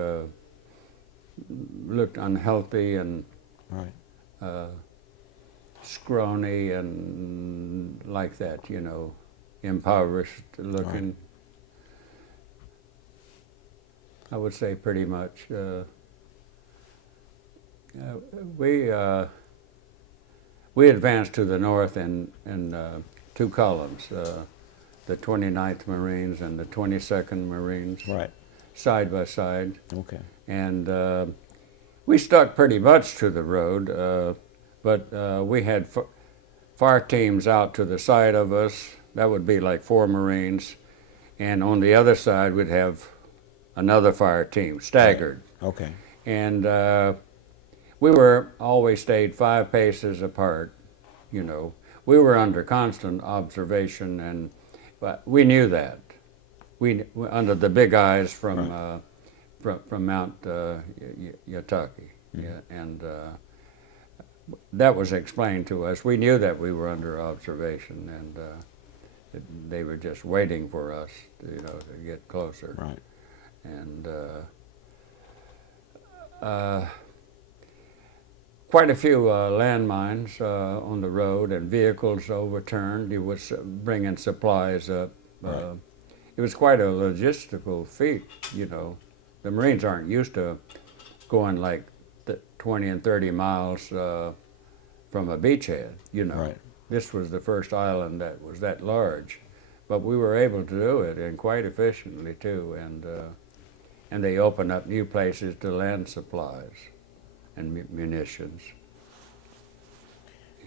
looked unhealthy and Right. scrawny and like that, you know, impoverished looking. Right. I would say pretty much. We advanced to the north in two columns, the 29th Marines and the 22nd Marines, Right. side by side. Okay. And we stuck pretty much to the road, but we had fire teams out to the side of us. That would be like 4 Marines. And on the other side, we'd have another fire team, staggered. Okay. And we were always stayed 5 paces apart, you know. We were under constant observation, and but we knew that. We under the big eyes from from Mount Yataki, yeah, and that was explained to us. We knew that we were under observation, and they were just waiting for us, you know, to get closer. Right. And quite a few landmines on the road and vehicles overturned. It was bringing supplies up. Right. It was quite a logistical feat, you know. The Marines aren't used to going like 20 and 30 miles from a beachhead, you know. Right. This was the first island that was that large. But we were able to do it, and quite efficiently too, and they opened up new places to land supplies and munitions.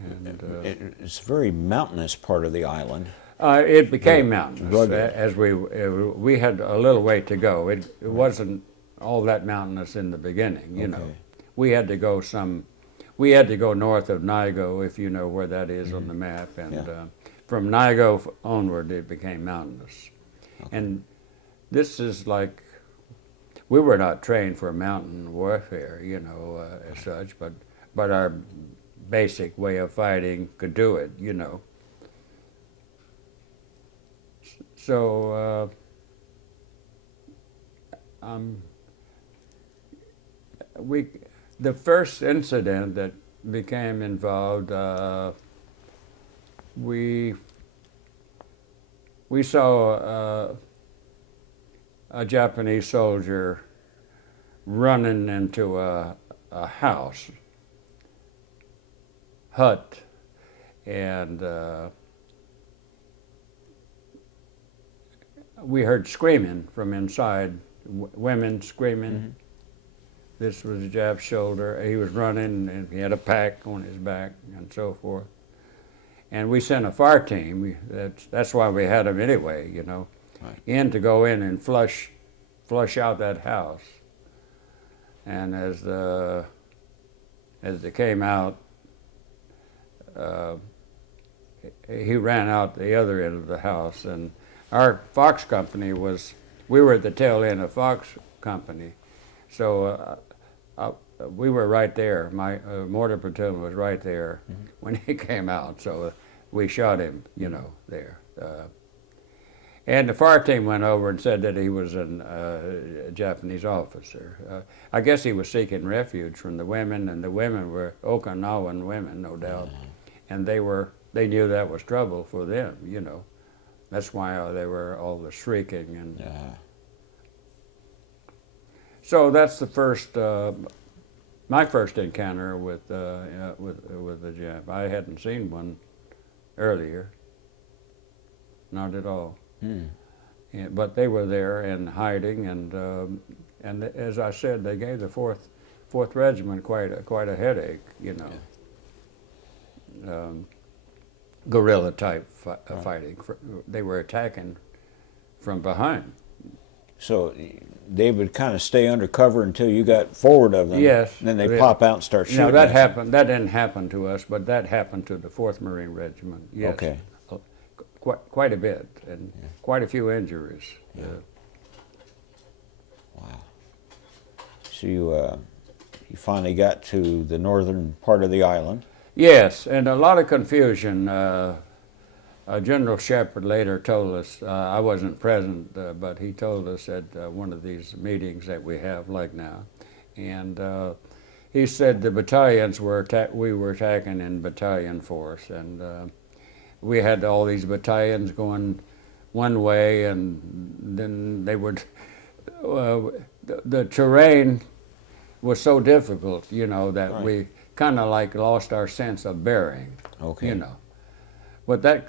And It's a very mountainous part of the island. it became mountainous rugged. as we had a little way to go. It wasn't all that mountainous in the beginning, you know. Okay. We had to go we had to go north of Nigo, if you know where that is on the map, and Yeah. from Nigo onward it became mountainous. And this is like, we were not trained for mountain warfare, you know, as such, but our basic way of fighting could do it, you know. So the first incident that became involved, we saw a Japanese soldier running into a house, hut, and we heard screaming from inside, women screaming. Mm-hmm. This was a Jap's shoulder. He was running, and he had a pack on his back and so forth. And we sent a fire team. That's why we had them anyway, you know, Right. in to go in and flush out that house. And as they came out, he ran out the other end of the house. And our Fox company we were at the tail end of Fox company, so we were right there. My mortar platoon was right there when he came out, so we shot him, you know, there. And the fire team went over and said that he was a Japanese officer. I guess he was seeking refuge from the women, and the women were Okinawan women, no doubt, and they knew that was trouble for them, you know. That's why there were all the shrieking and. Yeah. So that's the first, my first encounter with the Jap. I hadn't seen one earlier, not at all. But they were there and hiding, and as I said, they gave the Fourth Regiment quite a headache, you know. Yeah. Guerrilla type fighting. They were attacking from behind. So they would kind of stay under cover until you got forward of them. Yes. And then they pop out and start shooting. No, that at you. happened. That didn't happen to us, but that happened to the 4th Marine Regiment. Yes. Okay. Quite a bit, and quite a few injuries. Yeah. Wow. So you finally got to the northern part of the island. Yes, and a lot of confusion. General Shepard later told us, I wasn't present, but he told us at one of these meetings that we have like now, and he said the battalions we were attacking in battalion force, and we had all these battalions going one way, and then they would, the terrain was so difficult, you know, that Right. we kind of like lost our sense of bearing, Okay. you know. But that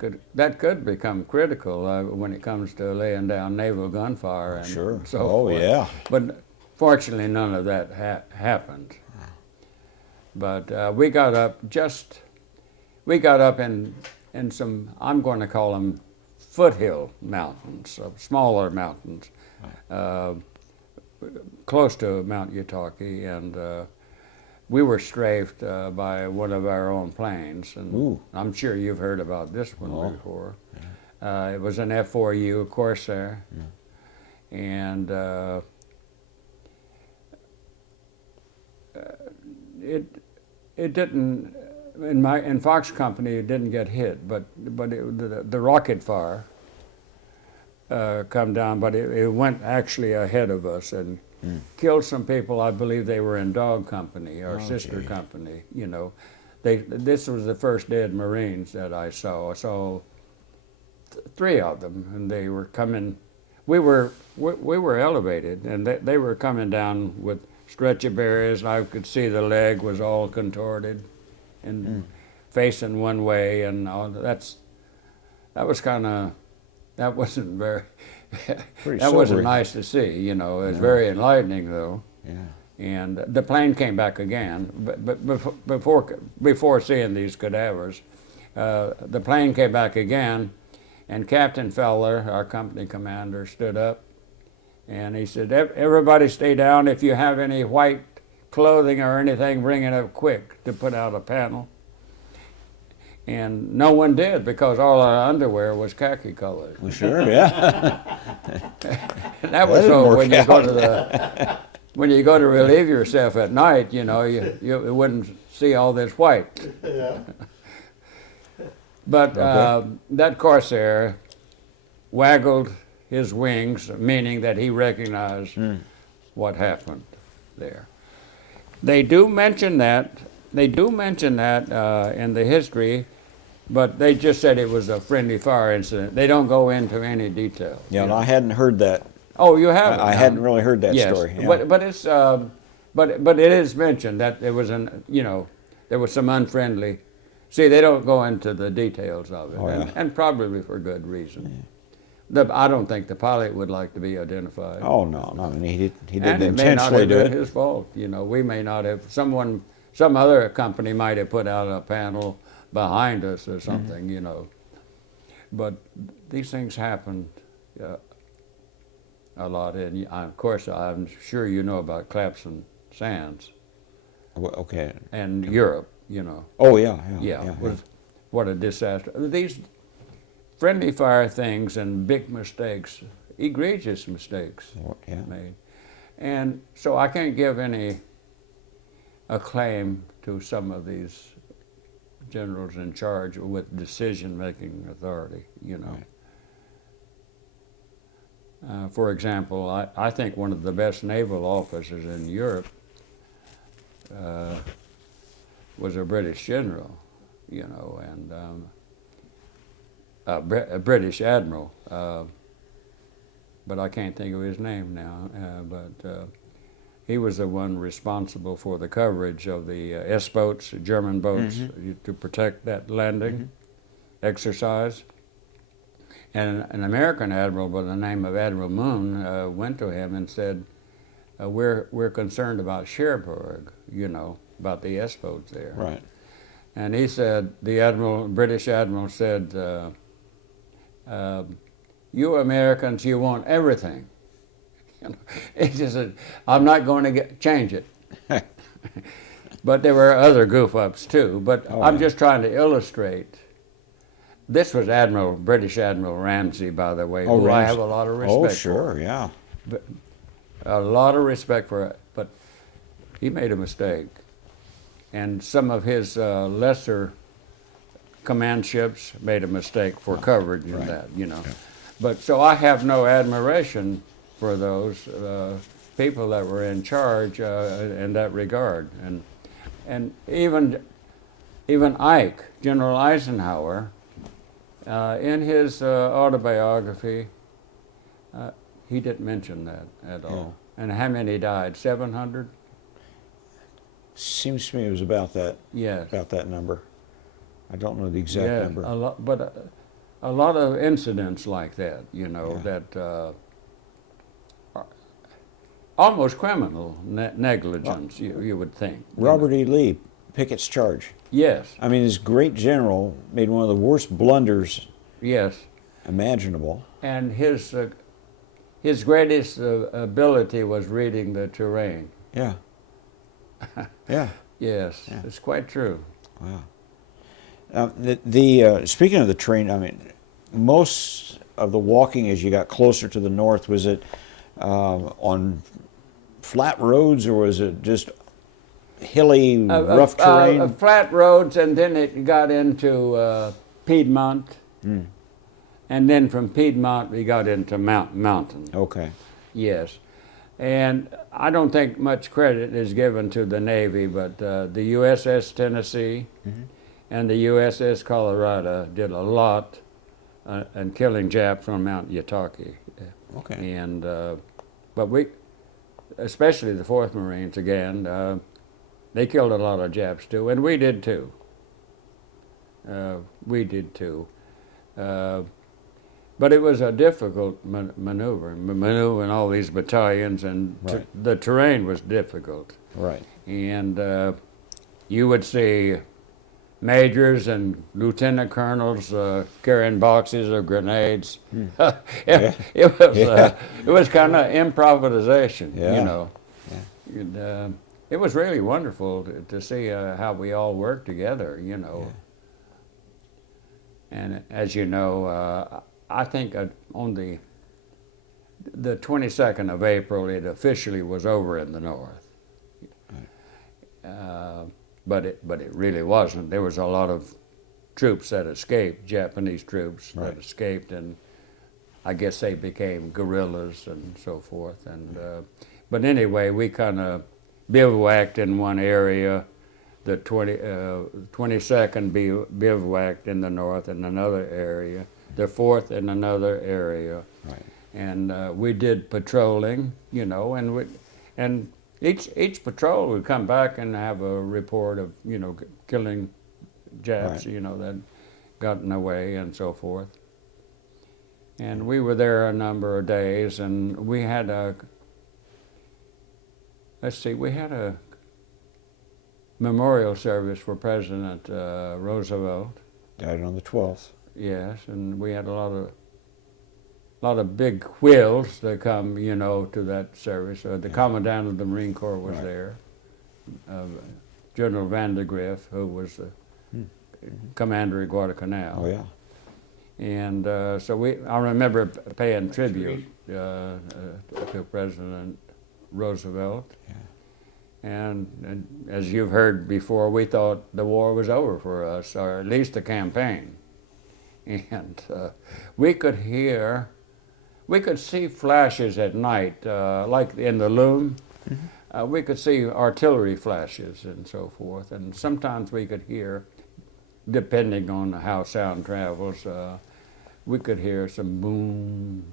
could become critical when it comes to laying down naval gunfire and Sure. so Oh, forth. yeah. But fortunately, none of that happened. But we got up in some, I'm going to call them foothill mountains, smaller mountains, close to Mount Yutaki, and we were strafed by one of our own planes, and Ooh. I'm sure you've heard about this one Oh. before. It was an F-4U Corsair, and it didn't. In Fox Company, it didn't get hit, but the rocket fire come down, but it went actually ahead of us and killed some people. I believe they were in Dog Company or Sister gee. Company. You know, this was the first dead Marines that I saw. I saw three of them, and they were coming. We were elevated, and they were coming down with stretcher bearers, and I could see the leg was all contorted and facing one way, and all that wasn't very Pretty that wasn't sobering. nice to see, you know. It was very enlightening though. Yeah. And the plane came back again, but before seeing these cadavers, the plane came back again, and Captain Feller, our company commander, stood up, and he said, "Everybody stay down. If you have any white clothing or anything, bring it up quick to put out a panel." And no one did, because all our underwear was khaki colored. Well, sure, yeah. And that was didn't so work when you out. go to when you go to relieve yourself at night, you know, you wouldn't see all this white. Yeah. But Okay. that Corsair waggled his wings, meaning that he recognized what happened there. They do mention that. They do mention that in the history, but they just said it was a friendly fire incident. They don't go into any detail. Yeah, you and know. I hadn't heard that. Oh, you haven't? I hadn't really heard that Yes, story. Yeah. but it's but it is mentioned that there was there was some unfriendly. See, they don't go into the details of it, Oh, yeah. and probably for good reason. I don't think the pilot would like to be identified. Oh no, no, I mean, he and didn't it may not intentionally have do been it. his fault. You know, we may not have. Some other company might have put out a panel behind us or something. You know, but these things happen a lot, and of course, I'm sure you know about Clapson Sands Okay. and Europe. You know, Oh yeah, what a disaster. These friendly fire things and big mistakes, egregious mistakes yeah. made. And so I can't give any acclaim to some of these generals in charge with decision-making authority, you know. Right. For example, I think one of the best naval officers in Europe was a British general, you know, a British admiral, but I can't think of his name now. But he was the one responsible for the coverage of the S-boats, German boats, to protect that landing exercise. And an American admiral by the name of Admiral Moon went to him and said, we're concerned about Cherbourg, about the S-boats there. Right. And he said, the British admiral said, you Americans, you want everything. He just said, I'm not going to change it. But there were other goof-ups too. But I'm just trying to illustrate. This was British Admiral Ramsay, by the way, who I have a lot of respect for. Oh, sure, yeah. But a lot of respect for it. But he made a mistake. And some of his lesser command ships made a mistake for coverage in that, Yeah. But so I have no admiration for those people that were in charge in that regard. And even Ike, General Eisenhower, in his autobiography, he didn't mention that at all. And how many died? 700? Seems to me it was about that. Yes. About that number. I don't know the exact number. A lot, but a lot of incidents like that, that are almost criminal negligence, you would think. Robert E. Lee, Pickett's charge. Yes. I mean, this great general made one of the worst blunders imaginable. And his greatest ability was reading the terrain. Yeah. Yeah. Yes, it's quite true. Wow. Speaking of the terrain, I mean, most of the walking as you got closer to the north, was it on flat roads or was it just hilly, rough terrain? Flat roads, and then it got into Piedmont. And then from Piedmont, we got into mountain. Okay. Yes. And I don't think much credit is given to the Navy, but the USS Tennessee and the USS Colorado did a lot in killing Japs on Mount Yataki. Okay. And but we, especially the 4th Marines again, they killed a lot of Japs too, and we did too. But it was a difficult maneuvering all these battalions, and the terrain was difficult. Right. And you would see majors and lieutenant colonels carrying boxes of grenades. It was kind of improvisation, Yeah. And, it was really wonderful to see how we all worked together, And as you know, I think on the 22nd of April, it officially was over in the north. But it really wasn't. There was a lot of troops that escaped, Japanese troops that escaped, and I guess they became guerrillas and so forth. And but anyway, we kind of bivouacked in one area. The 22nd bivouacked in the north in another area. The 4th in another area. Right. And we did patrolling, and each patrol would come back and have a report of, killing Japs, that gotten away and so forth. And we were there a number of days, and we had a memorial service for President Roosevelt. Died on the 12th. Yes, and we had a lot of big wheels that come, to that service. The Commandant of the Marine Corps was there. General Vandergrift, who was the commander at Guadalcanal. Oh, yeah. And so I remember paying tribute to President Roosevelt. Yeah. And as you've heard before, we thought the war was over for us, or at least the campaign. And we could see flashes at night, like in the loom. We could see artillery flashes and so forth. And sometimes we could hear, depending on how sound travels, we could hear some boom,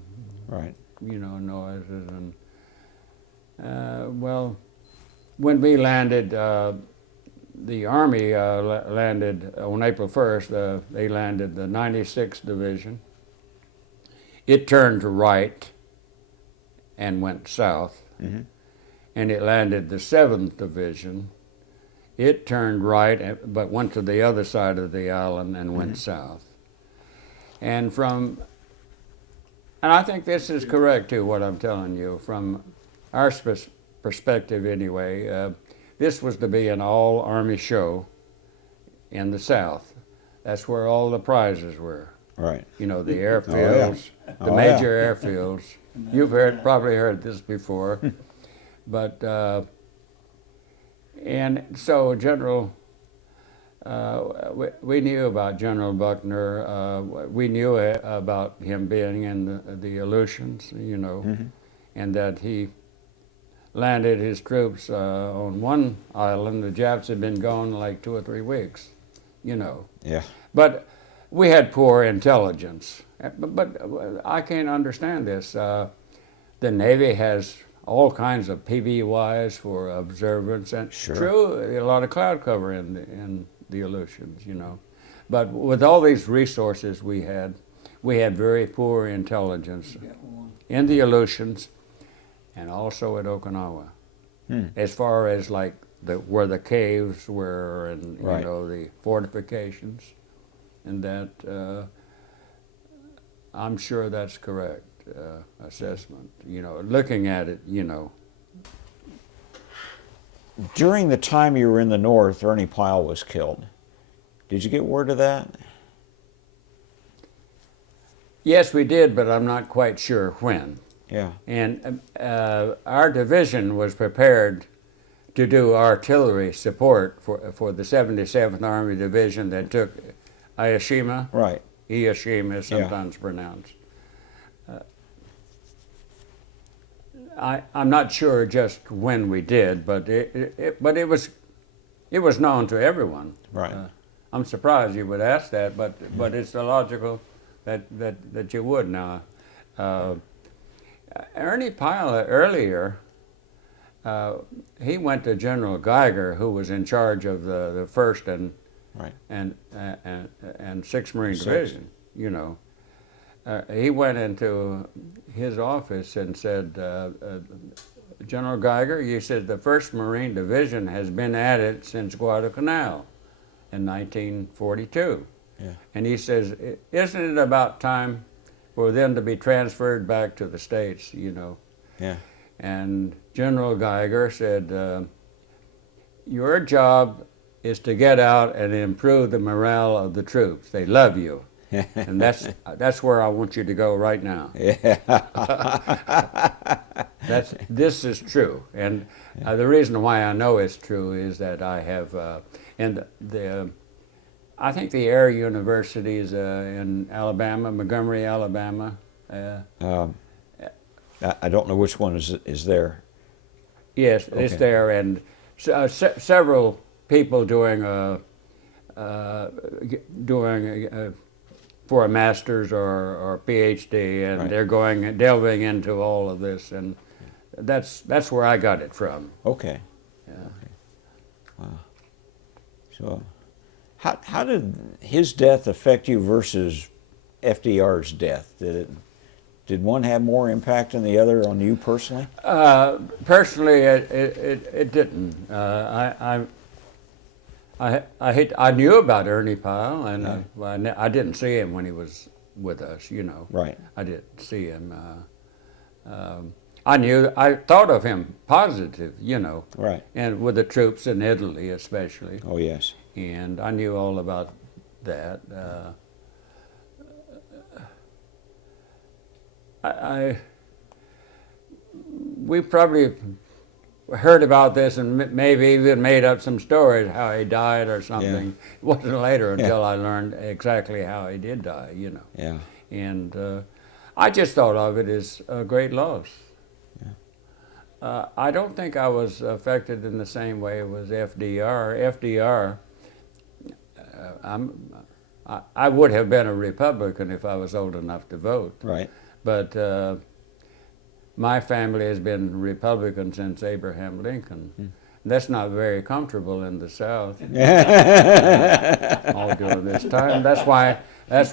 Right. noises. And well, when we landed, the Army landed on April 1st. They landed the 96th Division. It turned right and went south. Mm-hmm. And it landed the 7th Division. It turned right, but went to the other side of the island and went south. And I think this is correct too, what I'm telling you, from our perspective anyway. This was to be an all Army show in the South. That's where all the prizes were. Right. The airfields, the Oh, major airfields. You've probably heard this before, but and so General, we knew about General Buckner. We knew about him being in the Aleutians, and that he landed his troops on one island. The Japs had been gone like 2 or 3 weeks, Yeah. But we had poor intelligence. But I can't understand this. The Navy has all kinds of PBYs for observance, and Sure. true, a lot of cloud cover in the Aleutians, But with all these resources we had very poor intelligence in the Aleutians and also at Okinawa, as far as like where the caves were and Right. the fortifications, and that I'm sure that's correct assessment. Looking at it, During the time you were in the North, Ernie Pyle was killed. Did you get word of that? Yes, we did, but I'm not quite sure when. Yeah. And our division was prepared to do artillery support for the 77th Army Division that took Iashima. Right. Iashima is sometimes pronounced. I'm not sure just when we did, but it was known to everyone. Right. I'm surprised you would ask that, but it's illogical that you would now. Ernie Pyle earlier, he went to General Geiger, who was in charge of the 1st Right. and 6th Marine Six. Division. He went into his office and said, General Geiger, you said the 1st Marine Division has been at it since Guadalcanal in 1942. Yeah. And he says, isn't it about time for them to be transferred back to the States, Yeah. And General Geiger said, your job is to get out and improve the morale of the troops. They love you. And that's where I want you to go right now. Yeah. This is true, and the reason why I know it's true is that I have, I think the Air Universities in Alabama, Montgomery, Alabama. I don't know which one is there. Yes, Okay. it's there, and several people doing for a master's or PhD, and Right. they're delving into all of this, and that's where I got it from. Okay. Yeah. Okay. Wow. So, how did his death affect you versus FDR's death? Did one have more impact than the other on you personally? Personally, it didn't. I knew about Ernie Pyle, and I didn't see him when he was with us. Right. I didn't see him. I thought of him positive, Right. and with the troops in Italy especially, Oh yes. and I knew all about that. We probably heard about this and maybe even made up some stories how he died or something. Yeah. It wasn't later until I learned exactly how he did die, Yeah. And I just thought of it as a great loss. I don't think I was affected in the same way as FDR. FDR, I would have been a Republican if I was old enough to vote. Right. But my family has been Republican since Abraham Lincoln. That's not very comfortable in the South all during this time. That's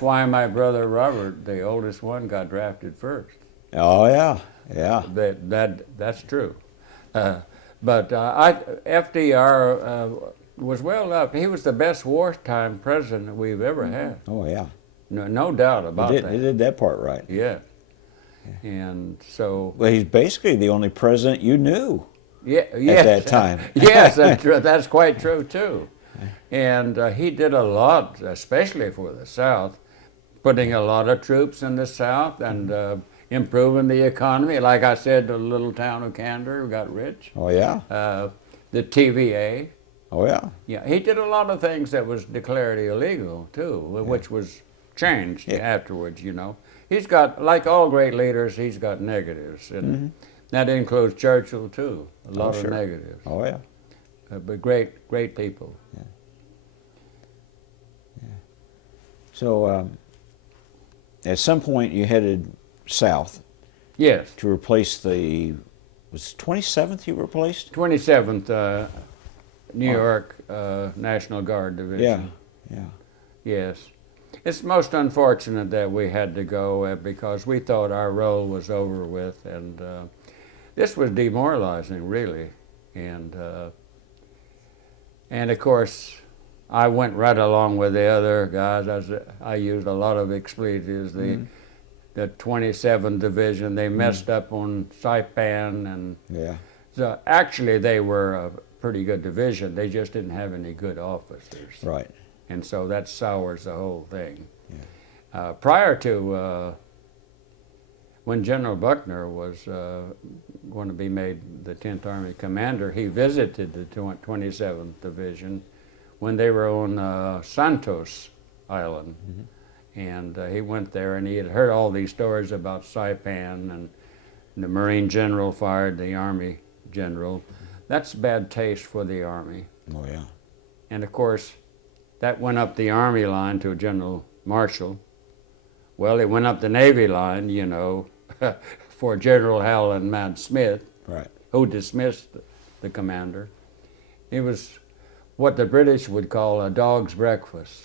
why my brother Robert, the oldest one, got drafted first. Oh yeah, yeah. That's true. FDR was well loved. He was the best wartime president we've ever had. Oh yeah. No doubt about He that. did that part right. Yeah. And so. Well, he's basically the only president you knew Yes. at that time. Yes, that's quite true too. And he did a lot, especially for the South, putting a lot of troops in the South and improving the economy. Like I said, the little town of Candor got rich. Oh yeah. The TVA. Oh yeah. Yeah, he did a lot of things that was declared illegal too, which was changed afterwards. You know, he's got, like all great leaders, he's got negatives, and that includes Churchill too. A lot of negatives. Oh yeah. But great people. Yeah. So at some point you headed south Yes, to replace was 27th you replaced? 27th New York National Guard Division. Yeah. Yes. It's most unfortunate that we had to go because we thought our role was over with, and this was demoralizing, really. And of course, I went right along with the other guys. I used a lot of expletives. The 27th Division, they messed up on Saipan, and so actually they were a pretty good division. They just didn't have any good officers. Right. And so that sours the whole thing. Yeah. Prior to when General Buckner was going to be made the 10th Army Commander, he visited the 27th Division when they were on Santos Island. And he went there, and he had heard all these stories about Saipan, and the Marine general fired the Army general. That's bad taste for the Army. Oh yeah. And of course, that went up the Army line to General Marshall. Well, it went up the Navy line, you know, for General Howland Mad Smith, Right. who dismissed the commander. It was what the British would call a dog's breakfast,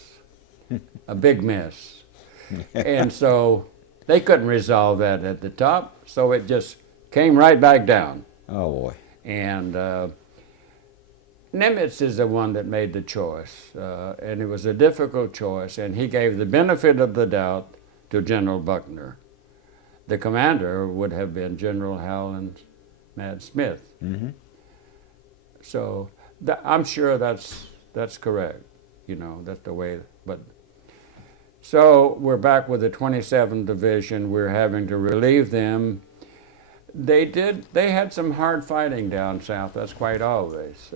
a big mess. And so they couldn't resolve that at the top, so it just came right back down. Oh boy. And Nimitz is the one that made the choice, and it was a difficult choice, and he gave the benefit of the doubt to General Buckner. The commander would have been General Howland Mad Smith. So I'm sure that's correct. You know, that's the way. But so we're back with the 27th Division. We're having to relieve them. They had some hard fighting down south. That's quite obvious.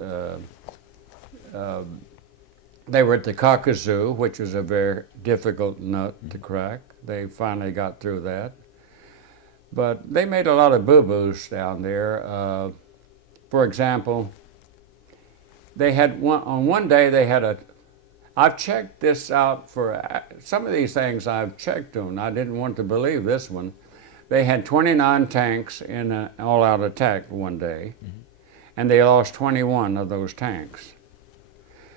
They were at the Caucasus, which was a very difficult nut to crack. They finally got through that. But they made a lot of boo-boos down there. For example, they had one day they had I've checked this out for, some of these things I've checked on. I didn't want to believe this one. They had 29 tanks in an all-out attack one day, and they lost 21 of those tanks.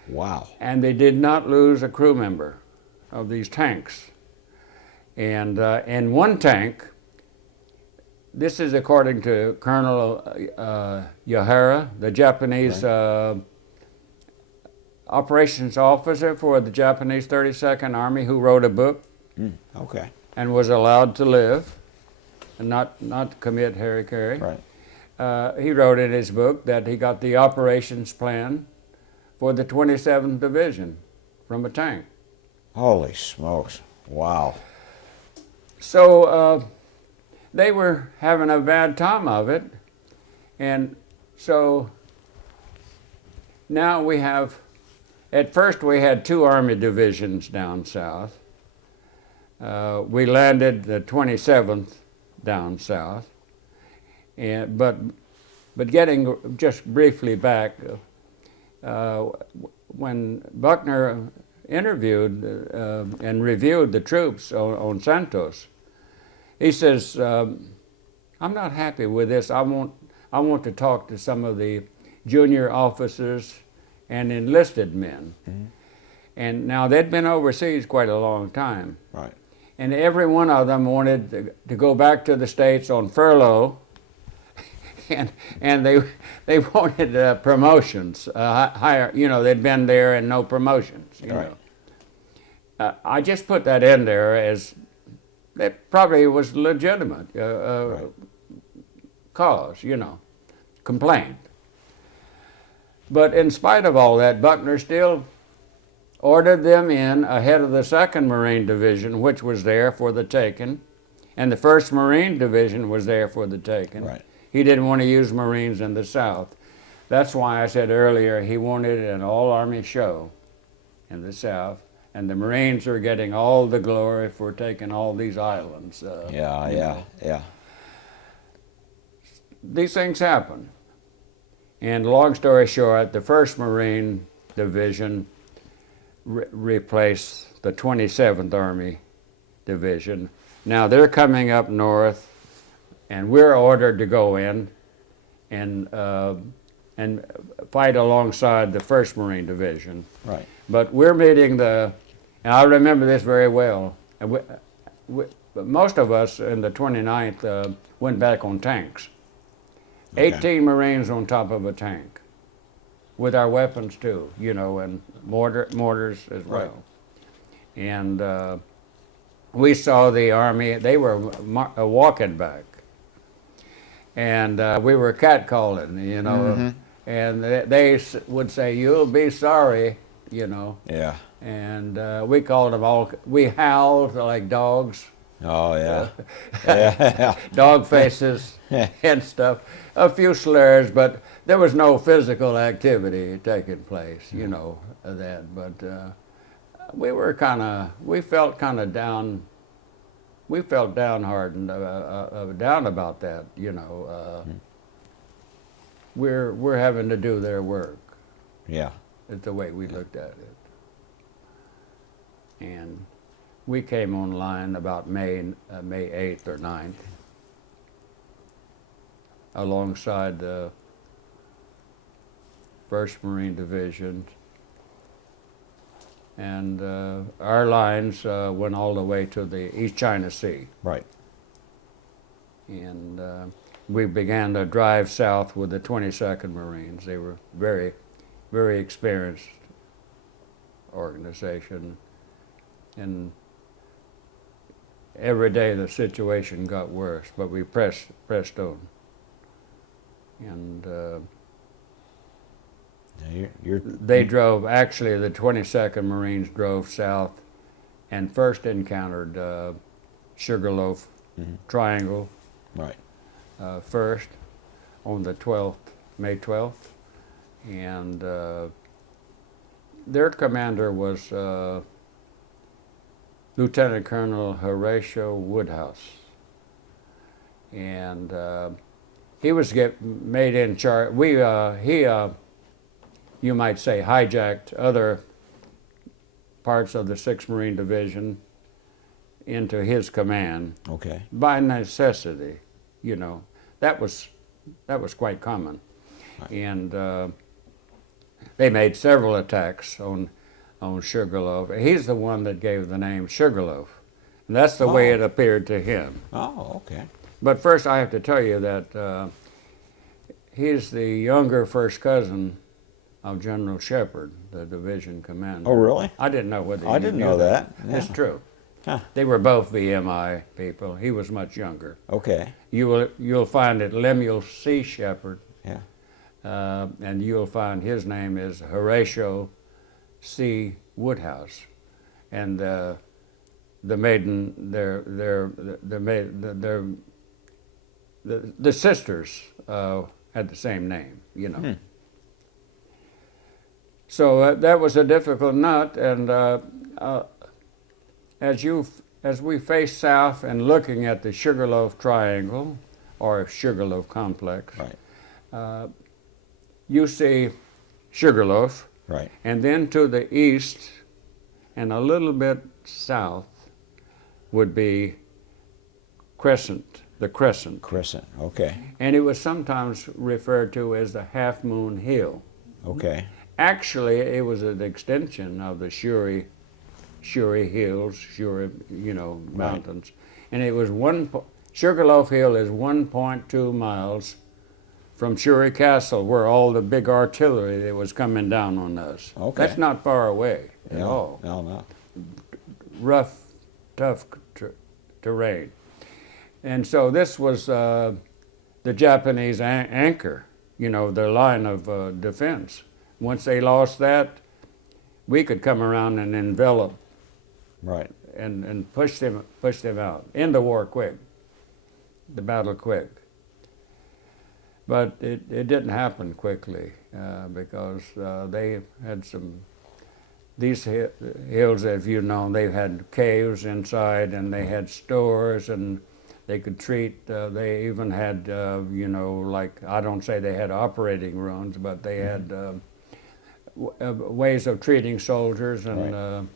Wow. And they did not lose a crew member of these tanks. And in one tank, this is according to Colonel Yahara, the Japanese operations officer for the Japanese 32nd Army, who wrote a book Okay. and was allowed to live and not commit harikari. Right. He wrote in his book that he got the operations plan for the 27th Division from a tank. Holy smokes. Wow. So they were having a bad time of it, and so now we have, at first we had 2 Army divisions down south. We landed the 27th down south, and but getting just briefly back, when Buckner interviewed and reviewed the troops on Santos. He says, "I'm not happy with this. I want to talk to some of the junior officers and enlisted men." Mm-hmm. And now they'd been overseas quite a long time. Right. And every one of them wanted to go back to the States on furlough, and they wanted promotions, higher. You know, they'd been there and no promotions. You Right. know, I just put that in there as that probably was legitimate Right. cause. You know, complaint. But in spite of all that, Buckner still ordered them in ahead of the 2nd Marine Division, which was there for the taking, and the 1st Marine Division was there for the taking. Right. He didn't want to use Marines in the South. That's why I said earlier he wanted an all-Army show in the South, and the Marines are getting all the glory for taking all these islands. Yeah. These things happen. And long story short, the 1st Marine Division replaced the 27th Army Division. Now they're coming up north, and we're ordered to go in and fight alongside the 1st Marine Division. Right. But we're meeting and I remember this very well, and but most of us in the 29th went back on tanks. Okay. 18 Marines on top of a tank, with our weapons too, you know, and mortars as well. Right. And we saw the Army, they were walking back. And we were catcalling, you know, Mm-hmm. and they would say, "You'll be sorry," you know. Yeah. And we called them we howled like dogs. Oh, yeah. Yeah. Dog faces and stuff. A few slurs, but there was no physical activity taking place, you know, that. But we felt kind of down. We felt downhearted, down about that, you know. We're having to do their work. Yeah. Is the way we looked at it. And we came online about May 8th or 9th, alongside the 1st Marine Division. And our lines went all the way to the East China Sea. Right. And we began to drive south with the 22nd Marines. They were very, very experienced organization. And every day the situation got worse, but we pressed on. And they drove, actually the 22nd Marines drove south and first encountered Sugarloaf Triangle Right. first on the 12th, May 12th. And their commander was Lieutenant Colonel Horatio Woodhouse. And he was made in charge. He you might say, hijacked other parts of the 6th Marine Division into his command. Okay. By necessity, you know. That was quite common. Right. And they made several attacks on Sugarloaf. He's the one that gave the name Sugarloaf. And that's the way it appeared to him. Oh, okay. But first I have to tell you that he's the younger first cousin of General Shepard, the division commander. Oh, really? I didn't know whether I you didn't knew know that. It's Yeah. true. Huh. They were both VMI people. He was much younger. Okay. You'll find that Lemuel C. Shepard, Yeah. and you'll find his name is Horatio C. Woodhouse, and the sisters had the same name, you know. So that was a difficult nut, and as we face south and looking at the Sugarloaf Triangle or Sugarloaf Complex, Right. You see Sugarloaf, Right. and then to the east and a little bit south would be the Crescent. Crescent. Okay. And it was sometimes referred to as the Half Moon Hill. Okay. Actually, it was an extension of the Shuri Hills, mountains. And it was Sugarloaf Hill is 1.2 miles from Shuri Castle, where all the big artillery that was coming down on us. Okay. That's not far away at Yeah. all. No. Rough, tough terrain. And so this was the Japanese anchor, their line of defense. Once they lost that, we could come around and envelop Right. and push them out. End the war quick, the battle quick. But it didn't happen quickly because they had these hills, as you know, they had caves inside, and they had stores, and they could treat. They even had, like, I don't say they had operating rooms, but they had ways of treating soldiers and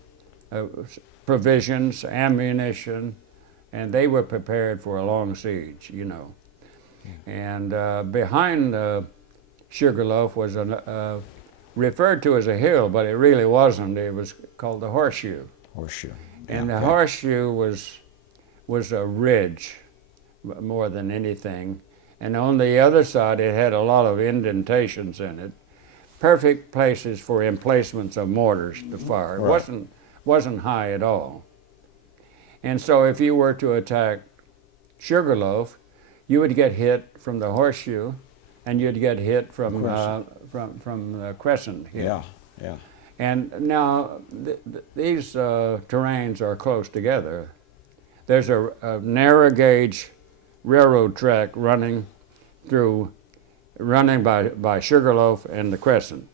provisions, ammunition, and they were prepared for a long siege, And behind Sugarloaf was referred to as a hill, but it really wasn't. It was called the Horseshoe. Horseshoe. And the Okay. Horseshoe was a ridge more than anything. And on the other side, it had a lot of indentations in it. Perfect places for emplacements of mortars to fire. It Right. wasn't high at all. And so if you were to attack Sugarloaf, you would get hit from the Horseshoe, and you'd get hit from the Crescent here. Yeah. And now these terrains are close together. There's a narrow gauge railroad track running by Sugarloaf and the Crescent.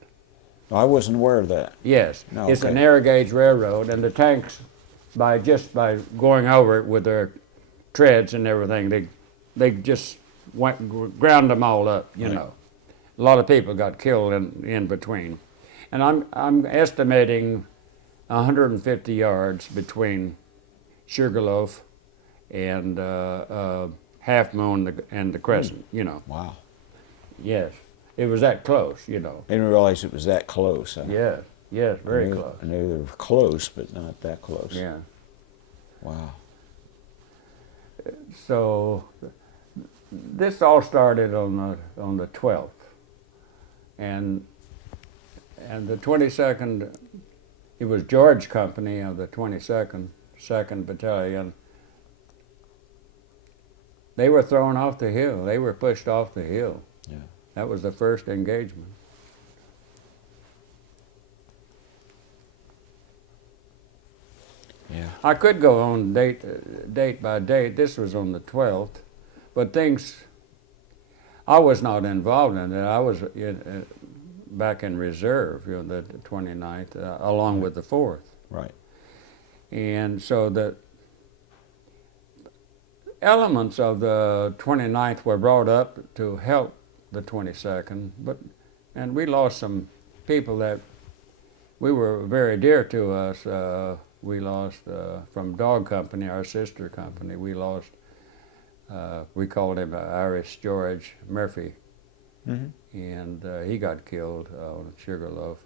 I wasn't aware of that. Yes, No, it's a okay. narrow gauge railroad, and the tanks, by going over it with their treads and everything, they just ground them all up. Right. A lot of people got killed in between, and I'm estimating 150 yards between Sugarloaf and Half Moon and the Crescent. Wow. Yes, it was that close. I didn't realize it was that close. Yes, very close. I knew they were close, but not that close. Yeah. Wow. So this all started on the 12th, and the 22nd. It was George Company of the 22nd, 2nd Battalion. They were thrown off the hill. They were pushed off the hill. Yeah. That was the first engagement. Yeah. I could go on date by date. This was on the 12th, but I was not involved in it. I was back in reserve, the 29th, along with the 4th. Right. And so the elements of the 29th were brought up to help the 22nd, and we lost some people that we were very dear to us. We lost from Dog Company, our sister company. We lost. We called him Irish George Murphy, and he got killed on Sugarloaf.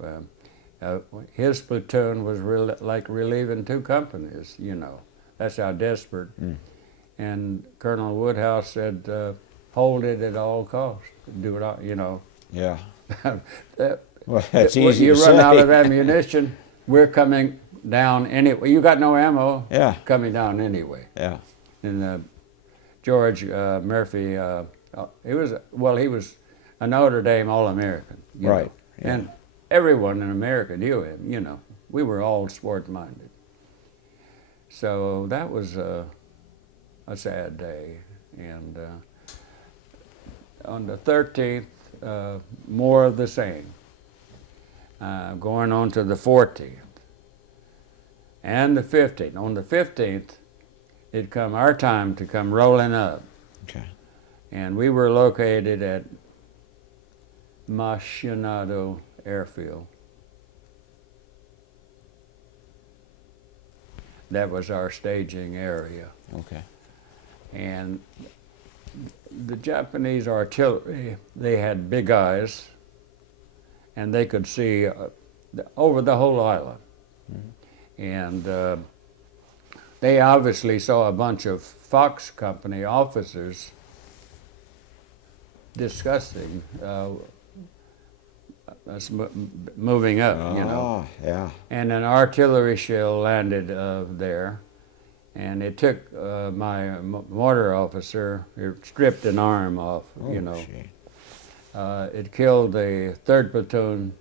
His platoon was like relieving two companies. That's how desperate. And Colonel Woodhouse said, "Hold it at all costs. Do it all." Yeah. Well, that's easy You to run say. out of ammunition. We're coming down anyway. You got no ammo. Yeah. Coming down anyway. Yeah. And George Murphy, he was a Notre Dame All-American. Right, yeah. And everyone in America knew him. We were all sport-minded. So that was a sad day. And on the 13th, more of the same. Going on to the 14th and the 15th. On the 15th, it'd come our time to come rolling up. Okay. And we were located at Machinado Airfield. that was our staging area. Okay. And the Japanese artillery, they had big eyes, and they could see over the whole island. And they obviously saw a bunch of Fox Company officers discussing us moving up, you know. Ah, yeah. And an artillery shell landed there, and it took my mortar officer, it stripped an arm off, you know. Gee. It killed the 3rd Platoon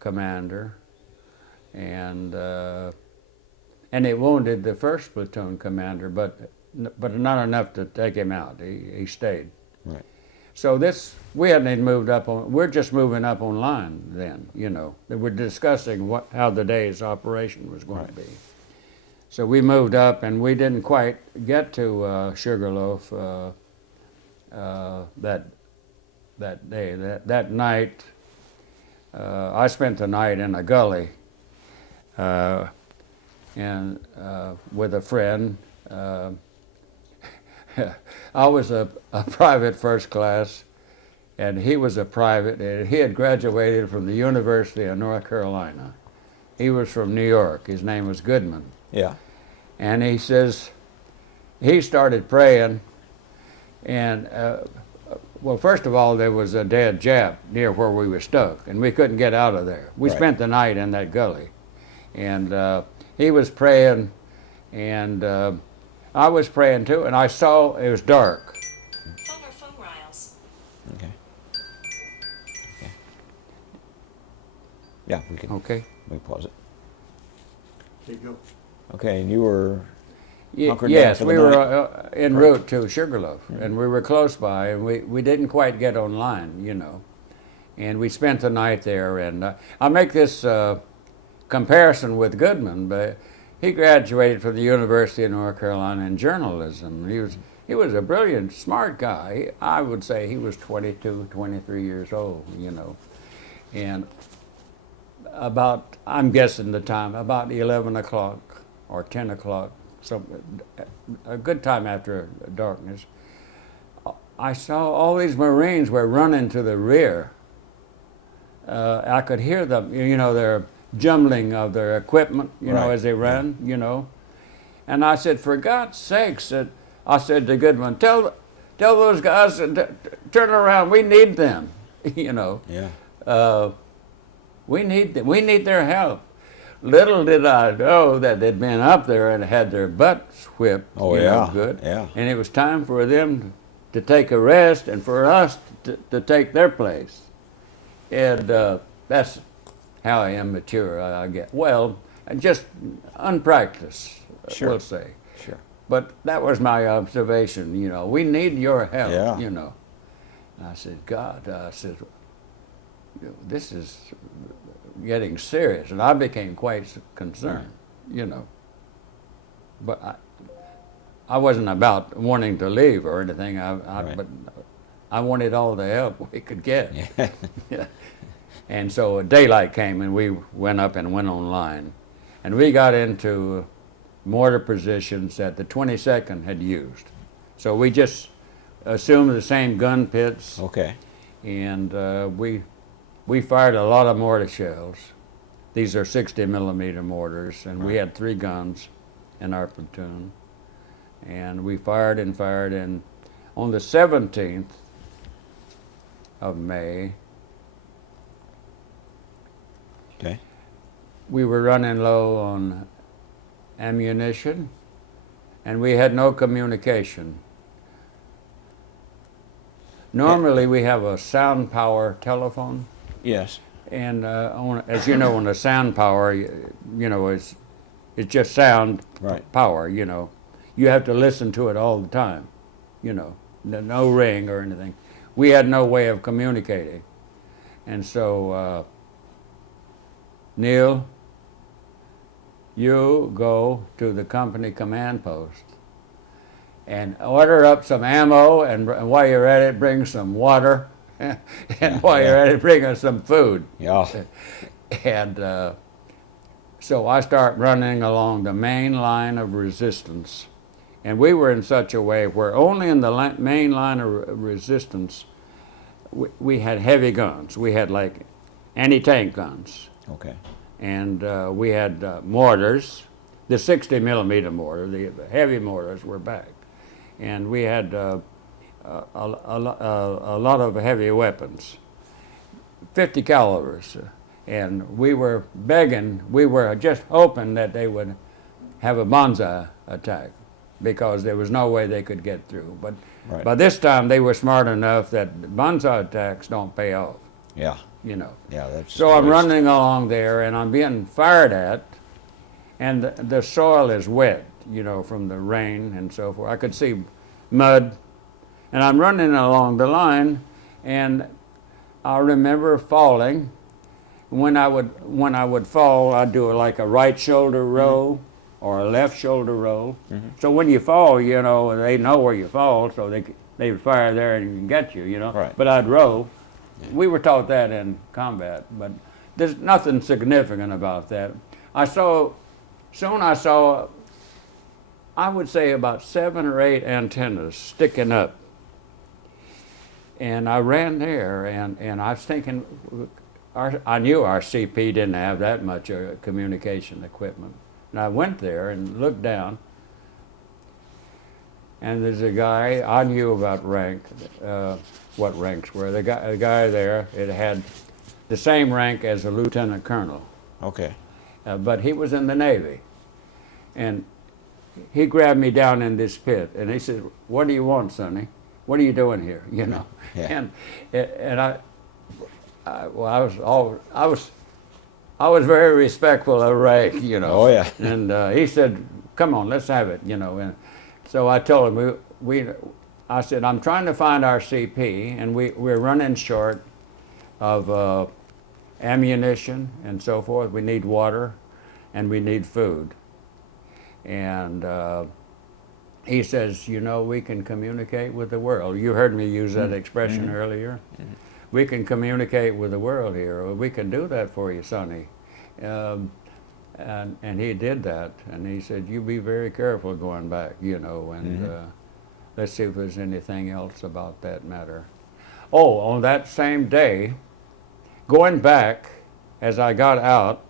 commander, and it wounded the 1st Platoon commander, but not enough to take him out. He stayed. Right. So we hadn't even moved up on. We're just moving up on line then, you know. We're discussing how the day's operation was going to be. So we moved up, and we didn't quite get to Sugarloaf that day. That night, I spent the night in a gully, and with a friend. I was a private first class, and he was a private, and he had graduated from the University of North Carolina. He was from New York. His name was Goodman. Yeah. And he says, he started praying, and well, first of all, there was a dead Jap near where we were stuck, and we couldn't get out of there. We Right. spent the night in that gully, and he was praying, and I was praying too, and I saw it was dark. Phone rails. Okay. Okay. Yeah, we can pause it. There you go. Okay, and you were hunkered down Yes, for the we were night? en route to Sugarloaf, and we were close by, and we didn't quite get on line, you know. And we spent the night there, and I make this comparison with Goodman, but he graduated from the University of North Carolina in journalism. He was a brilliant, smart guy. I would say he was 22, 23 years old, you know. And I'm guessing the time, about 11 o'clock or 10 o'clock, a good time after darkness, I saw all these Marines were running to the rear. I could hear them, you know, their jumbling of their equipment, you know, Right. as they ran, you know. And I said, for God's sakes, I said to Goodman, tell those guys to turn around. We need them, you know. Yeah. We need their help. Little did I know that they'd been up there and had their butts whipped. Oh, you know, yeah, good. yeah. And it was time for them to take a rest and for us to take their place. And that's how immature I get. Well, just unpracticed, Sure. we'll say. Sure. But that was my observation, you know. We need your help, Yeah. you know. I said, God, I said, this is getting serious. And I became quite concerned, you know. But I wasn't about wanting to leave or anything, Right. but I wanted all the help we could get. Yeah. Yeah. And so daylight came, and we went up and went on line. And we got into mortar positions that the 22nd had used. So we just assumed the same gun pits, Okay. and we fired a lot of mortar shells. These are 60 millimeter mortars, and we had 3 guns in our platoon. And we fired, and on the 17th of May, Okay. we were running low on ammunition, and we had no communication. Normally, we have a sound power telephone, Yes. and as you know, on the sound power, you know, it's just sound Right. power. You know, you have to listen to it all the time. You know, no ring or anything. We had no way of communicating, and so Neal, you go to the company command post and order up some ammo, and while you're at it, bring some water, and while you're at it, bring us some food. Yeah. And So I start running along the main line of resistance. And we were in such a way where only in the main line of resistance we had heavy guns. We had like anti-tank guns. Okay. And we had mortars, the 60 millimeter mortar, the heavy mortars were back. And we had a lot of heavy weapons, 50 calibers. And we were begging, we were just hoping that they would have a banzai attack because there was no way they could get through. But Right. by this time they were smart enough that banzai attacks don't pay off, Yeah. you know. Yeah. That's. So I'm waste. running along there and I'm being fired at, and the soil is wet, you know, from the rain and so forth. I could see mud, and I'm running along the line, and I remember falling. When I would fall, I'd do like a right shoulder roll or a left shoulder roll. So when you fall, you know, they know where you fall, so they would fire there and get you, you know. Right. But I'd roll. We were taught that in combat, but there's nothing significant about that. I saw, I would say about 7 or 8 antennas sticking up. And I ran there, and I was thinking, I knew our CP didn't have that much communication equipment. And I went there and looked down, and there's a guy, I knew about rank, what ranks were. The guy there, it had the same rank as a lieutenant colonel, Okay. but he was in the Navy. And he grabbed me down in this pit, and he said, "What do you want, Sonny? What are you doing here?" You know. Yeah. And I was very respectful of rank, you know. Oh, yeah. And he said, "Come on, let's have it," you know. And so I told him I said, "I'm trying to find our CP, and we're running short of ammunition and so forth. We need water, and we need food." And he says, "You know, we can communicate with the world." You heard me use that expression earlier. We can communicate with the world here. We can do that for you, Sonny. And he did that. And he said, "You be very careful going back, you know, and let's see if there's anything else about that matter." Oh, on that same day, going back, as I got out,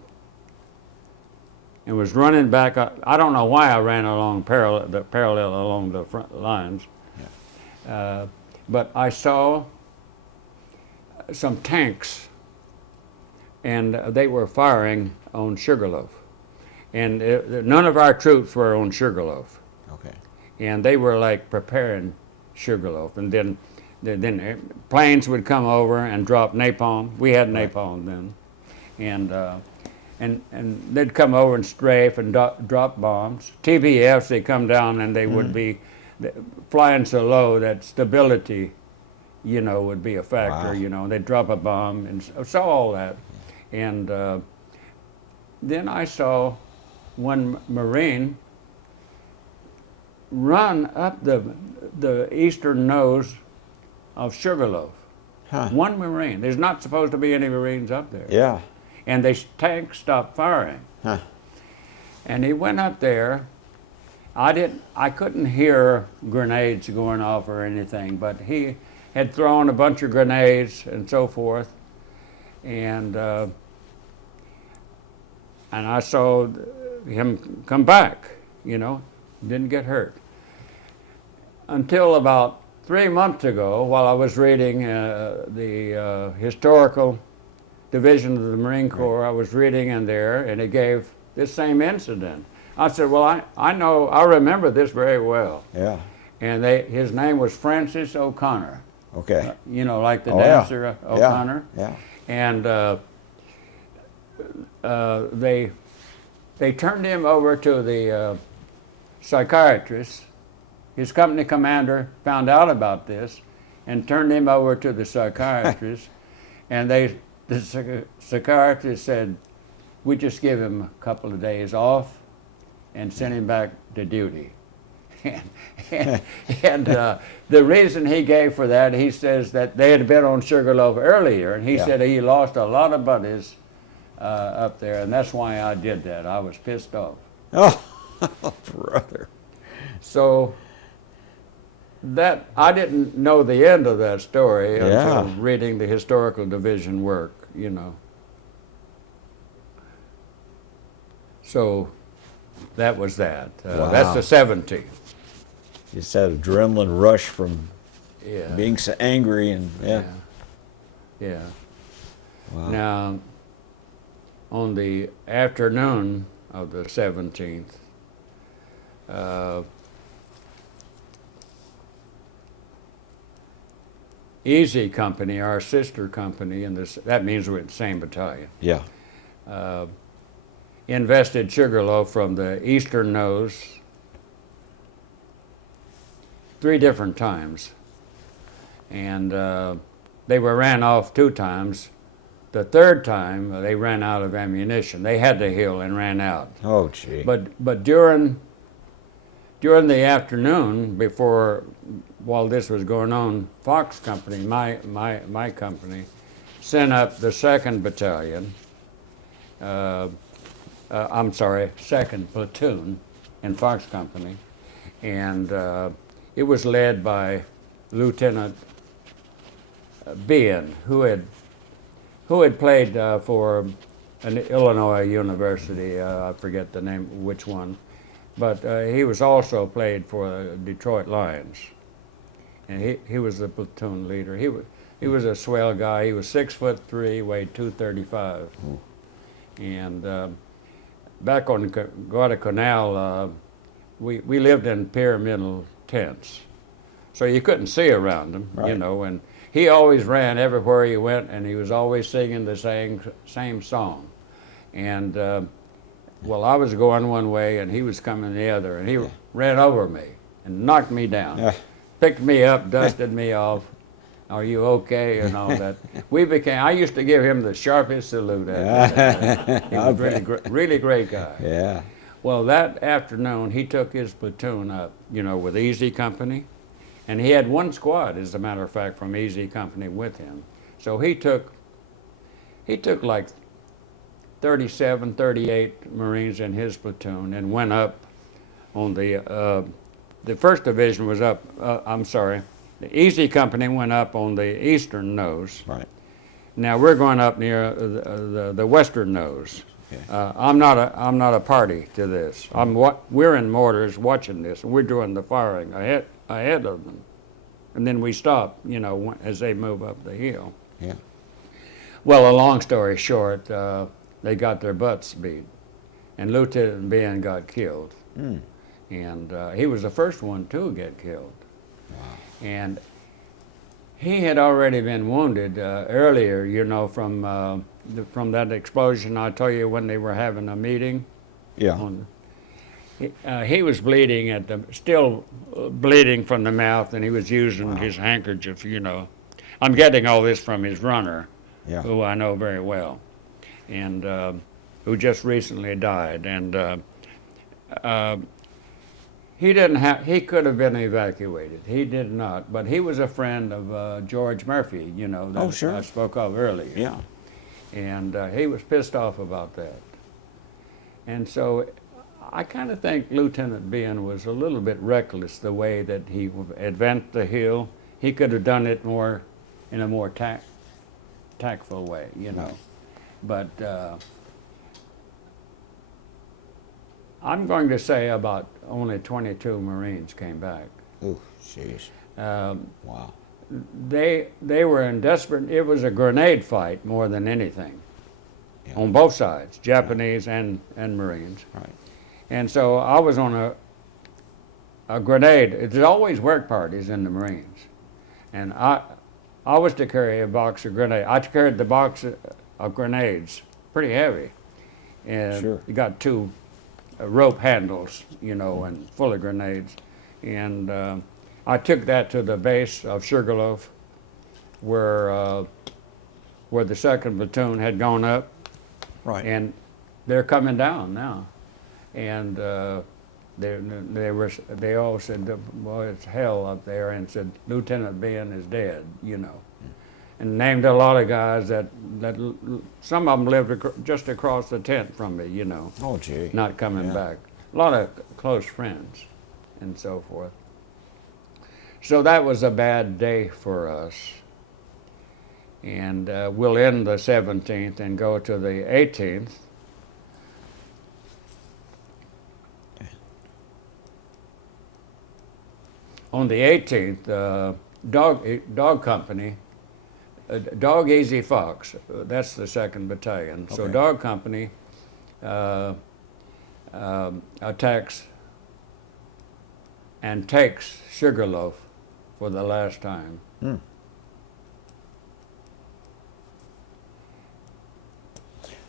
and was running back. I don't know why I ran along parallel along the front lines, but I saw some tanks, and they were firing on Sugarloaf, and none of our troops were on Sugarloaf, Okay. and they were like preparing Sugarloaf, and then planes would come over and drop napalm. We had napalm then, and they'd come over and strafe and drop bombs. TBFs, they come down and they would be flying so low that stability, you know, would be a factor, Wow. you know. They'd drop a bomb and saw all that. And then I saw one Marine run up the eastern nose of Sugarloaf. Huh. One Marine. There's not supposed to be any Marines up there. Yeah. And the tank stopped firing. Huh. And he went up there. I couldn't hear grenades going off or anything, but he had thrown a bunch of grenades and so forth. And I saw him come back, you know, didn't get hurt. Until about 3 months ago, while I was reading the historical division of the Marine Corps, I was reading in there, and it gave this same incident. I said, "Well, I remember this very well." Yeah. And his name was Francis O'Connor, Okay. you know, like the Oh, yeah. dancer O'Connor. Yeah. And they turned him over to the psychiatrist. His company commander found out about this and turned him over to the psychiatrist. And the psychiatrist said, "We just give him a couple of days off and send him back to duty." and the reason he gave for that, he says that they had been on Sugarloaf earlier, and he Yeah. said he lost a lot of buddies up there, and that's why I did that. I was pissed off. Oh, brother. So that I didn't know the end of that story Yeah. until reading the historical division work, you know. So that was that. That's Wow. the 17th. Just that adrenaline rush from Yeah. being so angry and yeah. Yeah. Wow. Now, on the afternoon of the 17th, Easy Company, our sister company, and that means we're in the same battalion, Yeah. invested Sugarloaf from the eastern nose 3 different times. And they were ran off 2 times. The 3rd time, they ran out of ammunition. They had the hill and ran out. Oh, gee. But during the afternoon, while this was going on, Fox Company, my company, sent up the 2nd Battalion. I'm sorry, 2nd Platoon in Fox Company, and it was led by Lieutenant Bean, who had played for an Illinois university. I forget the name, which one, but he was also played for Detroit Lions, and he was the platoon leader. He was a swell guy. He was 6'3", weighed 235, and back on Guadalcanal, we lived in pyramidal tents, so you couldn't see around him, Right. you know, and he always ran everywhere he went, and he was always singing the same song. And well, I was going one way, and he was coming the other, and he ran over me and knocked me down, Yeah. picked me up, dusted me off. Are you okay? And all that. I used to give him the sharpest salute. He was really great guy. Yeah. Well, that afternoon, he took his platoon up, you know, with Easy Company. And he had 1 squad, as a matter of fact, from Easy Company with him. So he took like 37, 38 Marines in his platoon and went up on the 1st Division was up, I'm sorry, the Easy Company went up on the eastern nose. Right. Now we're going up near the western nose. Okay. I'm not a party to this. We're in mortars watching this, and we're doing the firing ahead of them, and then we stop, you know, as they move up the hill. Yeah. Well, a long story short, they got their butts beat, and Lieutenant Ben got killed, and he was the first one to get killed. Wow. And he had already been wounded earlier, you know, from that explosion I told you when they were having a meeting. Yeah. He was bleeding still bleeding from the mouth, and he was using his handkerchief, you know. I'm getting all this from his runner, Yeah. who I know very well, and who just recently died. And he could have been evacuated. He did not, but he was a friend of George Murphy, you know, that Oh, sure. I spoke of earlier. Yeah. And he was pissed off about that. And so I kind of think Lieutenant Ben was a little bit reckless the way that he advanced the hill. He could have done it in a more tactful way, you know. But I'm going to say about only 22 Marines came back. Ooh, jeez. Wow. They were in desperate. It was a grenade fight more than anything, Yeah. on both sides, Japanese and Marines. Right. And so I was on a grenade. There's always work parties in the Marines, and I was to carry a box of grenades. I carried the box of grenades, pretty heavy, and Sure. you got 2 rope handles, you know, and full of grenades, and I took that to the base of Sugarloaf, where the 2nd Platoon had gone up, Right. and they're coming down now, and they all said, "Well, it's hell up there," and said, "Lieutenant Ben is dead," you know, and named a lot of guys that some of them lived just across the tent from me, you know, Oh, gee. not coming Yeah. back. A lot of close friends and so forth. So that was a bad day for us. And we'll end the 17th and go to the 18th. On the 18th, Dog Company, Dog Easy Fox, that's the 2nd Battalion. So Okay. Dog Company attacks and takes Sugarloaf for the last time. Hmm.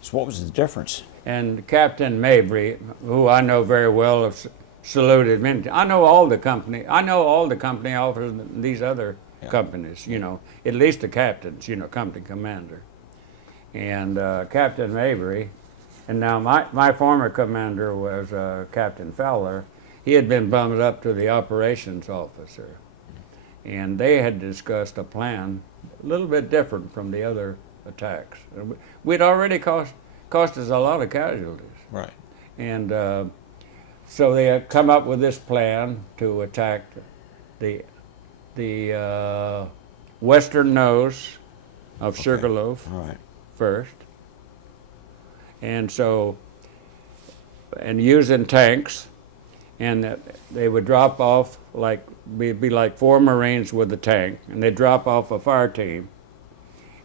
So what was the difference? And Captain Mabry, who I know very well, saluted me. I know all the company. I know all the company officers in these other Yeah. companies. You know, at least the captains. You know, company commander. And Captain Mabry, and now my former commander was Captain Fowler. He had been bumped up to the operations officer, and they had discussed a plan a little bit different from the other attacks. We'd already cost us a lot of casualties. Right. And so they had come up with this plan to attack the western nose of Sugarloaf All right. first. And so, and using tanks, and that they would drop off be like 4 Marines with a tank, and they'd drop off a fire team,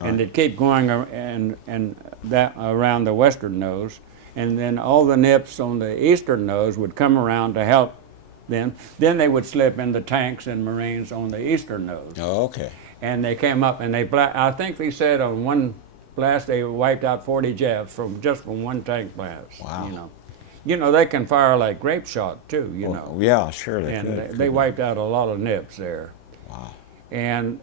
and they'd keep going and that around the western nose, and then all the nips on the eastern nose would come around to help them. Then they would slip in the tanks and Marines on the eastern nose. Oh, okay. And they came up and I think they said on one blast they wiped out 40 Japs from one tank blast. Wow. You know they can fire like grape shot too. You know. Yeah, sure they And could. they wiped out a lot of nips there. Wow. And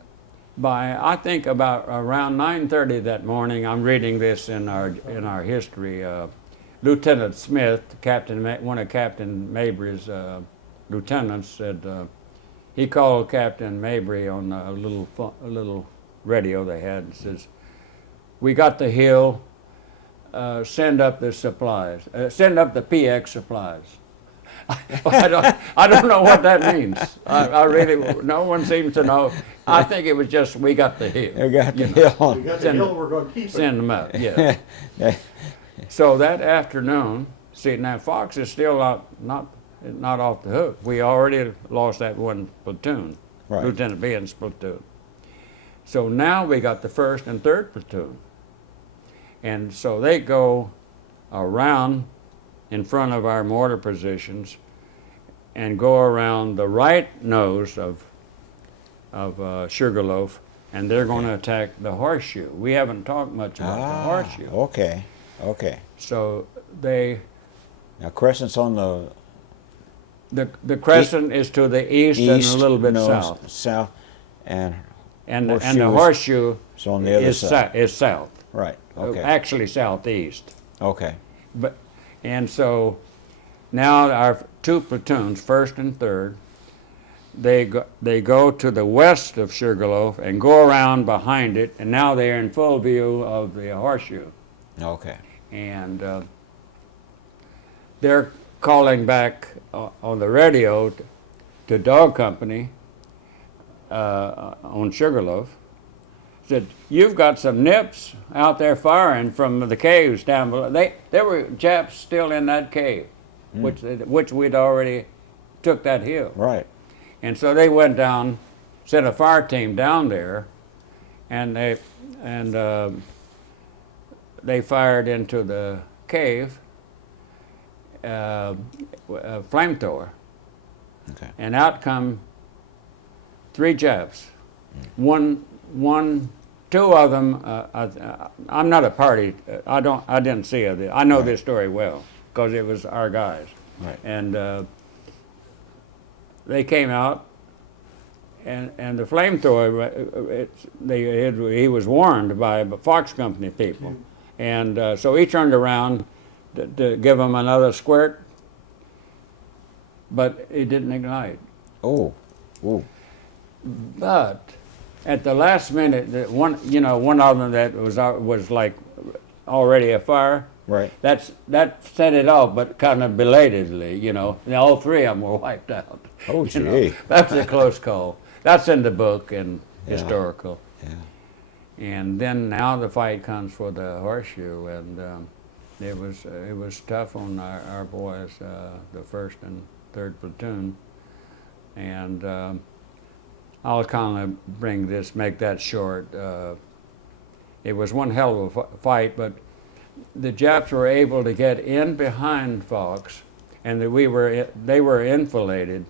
by I think about around 9:30 that morning, I'm reading this in our history. Lieutenant Smith, one of Captain Mabry's lieutenants, said he called Captain Mabry on a little radio they had and says, "We got the hill. Send up the supplies. Send up the PX supplies." I don't know what that means. I really, no one seems to know. I think it was just we got the hill. They got the We hill. got the Send hill, it. we're gonna keep it. Send them up, yeah. So that afternoon, see now Fox is still not off the hook. We already lost that one platoon, Right. Lieutenant Behan's platoon. So now we got the 1st and 3rd platoon. And so they go around in front of our mortar positions and go around the right nose of Sugarloaf, and they're going to attack the horseshoe. We haven't talked much about the horseshoe. Okay. Okay. So they Now Crescent's on the crescent is to the east, and a little bit no, south, South, and and horseshoe the is- horseshoe it's on the other is side. is south. Right. Okay. Actually southeast. Okay. And so now our 2 platoons, 1st and 3rd, they go to the west of Sugarloaf and go around behind it, and now they're in full view of the horseshoe. Okay. And they're calling back on the radio to Dog Company on Sugarloaf. Said, "You've got some nips out there firing from the caves down below." There were Japs still in that cave, which we'd already took that hill. Right. And so they went down, sent a fire team down there, and they fired into the cave, flamethrower, Okay. and out come 3 Japs. Two of them. I'm not a party. I didn't see it. I know this story well because it was our guys. Right. And they came out, and the flamethrower. He was warned by Fox Company people, and so he turned around to give them another squirt, but it didn't ignite. Oh. Oh. But at the last minute, one of them that was like already afire. Right. That set it off, but kind of belatedly, you know. And all three of them were wiped out. Oh, You know, gee. that's a close call. That's in the book and Yeah. historical. Yeah. And then now the fight comes for the horseshoe, and it was tough on our boys, the 1st and 3rd platoon. And I'll kind of make that short. It was one hell of a fight, but the Japs were able to get in behind Fox, and they were enfiladed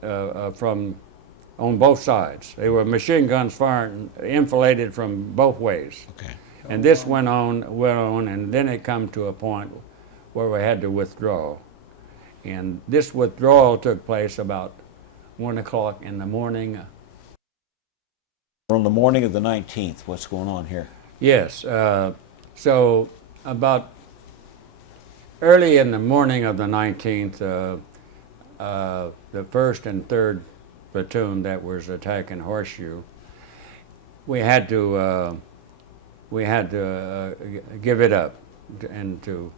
from on both sides. They were machine guns firing, enfiladed from both ways. Okay. And this went on, and then it come to a point where we had to withdraw. And this withdrawal took place about 1 o'clock in the morning. On the morning of the 19th, what's going on here? Yes, so about early in the morning of the 19th, the 1st and 3rd platoon that was attacking Horseshoe, we had to give it up and to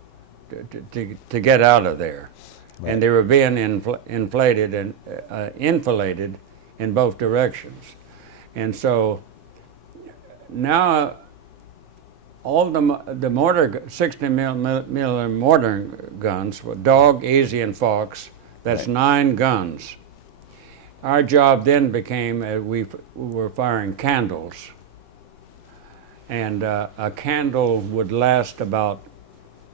get out of there. Right. And they were being inflated and enfiladed in both directions. And so now all the mortar, 60 millimeter mortar guns, Dog, Easy, and Fox, that's Right. 9 guns. Our job then became we were firing candles. And a candle would last about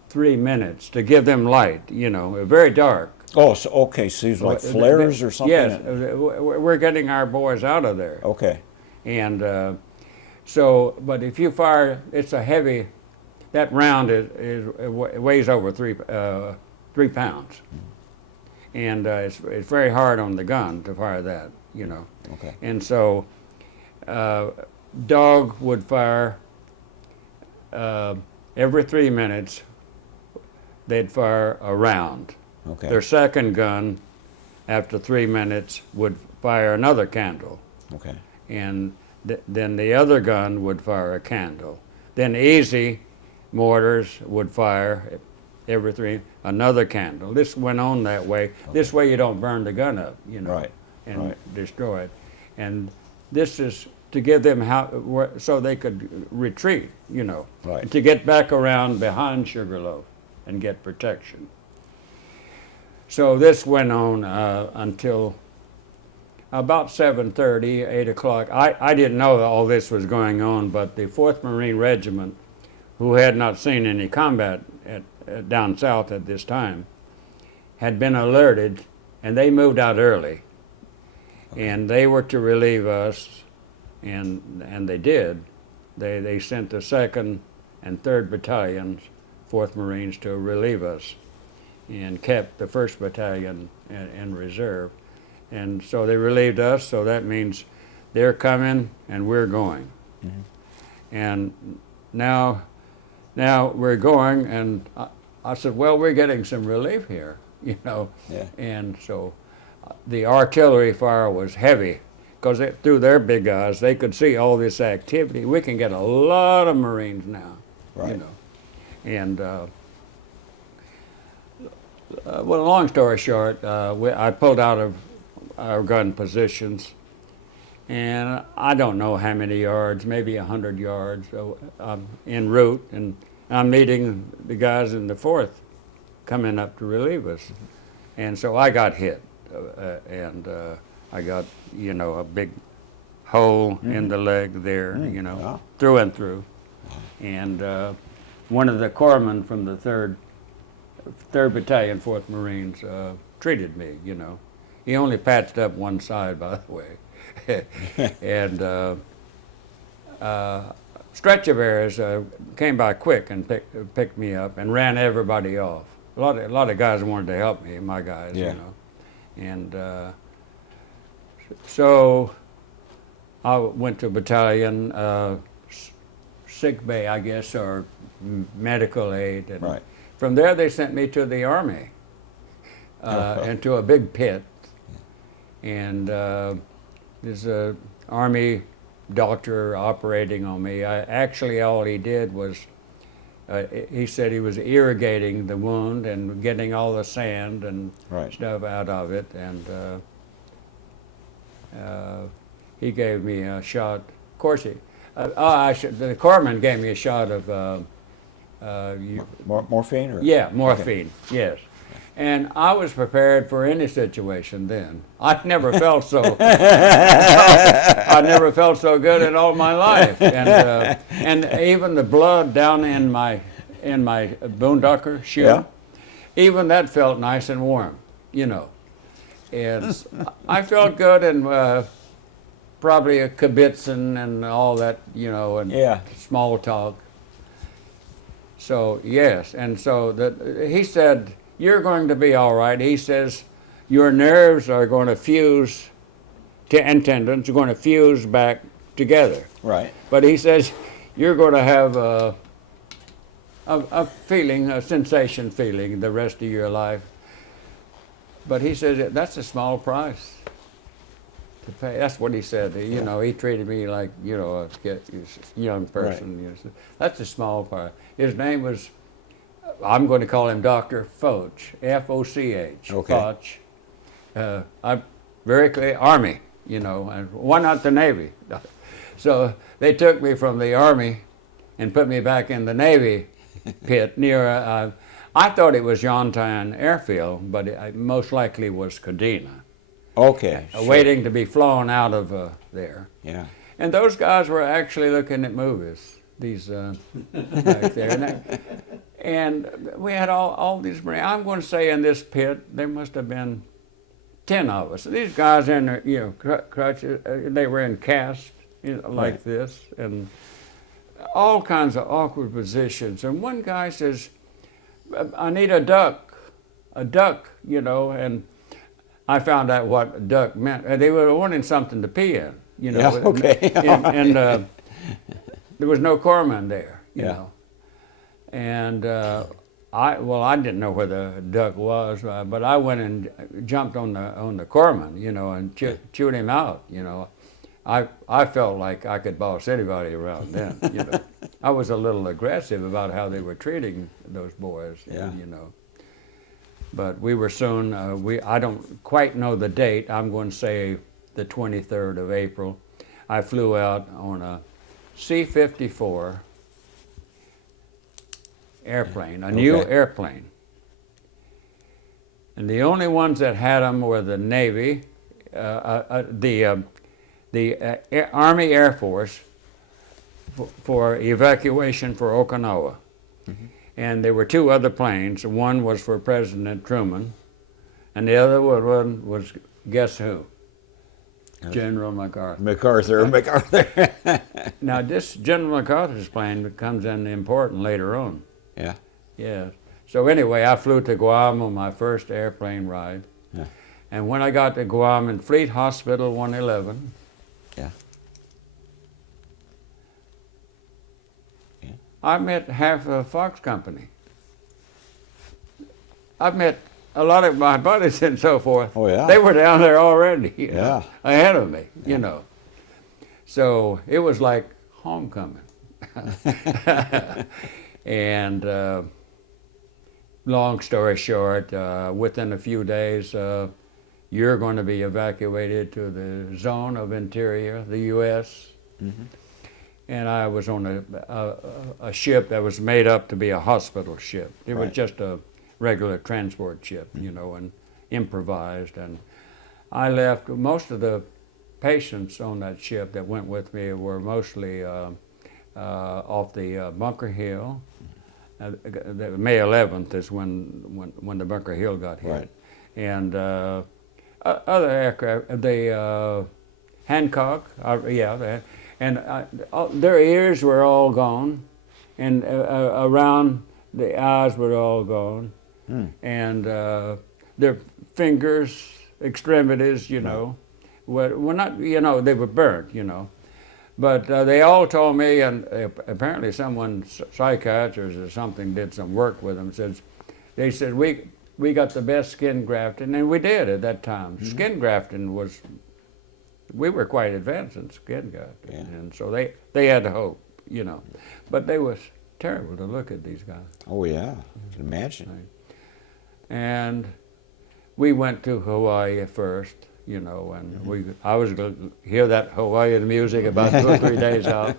3 minutes to give them light, you know, very dark. Oh, so okay, so these like flares or something? Yes, we're getting our boys out of there. Okay. And so, but if you fire, it's a heavy, that round it weighs over 3 pounds. And it's very hard on the gun to fire that, you know. Okay. And so, Dog would fire every 3 minutes, they'd fire a round. Okay. Their second gun, after 3 minutes, would fire another candle. Okay. And then the other gun would fire a candle. Then Easy mortars would fire every another candle. This went on that way. Okay. This way you don't burn the gun up, you know, Right. and Right. destroy it. And this is to give them so they could retreat, you know, Right. to get back around behind Sugarloaf and get protection. So this went on until about 7:30, 8 o'clock. I didn't know that all this was going on, but the 4th Marine Regiment, who had not seen any combat down south at this time, had been alerted, and they moved out early. Okay. And they were to relieve us, and they did. They sent the 2nd and 3rd Battalions, 4th Marines, to relieve us, and kept the 1st Battalion in reserve. And so they relieved us, so that means they're coming and we're going. Mm-hmm. And now we're going, and I said, well, we're getting some relief here, you know. Yeah. And so the artillery fire was heavy, because through their big eyes, they could see all this activity. We can get a lot of Marines now, Right. you know. And well, long story short, I pulled out of our gun positions, and I don't know how many yards, maybe 100 yards en route, and I'm meeting the guys in the 4th coming up to relieve us. And so I got hit, and I got, you know, a big hole in the leg there, you know, Wow. through and through. And one of the corpsmen from the 3rd Battalion, 4th Marines, treated me, you know. He only patched up one side, by the way. And stretcher bearers came by quick and picked me up and ran everybody off. A lot of guys wanted to help me, my guys, Yeah. you know. And so I went to battalion, sick bay, I guess, or medical aid. And Right. from there, they sent me to the Army, into a big pit. And there's Army doctor operating on me. Actually, all he did was, he said he was irrigating the wound and getting all the sand and Right. stuff out of it, and he gave me a shot. Of course, the corpsman gave me a shot of Morphine? Or? yeah, morphine, yes. And I was prepared for any situation then. I never felt so. I never felt so good in all my life, and even the blood down in my boondocker shoe, Yeah. even that felt nice and warm, you know. And I felt good, and probably a kibitzing and all that, you know, and Yeah. small talk. So yes, and so he said, "You're going to be all right." He says, "Your nerves are going to fuse and tendons are going to fuse back together." Right. But he says, "You're going to have a feeling, a sensation feeling, the rest of your life." But he says that's a small price to pay. That's what he said. You know, he treated me like, you know, a young person. Right. You know, so that's a small price. His name was, I'm going to call him Dr. Foch, F-O-C-H. Okay. Foch. I'm very clear, Army, you know, and why not the Navy? So they took me from the Army and put me back in the Navy pit near, I thought it was Yontan Airfield, but it most likely was Kadena, Okay. Sure. waiting to be flown out of there. Yeah. And those guys were actually looking at movies, these back there. And we had all these Marines. I'm going to say in this pit, there must have been 10 of us. These guys in their, you know, crutches, they were in casts, you know, like Right. this, and all kinds of awkward positions. And one guy says, "I need a duck, you know," and I found out what a duck meant. They were wanting something to pee in, you know. Yeah, okay. And there was no corpsman there, you Yeah. know. And I didn't know where the duck was, but I went and jumped on the corpsman, you know, and chewed him out, you know. I felt like I could boss anybody around then, you know. I was a little aggressive about how they were treating those boys, Yeah. you know. But we were soon, I don't quite know the date, I'm going to say the 23rd of April. I flew out on a C-54 airplane, a new Okay. airplane. And the only ones that had them were the Navy, the Army Air Force for evacuation for Okinawa. Mm-hmm. And there were two other planes. One was for President Truman, and the other one was, guess who? General MacArthur. MacArthur. Now, this General MacArthur's plane comes in important later on. Yeah. Yes. So anyway, I flew to Guam on my first airplane ride. Yeah. And when I got to Guam in Fleet Hospital 111, Yeah. Yeah. I met half of Fox Company. I met a lot of my buddies and so forth. Oh, yeah. They were down there already, you know, Yeah. ahead of me, you know. So it was like homecoming. And long story short, within a few days, you're going to be evacuated to the zone of interior, the U.S. Mm-hmm. And I was on a ship that was made up to be a hospital ship. It was Right. just a regular transport ship, you know, and improvised. And I left. Most of the patients on that ship that went with me were mostly off the Bunker Hill. May 11th is when the Bunker Hill got hit. Right. And other aircraft, the Hancock, and their ears were all gone, and around the eyes were all gone, and their fingers, extremities, you know, were not, you know, they were burnt, you know. But they all told me, and apparently someone, psychiatrist or something, did some work with them, they said, we got the best skin grafting, and we did at that time. Skin grafting was we were quite advanced in skin gut, Yeah. and so they had hope, but they was terrible to look at, these guys. Oh yeah, I can imagine. And we went to Hawaii first, and I was going to hear that Hawaiian music about 2 or 3 days out.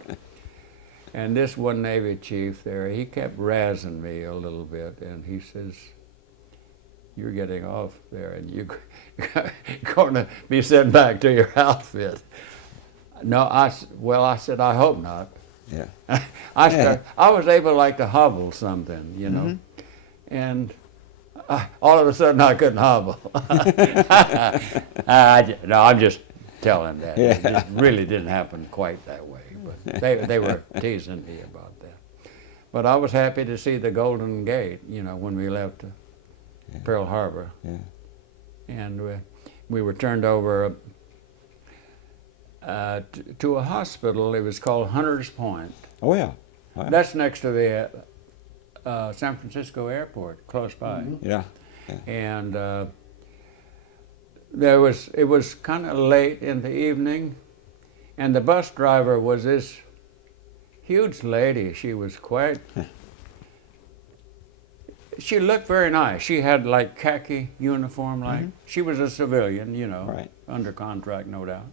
And this one Navy chief there, he kept razzing me a little bit, and he says, "You're getting off there, and you're going to be sent back to your outfit." No, I said, "I hope not." Yeah. I was able to hobble something, and all of a sudden I couldn't hobble. No, I'm just telling that. Yeah. It just really didn't happen quite that way, but they were teasing me about that. But I was happy to see the Golden Gate, when we left Pearl Harbor. Yeah. And we were turned over to a hospital. It was called Hunter's Point. Oh yeah. Oh, yeah. That's next to the San Francisco airport, close by. Yeah. And it was kind of late in the evening, and the bus driver was this huge lady. She was quite. She looked very nice. She had khaki uniform, she was a civilian, Right. under contract, no doubt.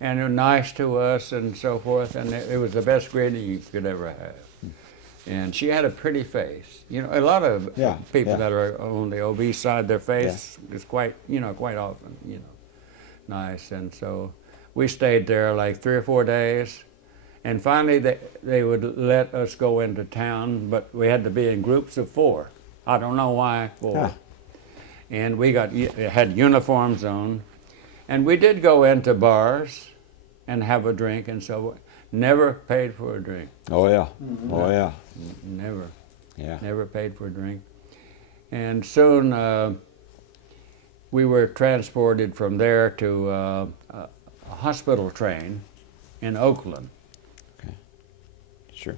And they were nice to us and so forth, and it was the best greeting you could ever have. And she had a pretty face. A lot of people that are on the obese side, their face is quite often, nice. And so we stayed there 3 or 4 days. And finally they would let us go into town, but we had to be in groups of 4. I don't know why 4. Huh. And we had uniforms on. And we did go into bars and have a drink and so never paid for a drink. Oh yeah. Oh yeah. Never. Yeah. Never paid for a drink. And soon we were transported from there to a hospital train in Oakland. Okay. Sure.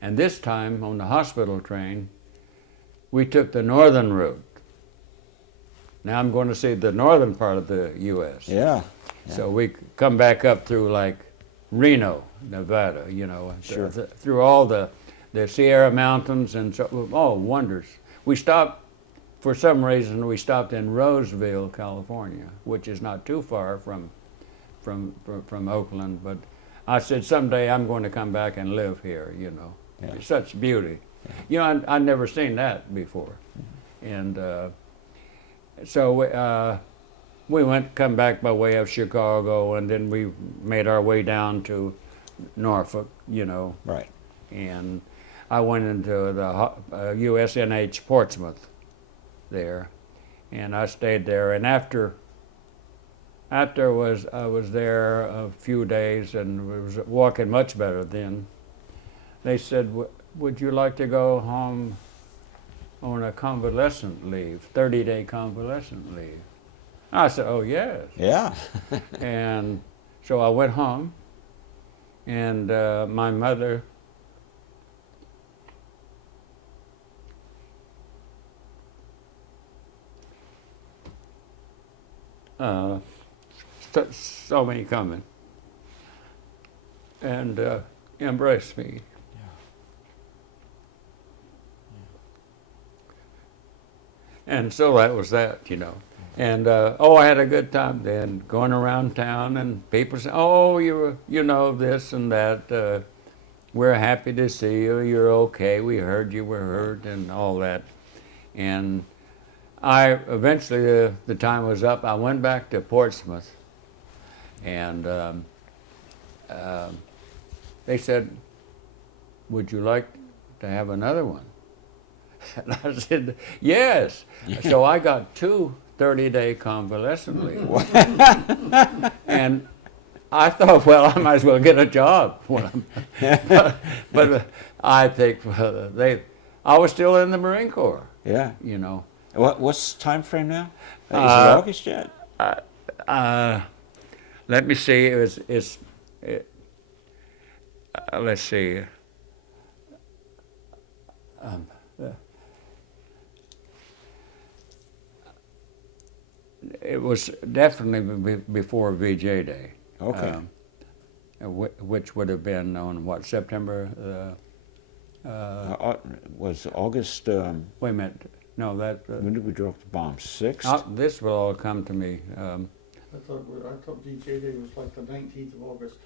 And this time on the hospital train, we took the northern route. Now I'm going to see the northern part of the U.S. Yeah. So we come back up through Reno, Nevada, Sure. through all the Sierra Mountains and wonders. We stopped, for some reason, we stopped in Roseville, California, which is not too far from Oakland. But I said someday I'm going to come back and live here. Yeah. It's such beauty. I'd never seen that before, and so we come back by way of Chicago, and then we made our way down to Norfolk, Right. and I went into the USNH Portsmouth there, and I stayed there. And after I was there a few days and was walking much better then, they said, "Would you like to go home on a convalescent leave, 30-day convalescent leave?" I said, "Oh, yes." Yeah. And so I went home, and my mother saw me coming and embraced me. And so that was that, And I had a good time then, going around town, and people say, "Oh, you this and that. We're happy to see you. You're okay. We heard you were hurt," and all that. And I eventually, the time was up. I went back to Portsmouth, and they said, "Would you like to have another one?" And I said, "Yes." So I got 2 30-day convalescent leave. And I thought, well, I might as well get a job. But I think I was still in the Marine Corps. Yeah. What's the time frame now? Is it August yet? Let me see. Let's see. It was definitely before VJ Day. Okay. Which would have been on what, September? Was August? Wait a minute. No, that. When did we drop the bomb? 6th. This will all come to me. I thought DJ Day was like the 19th of August.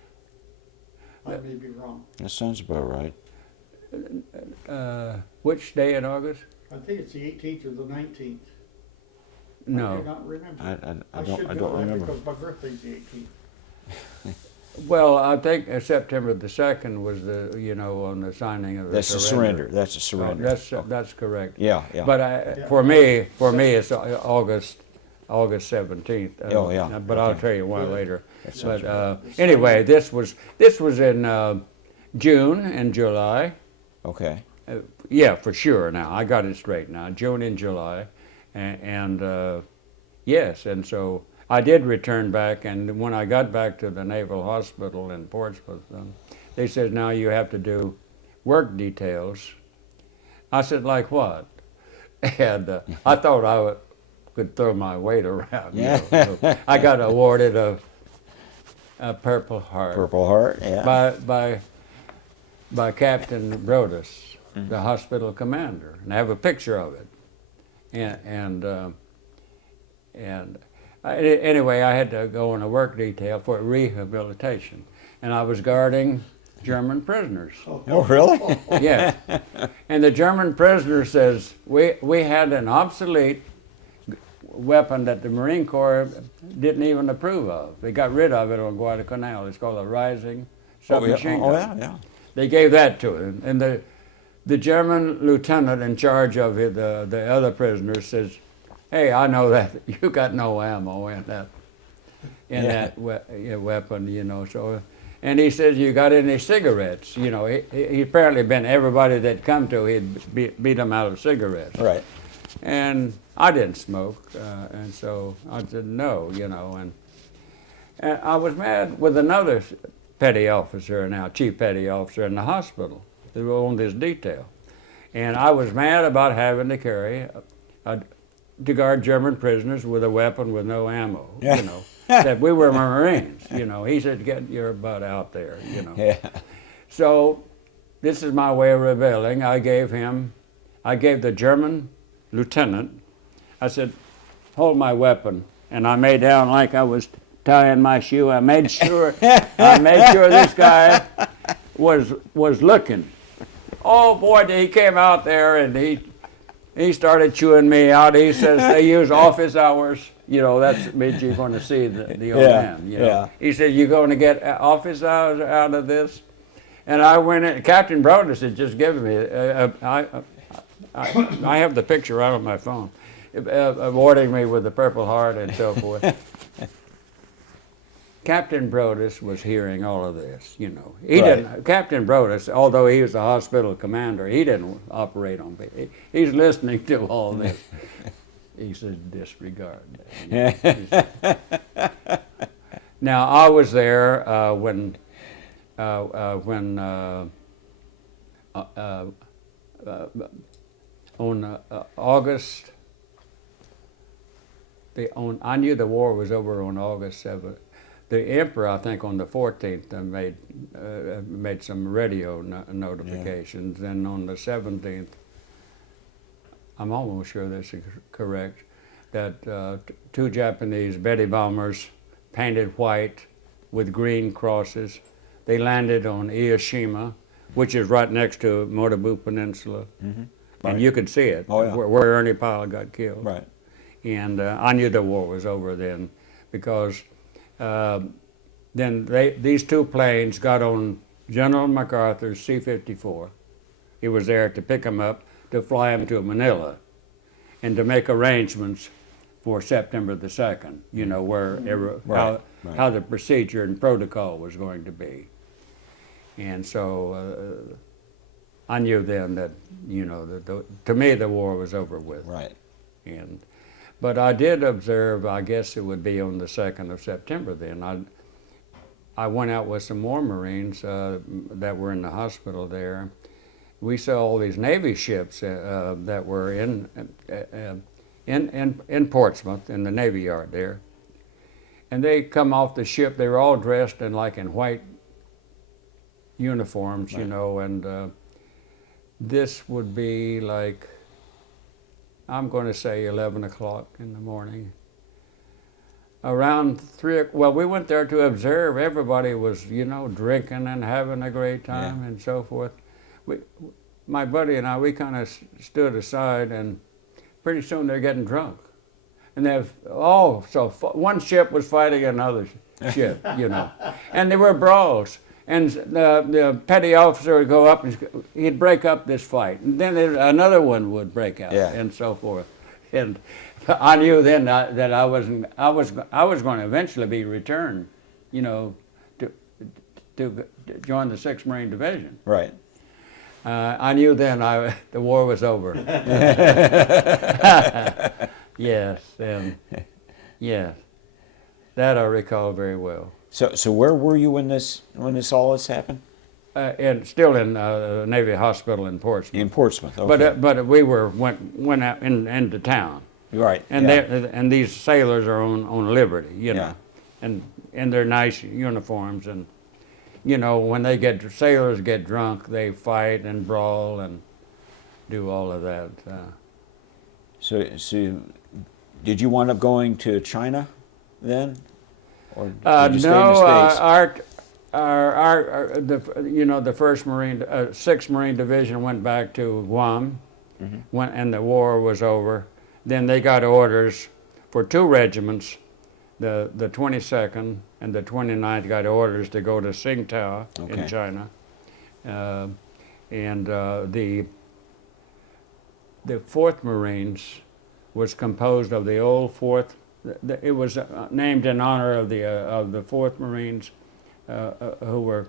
I may be wrong. That sounds about right. Which day in August? I think it's the 18th or the 19th. I No. cannot remember. I should don't know that remember. because my birthday's the 18th. Well, I think September the 2nd was on the signing of the That's a surrender. That's a surrender. That's correct. Yeah, yeah. But for me, it's August 17th. Oh, yeah. But I'll tell you why later. That sounds But anyway, this was in June and July. Okay. Yeah, for sure. Now I got it straight. Now June and July, and yes, and so I did return back. And when I got back to the Naval Hospital in Portsmouth, they said, "Now you have to do work details." I said, "Like what?" And I thought I could throw my weight around. Yeah. So I got awarded a Purple Heart. Purple Heart. Yeah. By Captain Brodus, the hospital commander, and I have a picture of it. Anyway, I had to go on a work detail for rehabilitation, and I was guarding German prisoners. Oh, really? Yes, and the German prisoner says we had an obsolete weapon that the Marine Corps didn't even approve of. They got rid of it on Guadalcanal. It's called a rising submachine gun. Oh, yeah, yeah. They gave that to him, and the German lieutenant in charge of it, the other prisoners, says, "Hey, I know that you got no ammo in that weapon, So, and he says, "You got any cigarettes?" He apparently been everybody that come to, he'd beat them out of cigarettes. Right. And I didn't smoke, and so I said no, and I was mad with another petty officer now, chief petty officer in the hospital who owned this detail. And I was mad about having to carry, to guard German prisoners with a weapon with no ammo, that we were Marines, He said, "Get your butt out there, Yeah. So this is my way of rebelling. I gave the German lieutenant, I said, "Hold my weapon." And I made down like I was tying my shoe. I made sure this guy was looking. Oh boy, he came out there and he started chewing me out. He says they use office hours. That means you're going to see the old man. Yeah. He said, "You're going to get office hours out of this?" And I went in. Captain Brodus had just given me. I have the picture right on my phone, awarding me with the Purple Heart and so forth. Captain Brodus was hearing all of this, He didn't. Captain Brodus, although he was the hospital commander, he didn't operate on me. He's listening to all this. He said, "Disregard that." Now I was there when on August. I knew the war was over on August 7th. The Emperor, I think, on the 14th made some radio notifications. Then on the 17th, I'm almost sure this is correct, that two Japanese Betty bombers painted white with green crosses, they landed on Ieshima, which is right next to Motabu Peninsula. Right. And you could see it, Oh, yeah. where Ernie Pyle got killed. Right. And I knew the war was over then, because then these two planes got on General MacArthur's C-54. He was there to pick them up, to fly them to Manila, and to make arrangements for September the 2nd, how the procedure and protocol was going to be. And so I knew then that, to me the war was over with. Right. But I did observe, I guess it would be on the 2nd of September then. I went out with some more Marines that were in the hospital there. We saw all these Navy ships that were in Portsmouth, in the Navy Yard there. And they come off the ship, they were all dressed in white uniforms, you know, and this would be like, I'm going to say 11 o'clock in the morning. Around well, we went there to observe. Everybody was, you know, drinking and having a great time and so forth. My buddy and I, we kind of stood aside, and pretty soon they're getting drunk. And one ship was fighting another ship, you know. And there were brawls. And the petty officer would go up, and he'd break up this fight. And then another one would break out, and so forth. And I knew then that I was going to eventually be returned, you know, to join the 6th Marine Division. Right. I knew then the war was over. Yes, and yes, that I recall very well. So where were you when all this happened? And still in Navy Hospital in Portsmouth. In Portsmouth, okay. But we went out into town. Right. And and these sailors are on liberty, you know, and in their nice uniforms, and you know, when sailors get drunk, they fight and brawl and do all of that. So did you wind up going to China then, or did you stay in the States? The 1st Marine, 6th Marine Division went back to Guam, and the war was over. Then they got orders for 2 regiments. The 22nd and the 29th got orders to go to Tsingtao in China, and the 4th Marines was composed of the old 4th. It was named in honor of the 4th Marines who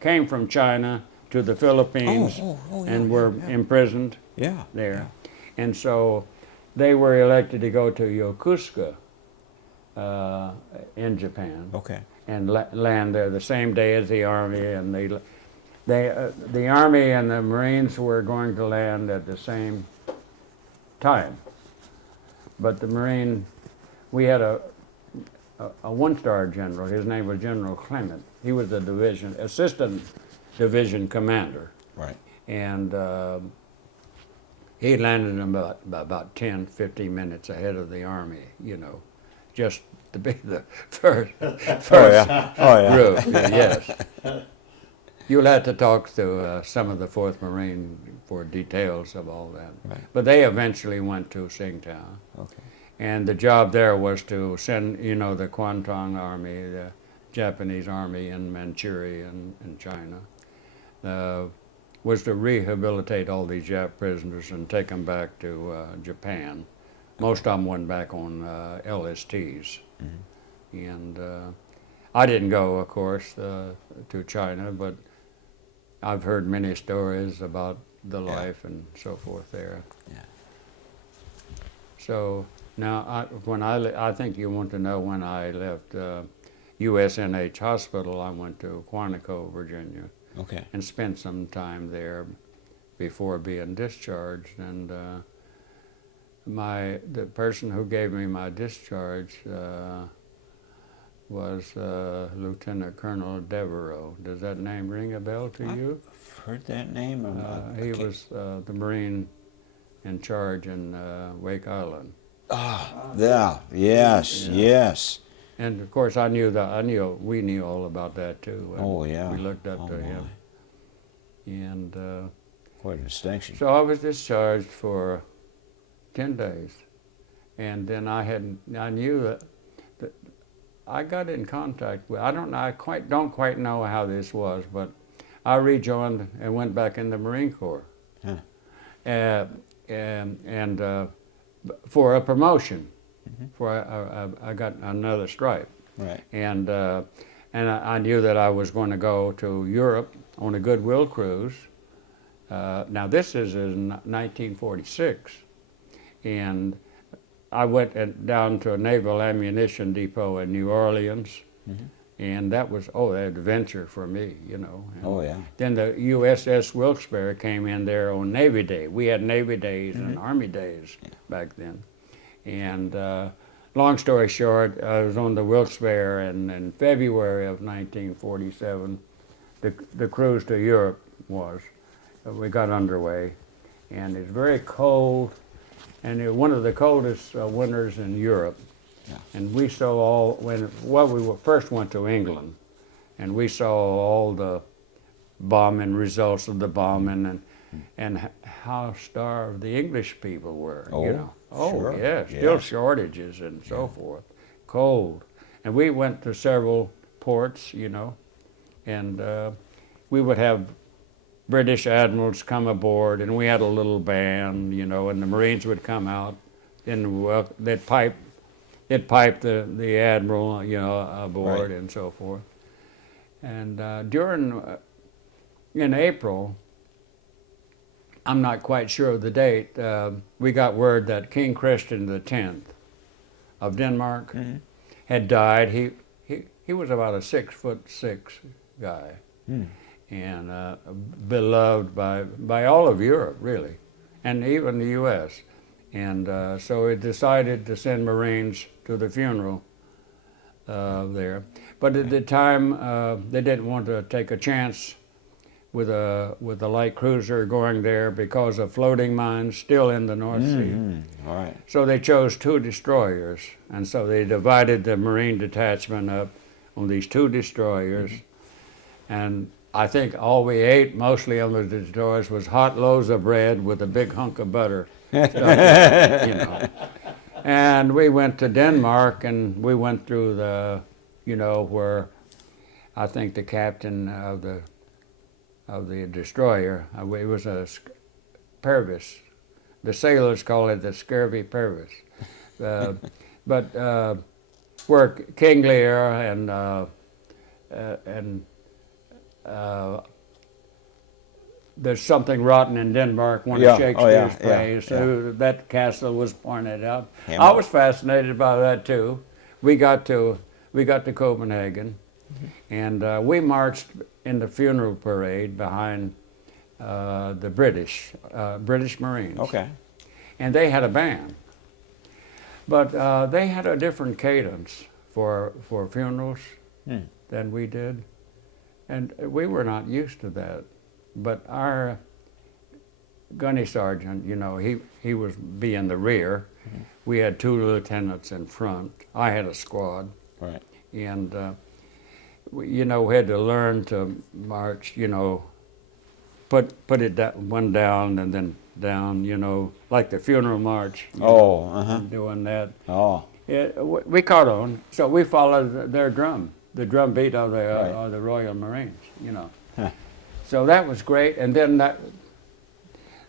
came from China to the Philippines and were imprisoned there, and so they were elected to go to Yokosuka in Japan, and land there the same day as the Army, and the Army and the Marines were going to land at the same time. But we had a 1-star general. His name was General Clement. He was the assistant division commander. Right. And he landed in about 10, 15 minutes ahead of the Army, you know, just to be the first group. Yes. You'll have to talk to some of the 4th Marine for details of all that. Right. But they eventually went to Tsingtao. Okay. And the job there was to send, you know, the Kwantung Army, the Japanese Army in Manchuria and China, was to rehabilitate all these Jap prisoners and take them back to Japan. Most of them went back on LSTs. And I didn't go, of course, to China, but I've heard many stories about the life and so forth there. Yeah. So now, I think you want to know when I left USNH Hospital. I went to Quantico, Virginia, and spent some time there before being discharged. And the person who gave me my discharge was Lieutenant Colonel Devereaux. Does that name ring a bell to you? I've heard that name. He was the Marine in charge in Wake Island. Yes. And of course, we knew all about that too. We looked up to him. And quite a distinction. So I was discharged for 10 days, and then I knew that I got in contact with. I don't quite know how this was, but I rejoined and went back in the Marine Corps, and for a promotion, I got another stripe, and I knew that I was going to go to Europe on a goodwill cruise. Now this is in 1946, and I went down to a naval ammunition depot in New Orleans, and that was an adventure for me, you know. And then the USS Wilkes-Barre came in there on Navy Day. We had Navy days and Army days back then, And long story short, I was on the Wilkes-Barre, and in February of 1947, the cruise to Europe was. We got underway, and it's very cold, and it was one of the coldest winters in Europe. Yeah. And we saw first went to England, and we saw all the bombing results of the bombing, and how starved the English people were. Oh, you know. Oh, sure. yeah, still Yeah. shortages and so forth. Cold, and we went to several ports, you know, and we would have British admirals come aboard, and we had a little band, you know, and the Marines would come out, and they'd pipe the admiral, you know, aboard, Right. and so forth. And in April, I'm not quite sure of the date, we got word that King Christian X of Denmark had died. He was about a 6'6" guy. And beloved by all of Europe, really, and even the U.S. And so it decided to send Marines to the funeral there. But at the time, they didn't want to take a chance with a light cruiser going there because of floating mines still in the North Sea. All right. So they chose 2 destroyers, and so they divided the Marine detachment up on these 2 destroyers, and I think all we ate mostly on the destroyers was hot loaves of bread with a big hunk of butter stuck in it, you know. And we went to Denmark, and we went through the, you know, where I think the captain of the destroyer, it was a Purvis. The sailors call it the Scurvy Purvis. But where King Lear and there's something rotten in Denmark, one Yeah. of Shakespeare's Yeah. plays. Yeah. So that castle was pointed out. Hamlet. I was fascinated by that too. We got to Copenhagen, and we marched in the funeral parade behind the British Marines. Okay. And they had a band, but they had a different cadence for funerals than we did. And we were not used to that. But our gunny sergeant, you know, he was be in the rear. We had 2 lieutenants in front. I had a squad. Right. And, you know, we had to learn to march, you know, put one down and then down, you know, like the funeral march. You know, doing that. Oh. We caught on, so we followed their drum, the drum beat of the Royal Marines, you know. Huh. So that was great, and then that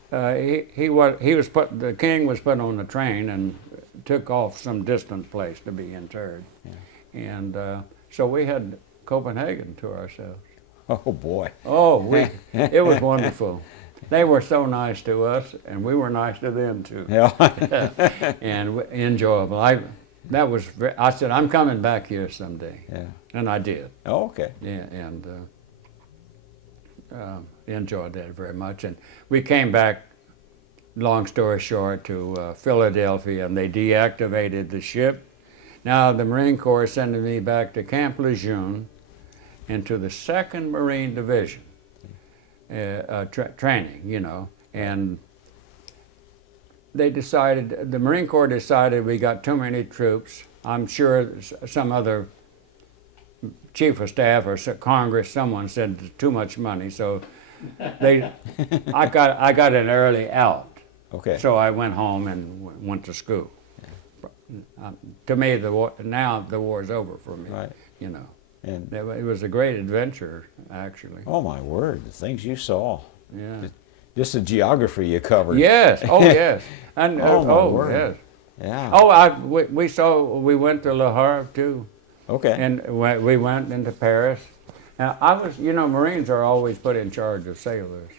the king was put on the train and took off some distant place to be interred, and so we had Copenhagen to ourselves. Oh boy. Oh, it was wonderful. They were so nice to us, and we were nice to them too. Yeah. And enjoyable. I said, I'm coming back here someday. Yeah. And I did. Oh, okay. Yeah, and enjoyed that very much. And we came back, long story short, to Philadelphia, and they deactivated the ship. Now the Marine Corps is sending me back to Camp Lejeune into the 2nd Marine Division, training, you know, and the Marine Corps decided we got too many troops. I'm sure some other chief of staff or Congress, someone said too much money, so I got an early out. Okay. So I went home and went to school. To me, the war is over for me. Right. You know, And it was a great adventure, actually. oh my word, the things you saw. Yeah. Just the geography you covered. Yes. Oh, yes. And Oh, my word. yes. Yeah. Oh, we went to Le Havre too, Okay. and we went into Paris. Now Marines are always put in charge of sailors,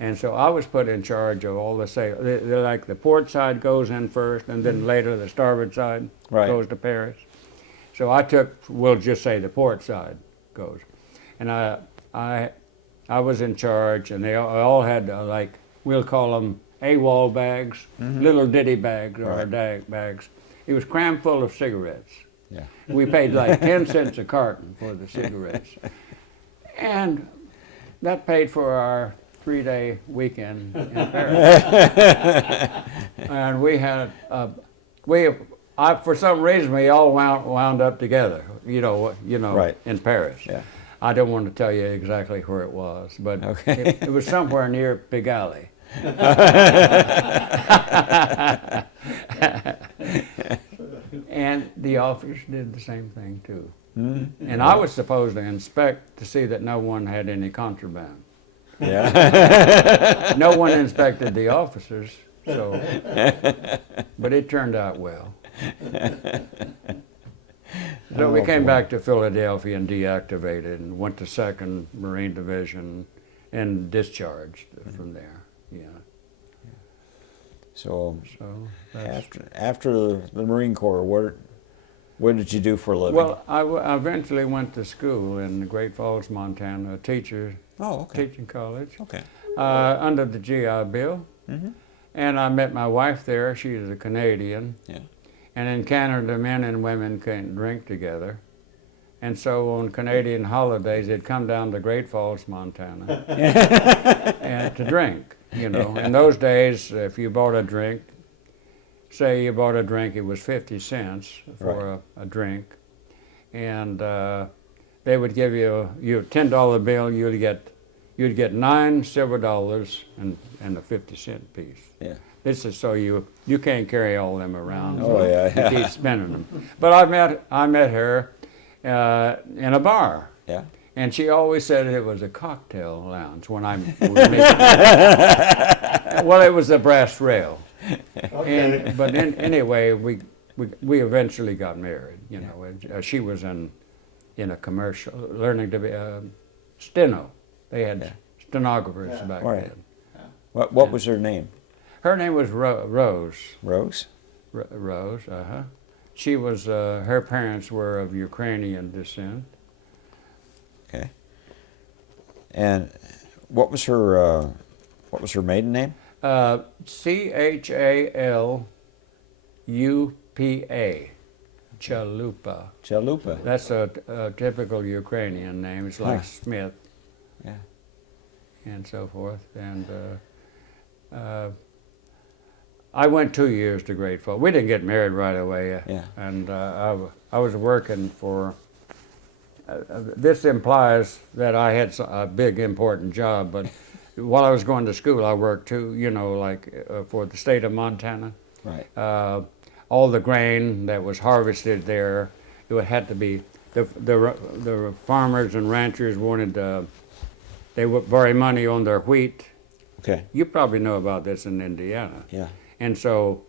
and so I was put in charge of all the sailors. They're like the port side goes in first, and then later the starboard side Right. goes to Paris. So I took, we'll just say the port side goes, and I was in charge, and they all had we'll call them AWOL bags, little ditty bags or Right. bags. It was crammed full of cigarettes. Yeah. We paid like 10 cents a carton for the cigarettes. And that paid for our 3-day weekend in Paris. And we had, for some reason, we all wound up together, Right. in Paris. Yeah. I don't want to tell you exactly where it was, but Okay. it was somewhere near Pigalle. And the officers did the same thing too. And I was supposed to inspect to see that no one had any contraband. Yeah. No one inspected the officers, so, but it turned out well. So we came back to Philadelphia and deactivated and went to 2nd Marine Division and discharged from there. Yeah. So So that's, after the Marine Corps, what did you do for a living? well, I eventually went to school in Great Falls, Montana, teaching college, Okay. under the GI Bill. And I met my wife there. She is a Canadian. Yeah. And in Canada, men and women can't drink together. And so on Canadian holidays, they'd come down to Great Falls, Montana, and to drink. In those days, if you bought a drink, say you bought a drink, it was 50 cents for a drink, and they would give you a $10 bill. You'd get 9 silver dollars and a 50-cent piece. Yeah. This is so you can't carry all them around. Oh, so yeah. You keep spending them. But I met her in a bar. Yeah. And she always said it was a cocktail lounge when I was well, it was a brass rail. Okay. But anyway, we eventually got married. And, she was in a commercial, learning to be a steno. They had stenographers back Right. then. What was her name? Her name was Rose. Rose? Rose. She was. Her parents were of Ukrainian descent. Okay. And what was her maiden name? Chalupa. Chalupa. Chalupa. That's a typical Ukrainian name. It's like Smith Yeah. and so forth. And I went 2 years to Great Falls. We didn't get married right away. Yeah. And I was working for. This implies that I had a big important job, but while I was going to school, I worked too. For the state of Montana. Right. All the grain that was harvested there, it had to be the farmers and ranchers wanted they would borrow money on their wheat. Okay. You probably know about this in Indiana. Yeah. And so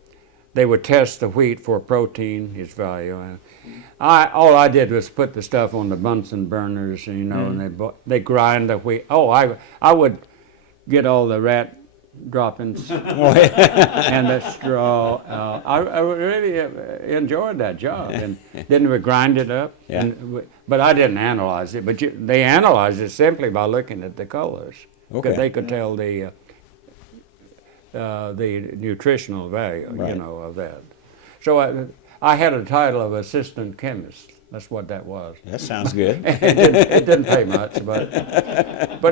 they would test the wheat for protein, its value. And all I did was put the stuff on the Bunsen burners, and they grind the wheat. Oh, I would get all the rat droppings and the straw. I really enjoyed that job, and then we grind it up. Yeah. But I didn't analyze it. But they analyzed it simply by looking at the colors, because Okay. they could tell the nutritional value, Right. of that. So I had a title of assistant chemist. That's what that was. That sounds good. It didn't pay much, but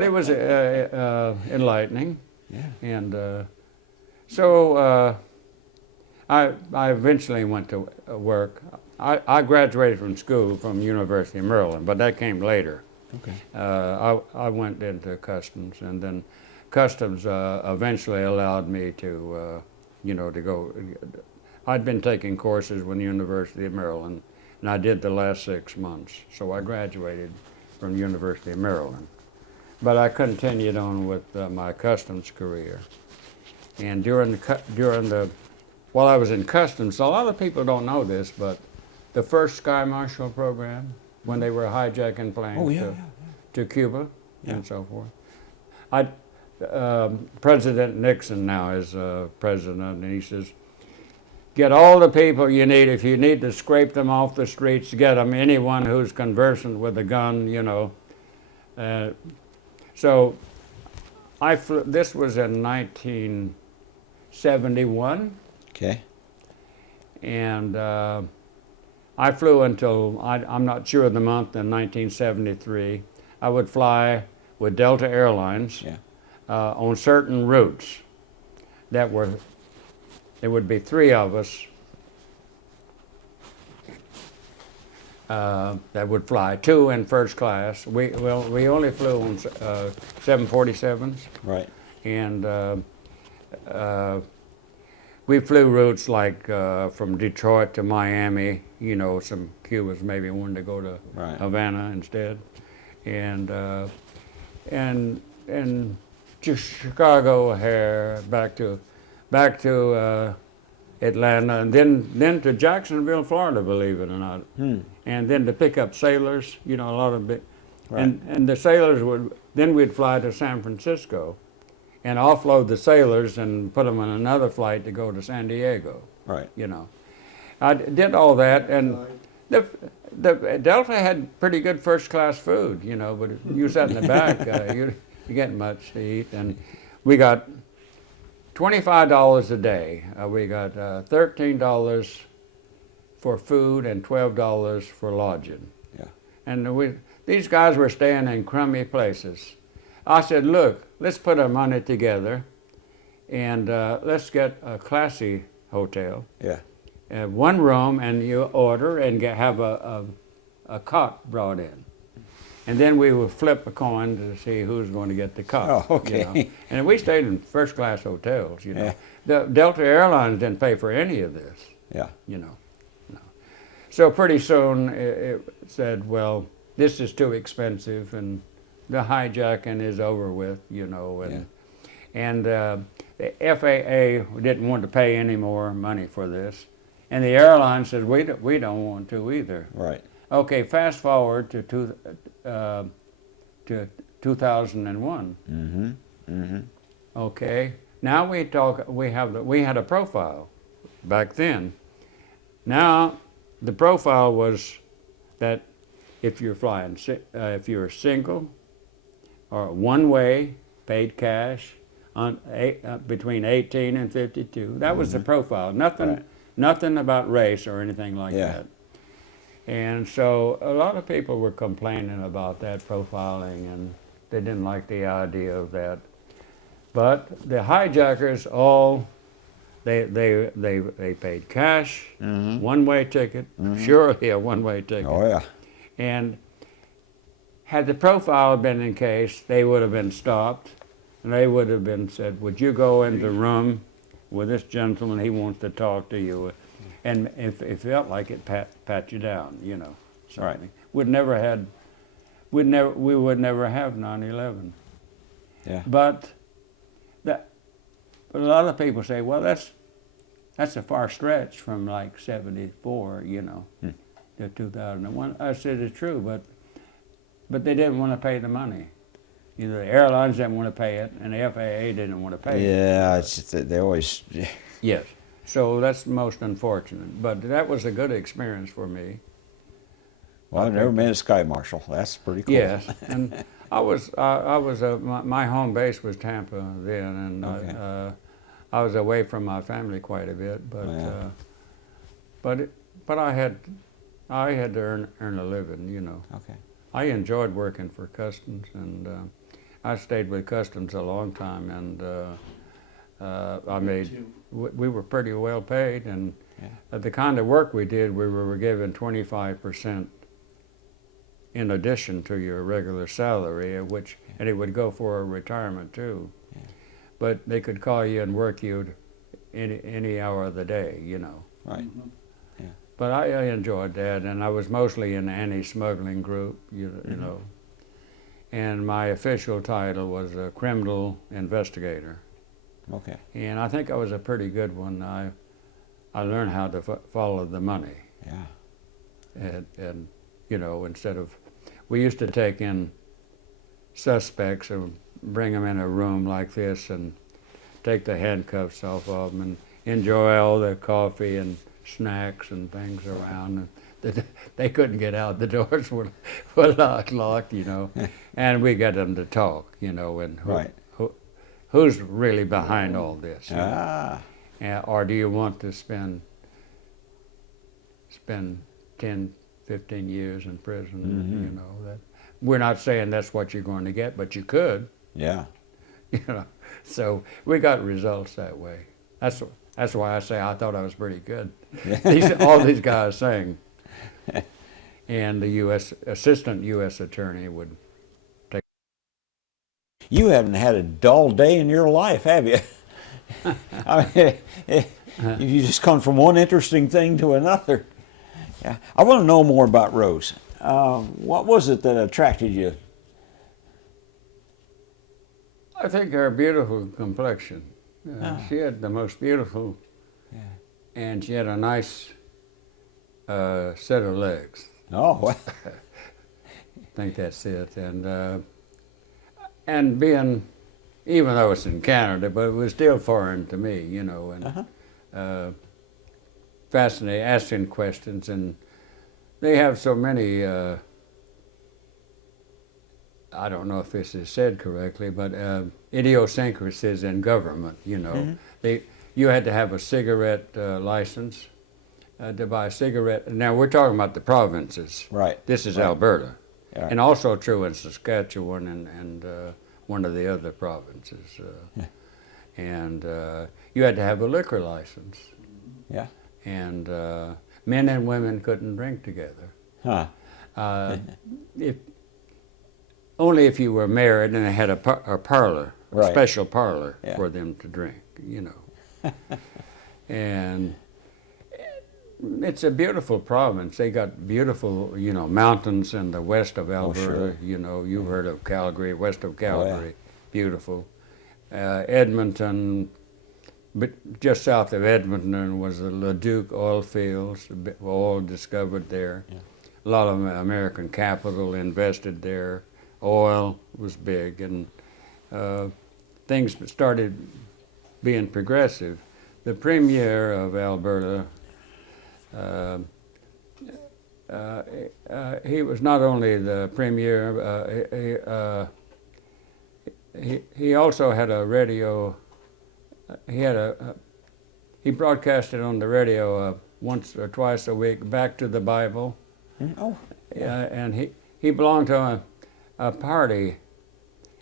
it was enlightening. Yeah. And so I eventually went to work. I graduated from school from University of Maryland, but that came later. Okay. I went into customs, and then customs eventually allowed me to, to go. I'd been taking courses with the University of Maryland, and I did the last 6 months. So I graduated from the University of Maryland. But I continued on with my customs career. And while I was in customs, a lot of people don't know this, but the first Sky Marshal program, when they were hijacking planes to Cuba and so forth, President Nixon now is president, and he says, get all the people you need. If you need to scrape them off the streets, get them. Anyone who's conversant with a gun, So this was in 1971, Okay. and I flew until, I'm not sure of the month, in 1973. I would fly with Delta Airlines Yeah. on certain routes that were, there would be three of us that would fly, two in first class. We only flew on 747s, Right. and we flew routes like from Detroit to Miami. You know, some Cubans maybe wanted to go to Right. Havana instead, and just Chicago, O'Hare, back to Atlanta, and then to Jacksonville, Florida, believe it or not, and then to pick up sailors. You know, a lot of big, Right. and the sailors would, then we'd fly to San Francisco, and offload the sailors and put them on another flight to go to San Diego. Right. You know, I did all that, and the Delta had pretty good first class food. You know, but if you sat in the back, you get much to eat, and we got $25 a day. We got $13 for food and $12 for lodging. Yeah. And these guys were staying in crummy places. I said, look, let's put our money together and let's get a classy hotel. Yeah. One room, and you order and have a cot brought in. And then we would flip a coin to see who's going to get the cot. Oh, okay. You know? And we stayed in first class hotels, you know. Yeah. The Delta Airlines didn't pay for any of this, Yeah. you know. No. So pretty soon it said, well, this is too expensive, and the hijacking is over with, you know. And the FAA didn't want to pay any more money for this. And the airline said, we don't want to either. Right. Okay, fast forward to 2001. Mm-hmm. Mm-hmm. Okay, now we had a profile back then. Now the profile was that if you're flying, if you're single or one way, paid cash, on between 18 and 52. That was the profile. Nothing about race or anything like that. And so a lot of people were complaining about that profiling, and they didn't like the idea of that. But the hijackers they paid cash, one-way ticket, surely a one-way ticket. Oh yeah. And had the profile been in case, they would have been stopped, and they would have been said, would you go in the room with this gentleman, he wants to talk to you. And if it felt like it, pat you down, you know. Right. We would never have 9/11. Yeah. But a lot of people say, well, that's a far stretch from like 74, you know, to 2001. I said it's true, but they didn't want to pay the money. You know, the airlines didn't want to pay it, and the FAA didn't want to pay it. Yeah. It's they always. Yes. So that's most unfortunate. But that was a good experience for me. Well, I've never been a sky marshal. That's pretty cool. Yes, and my home base was Tampa then, and Okay. I was away from my family quite a bit, but but I had to earn a living, you know. Okay. I enjoyed working for Customs, and I stayed with Customs a long time, and we were pretty well paid, and the kind of work we did, we were given 25% in addition to your regular salary, and it would go for a retirement too. Yeah. But they could call you and work you any hour of the day, you know. Right. But I enjoyed that, and I was mostly in the anti-smuggling group, you know. And my official title was a criminal investigator. Okay. And I think I was a pretty good one. I learned how to follow the money. Yeah. And you know, instead of, we used to take in suspects and bring them in a room like this and take the handcuffs off of them and enjoy all the coffee and snacks and things around. And they couldn't get out. The doors were locked, you know. And we got them to talk, you know, and who's really behind all this? You know? Ah, Or do you want to spend 10, 15 years in prison? Mm-hmm. You know, that we're not saying that's what you're going to get, but you could. yeah. You know, so we got results that way. That's why I say I thought I was pretty good. All these guys saying, and the U.S. assistant U.S. attorney would take. You haven't had a dull day in your life, have you? I mean, you just come from one interesting thing to another. Yeah, I want to know more about Rose. What was it that attracted you? I think her beautiful complexion. She had the most beautiful, and she had a nice set of legs. Oh, I think that's it. And being, even though it's in Canada, but it was still foreign to me, you know, and fascinating, asking questions, and they have so many. I don't know if this is said correctly, but idiosyncrasies in government. You know, you had to have a cigarette license to buy a cigarette. Now we're talking about the provinces. right. This is right. Alberta, Yeah. and also true in Saskatchewan and one of the other provinces. And you had to have a liquor license, Yeah. and men and women couldn't drink together. Huh. If only if you were married and they had a parlor, a Right. special parlor Yeah. for them to drink, you know. And it's a beautiful province. They got beautiful, you know, mountains in the west of Alberta. sure. You know, you've heard of Calgary, west of Calgary, yeah. beautiful. Edmonton, but just south of Edmonton was the Leduc oil fields, all discovered there. Yeah. A lot of American capital invested there. Oil was big, and things started being progressive. The premier of Alberta, he was not only the premier, he also had a radio. He broadcasted on the radio once or twice a week, back to the Bible. Oh, And he belonged to a party,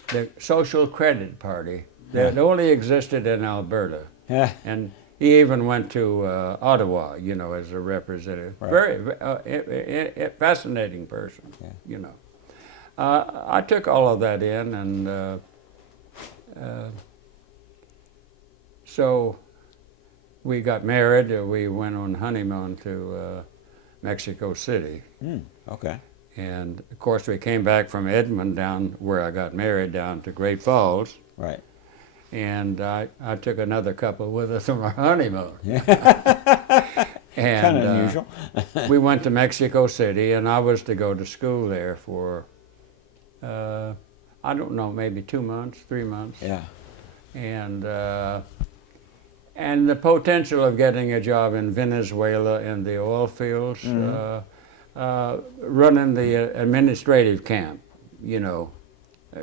the Social Credit Party, that only existed in Alberta. yeah. And he even went to Ottawa, you know, as a representative. Right. Very fascinating person, Yeah. you know. I took all of that in, and so we got married. We went on honeymoon to Mexico City. Okay. And of course, we came back from Edmond down where I got married down to Great Falls. Right. And I took another couple with us on our honeymoon. And Kind of unusual. we went to Mexico City, and I was to go to school there for, I don't know, maybe 2 months, 3 months. Yeah. And the potential of getting a job in Venezuela in the oil fields, running the administrative camp, you know,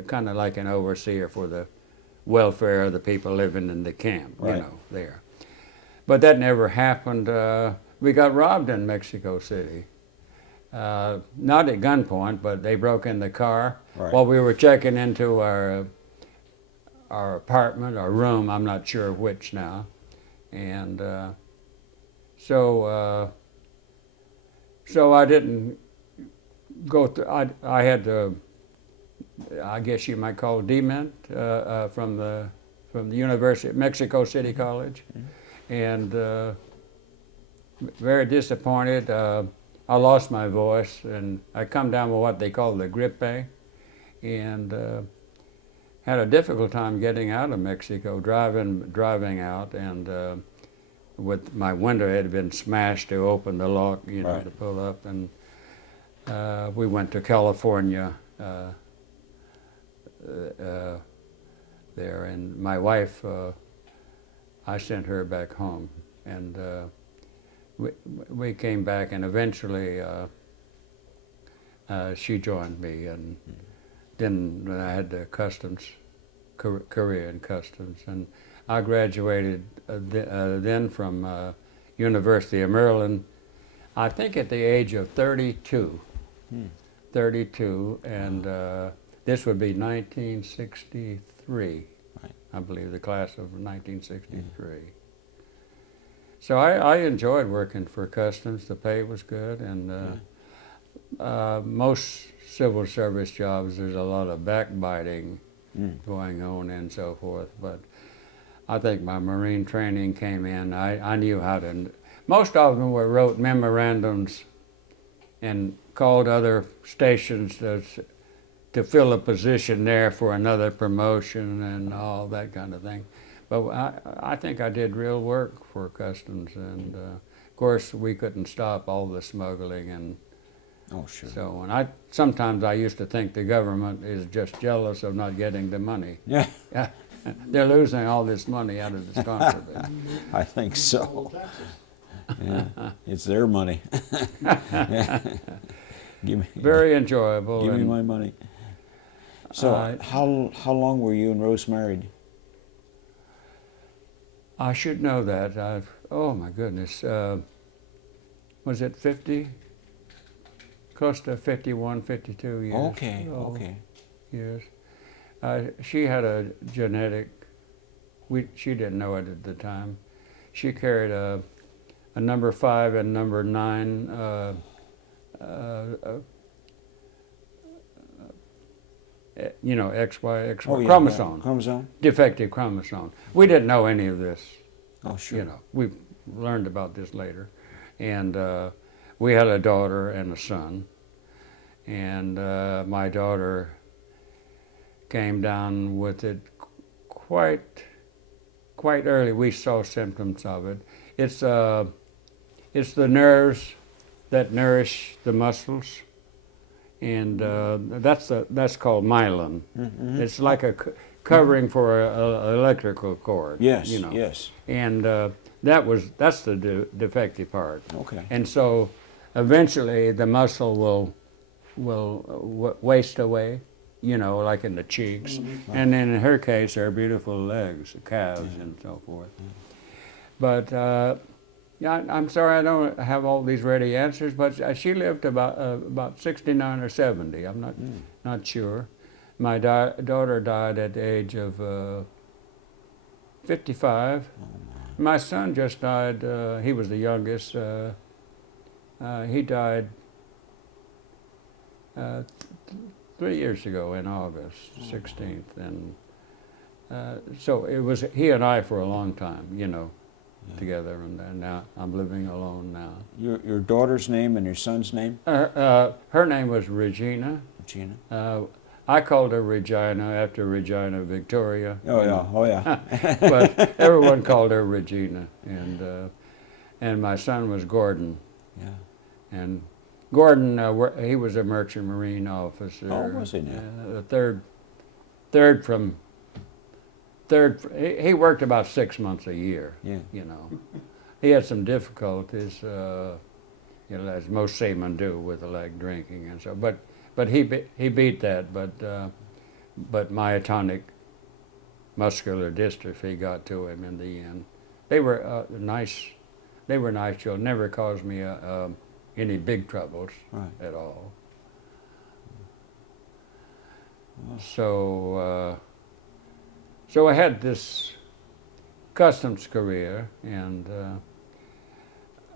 kind of like an overseer for the welfare of the people living in the camp, Right. you know, there. But that never happened. We got robbed in Mexico City. Not at gunpoint, but they broke in the car Right. while we were checking into our apartment, our room, I'm not sure which now. And so I didn't go through, I had to, I guess you might call it dement from the University, Mexico City College. And very disappointed. I lost my voice, and I come down with what they call the grippe, and had a difficult time getting out of Mexico, driving out, and with my window had been smashed to open the lock, you know, Right. to pull up, and we went to California there, and my wife, I sent her back home, and we came back, and eventually she joined me, and then when I had the customs career in customs, and I graduated then from University of Maryland, I think at the age of 32. 32, and this would be 1963, Right. I believe, the class of 1963. So I enjoyed working for customs. The pay was good, and most civil service jobs, there's a lot of backbiting going on and so forth. But I think my Marine training came in. I knew how to. Most of them wrote memorandums and called other stations to fill a position there for another promotion and all that kind of thing. But I think I did real work for customs, and of course we couldn't stop all the smuggling and Oh, sure. so on. Sometimes I used to think the government is just jealous of not getting the money. Yeah, They're losing all this money out of this contraband. I think All so. the taxes. Yeah, it's their money. Yeah. Give me, Very enjoyable. give me and my money. So, how long were you and Rose married? I should know that. Oh my goodness. Was it 50? Close to 51, 52 years. Okay, Oh, okay. Yes. She had a genetic, she didn't know it at the time. She carried a number 5 and number 9 XY Oh, yeah, chromosome, yeah. Chromosome? defective chromosome. We didn't know any of this. Oh, sure. You know, we learned about this later, and we had a daughter and a son, and my daughter came down with it quite early. We saw symptoms of it. It's the nerves that nourish the muscles, and that's called myelin. Mm-hmm. It's like a covering for an electrical cord. Yes, you know. yes. And that's the defective part. Okay. And so eventually the muscle will waste away, you know, like in the cheeks. And then in her case, her beautiful legs, the calves and so forth. But yeah, I'm sorry I don't have all these ready answers, but she lived about 69 or 70. I'm not sure. My daughter died at the age of 55. My son just died. He was the youngest. He died 3 years ago in August 16th, and so it was he and I for a long time, you know, together, and now I'm living alone now. Your daughter's name and your son's name? Her name was Regina. Regina? I called her Regina after Regina Victoria. Oh, yeah, oh, yeah. But everyone called her Regina, and my son was Gordon. Yeah. And Gordon, he was a merchant marine officer. Oh, was he now? The he worked about 6 months a year. Yeah. You know, he had some difficulties, you know, as most seamen do with the leg drinking and so. But he beat that. But myotonic muscular dystrophy got to him in the end. They were nice. They were nice children. Never caused me any big troubles at all. So I had this customs career, and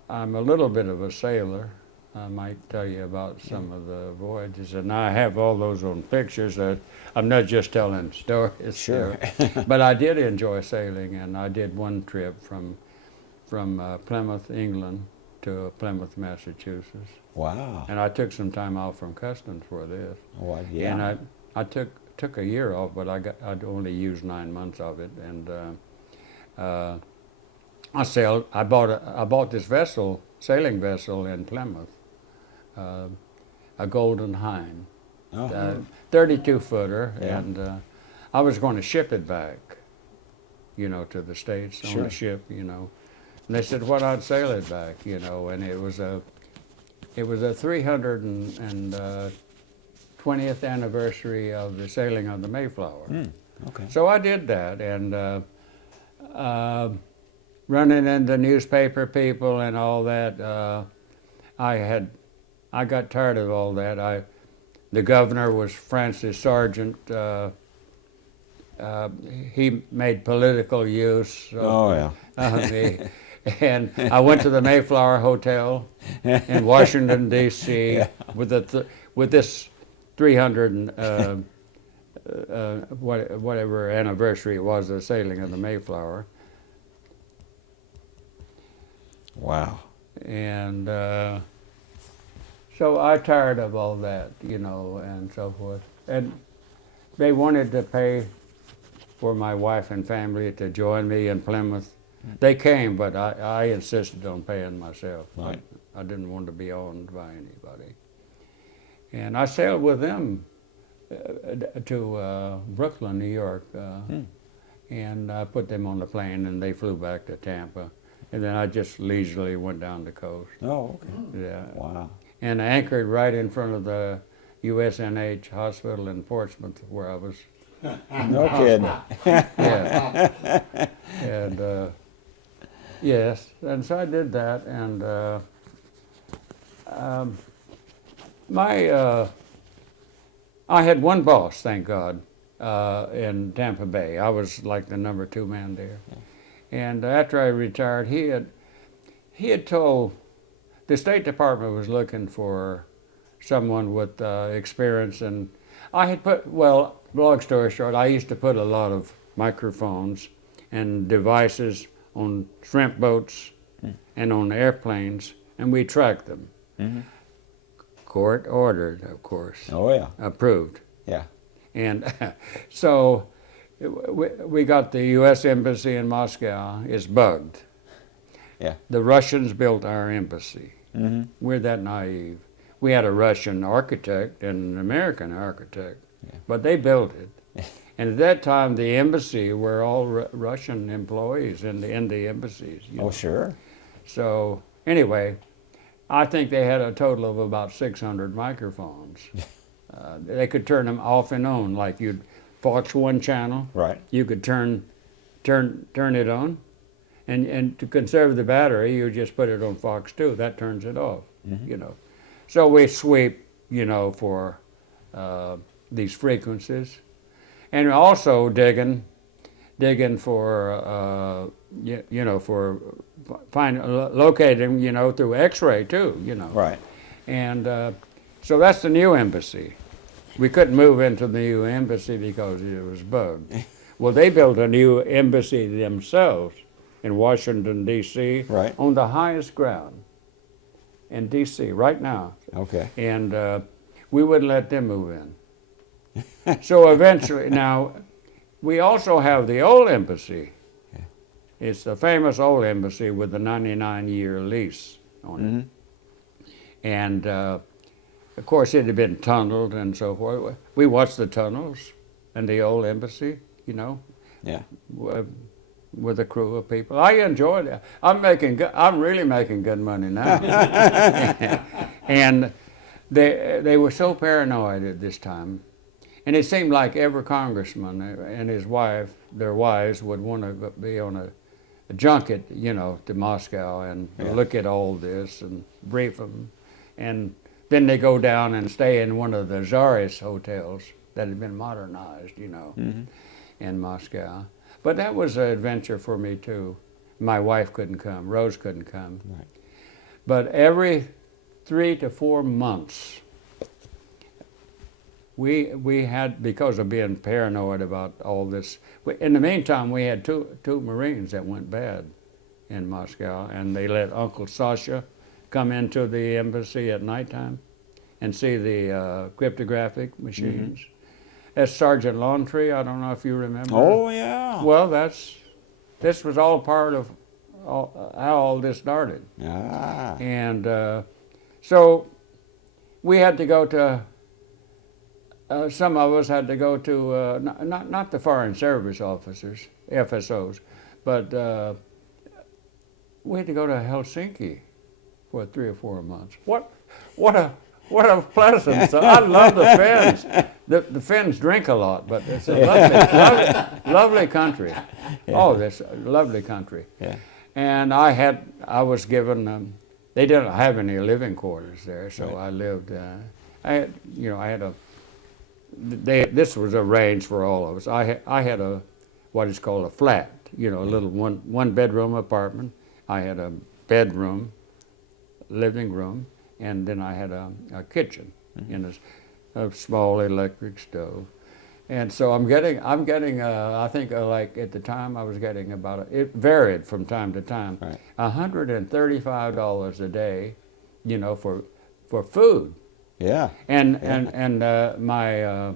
I'm a little bit of a sailor. I might tell you about some of the voyages, and I have all those on pictures. I'm not just telling stories. Sure. But I did enjoy sailing, and I did one trip from Plymouth, England, to Plymouth, Massachusetts. Wow. And I took some time off from customs for this. Oh, yeah. And I took a year off, but I'd only used 9 months of it. And I bought this sailing vessel in Plymouth, a Golden Hind, 32-footer, Yeah. and I was going to ship it back, you know, to the States on Sure. a ship, you know. And they said, "Why not sail it back?" You know, and it was a 320th anniversary of the sailing of the Mayflower. Okay. So I did that, and running into newspaper people and all that, I got tired of all that. The governor was Francis Sargent. He made political use of me. And I went to the Mayflower Hotel in Washington, D.C. Yeah. with this 300 whatever anniversary it was, the sailing of the Mayflower. Wow. And so I tired of all that, and so forth. And they wanted to pay for my wife and family to join me in Plymouth. They came, but I insisted on paying myself. Right. I didn't want to be owned by anybody. And I sailed with them to Brooklyn, New York, and I put them on the plane, and they flew back to Tampa. And then I just leisurely went down the coast. Oh, okay. Yeah. Wow. And anchored right in front of the USNH hospital in Portsmouth, where I was. No kidding. Yeah. And yes, and so I did that, and I had one boss, thank God, in Tampa Bay. I was like the number 2 man there. And after I retired, he had told the State Department was looking for someone with experience, and I had put, well, long story short, I used to put a lot of microphones and devices on shrimp boats and on airplanes, and we tracked them. Mm-hmm. Court ordered, of course. Oh, yeah. Approved. Yeah. And so we got the U.S. Embassy in Moscow is bugged. Yeah. The Russians built our embassy. Mm-hmm. We're that naive. We had a Russian architect and an American architect, but they built it. And at that time, the embassy were all Russian employees in the embassies. Oh, sure. So anyway, I think they had a total of about 600 microphones. They could turn them off and on, like you'd Fox 1 channel. Right. You could turn it on, and to conserve the battery, you just put it on Fox 2. That turns it off. Mm-hmm. So we sweep, for these frequencies, and also digging for, locating, through X-ray too, Right. And so that's the new embassy. We couldn't move into the new embassy because it was bugged. Well, they built a new embassy themselves in Washington, D.C., Right. on the highest ground in D.C. right now. Okay. And we wouldn't let them move in. So eventually, now, we also have the old embassy. It's the famous old embassy with the 99-year lease on it. And of course, it had been tunneled and so forth. We watched the tunnels in the old embassy, Yeah. with a crew of people. I enjoyed it. I'm really making good money now. And they were so paranoid at this time. And it seemed like every congressman and his wife, their wives, would want to be on a junket, to Moscow and look at all this and brief them. And then they go down and stay in one of the Tsarist hotels that had been modernized, in Moscow. But that was an adventure for me too. My wife couldn't come, Rose couldn't come. Right. But every 3 to 4 months, we had, because of being paranoid about all this, in the meantime, we had two Marines that went bad in Moscow, and they let Uncle Sasha come into the embassy at nighttime and see the cryptographic machines. That's Sergeant Laundrie. I don't know if you remember. Oh, yeah. Well, this was all part of how all this started. Ah. And so we had to go to, some of us had to go to, not the Foreign Service officers, FSOs, but we had to go to Helsinki for 3 or 4 months. What what a pleasant. So I love the Finns. The Finns drink a lot, but it's a lovely country. Yeah. Oh, this lovely country. Yeah. And I was given. They didn't have any living quarters there, so Right. I lived. I had a. This was arranged for all of us. I had a, what is called a flat. A little one bedroom apartment. I had a bedroom, living room, and then I had a kitchen in a small electric stove. And so I'm getting I think like at the time I was getting it varied from time to time, Right. $135 a day, for food. Yeah. And my